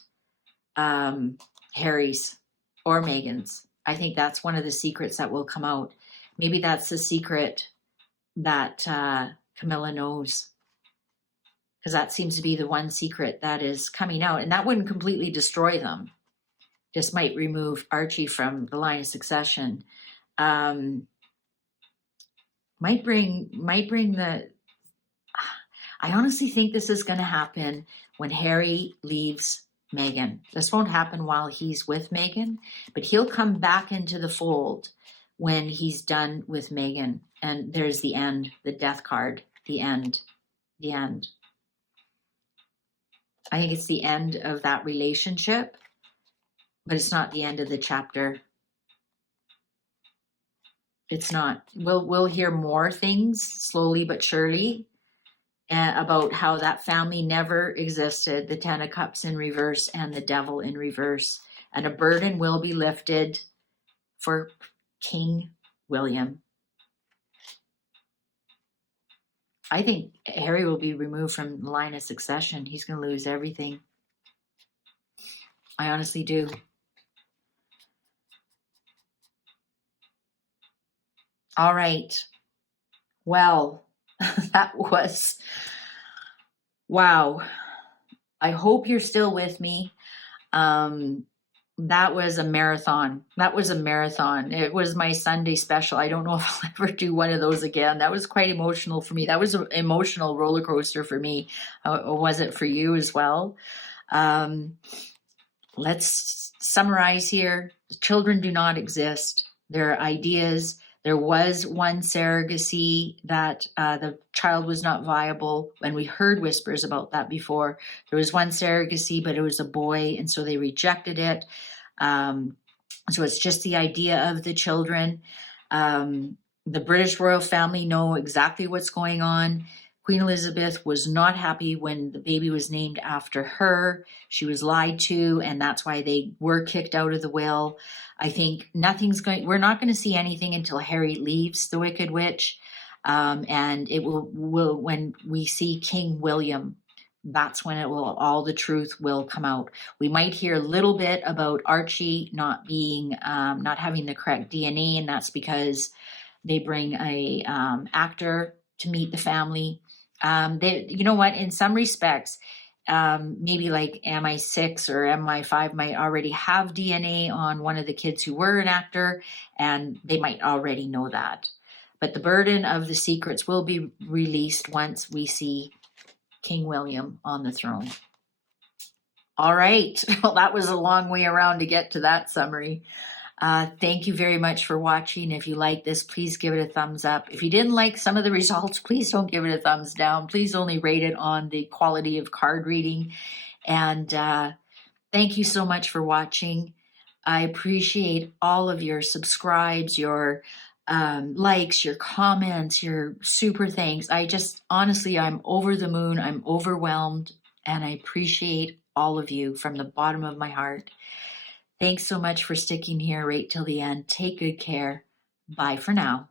Harry's or Meghan's. I think that's one of the secrets that will come out. Maybe that's the secret that Camilla knows, because that seems to be the one secret that is coming out, and that wouldn't completely destroy them. Just might remove Archie from the line of succession. Might bring the. I honestly think this is going to happen when Harry leaves Meghan. This won't happen while he's with Meghan, but he'll come back into the fold when he's done with Meghan. And there's the end, the death card, the end. I think it's the end of that relationship, but it's not the end of the chapter. It's not. We'll hear more things slowly but surely about how that family never existed, the 10 of Cups in reverse and the Devil in reverse. And a burden will be lifted for King William. I think Harry will be removed from the line of succession. He's going to lose everything. I honestly do. All right. Well, that was, wow. I hope you're still with me. That was a marathon. It was my Sunday special. I don't know if I'll ever do one of those again. That was quite emotional for me. That was an emotional roller coaster for me. Was it for you as well? Let's summarize here. Children do not exist. They're ideas. There was one surrogacy that the child was not viable, and we heard whispers about that before. There was one surrogacy, but it was a boy, and so they rejected it. So it's just the idea of the children. The British royal family know exactly what's going on. Queen Elizabeth was not happy when the baby was named after her. She was lied to, and that's why they were kicked out of the will. I think we're not going to see anything until Harry leaves the Wicked Witch. And it will when we see King William, that's when all the truth will come out. We might hear a little bit about Archie not having the correct DNA, and that's because they bring a actor to meet the family. You know what? In some respects, maybe like MI6 or MI5 might already have DNA on one of the kids who were an actor, and they might already know that. But the burden of the secrets will be released once we see King William on the throne. All right. Well, that was a long way around to get to that summary. Thank you very much for watching. If you like this, please give it a thumbs up. If you didn't like some of the results, please don't give it a thumbs down. Please only rate it on the quality of card reading. And thank you so much for watching. I appreciate all of your subscribes, your likes, your comments, your super thanks. Honestly, I'm over the moon. I'm overwhelmed, and I appreciate all of you from the bottom of my heart. Thanks so much for sticking here right till the end. Take good care. Bye for now.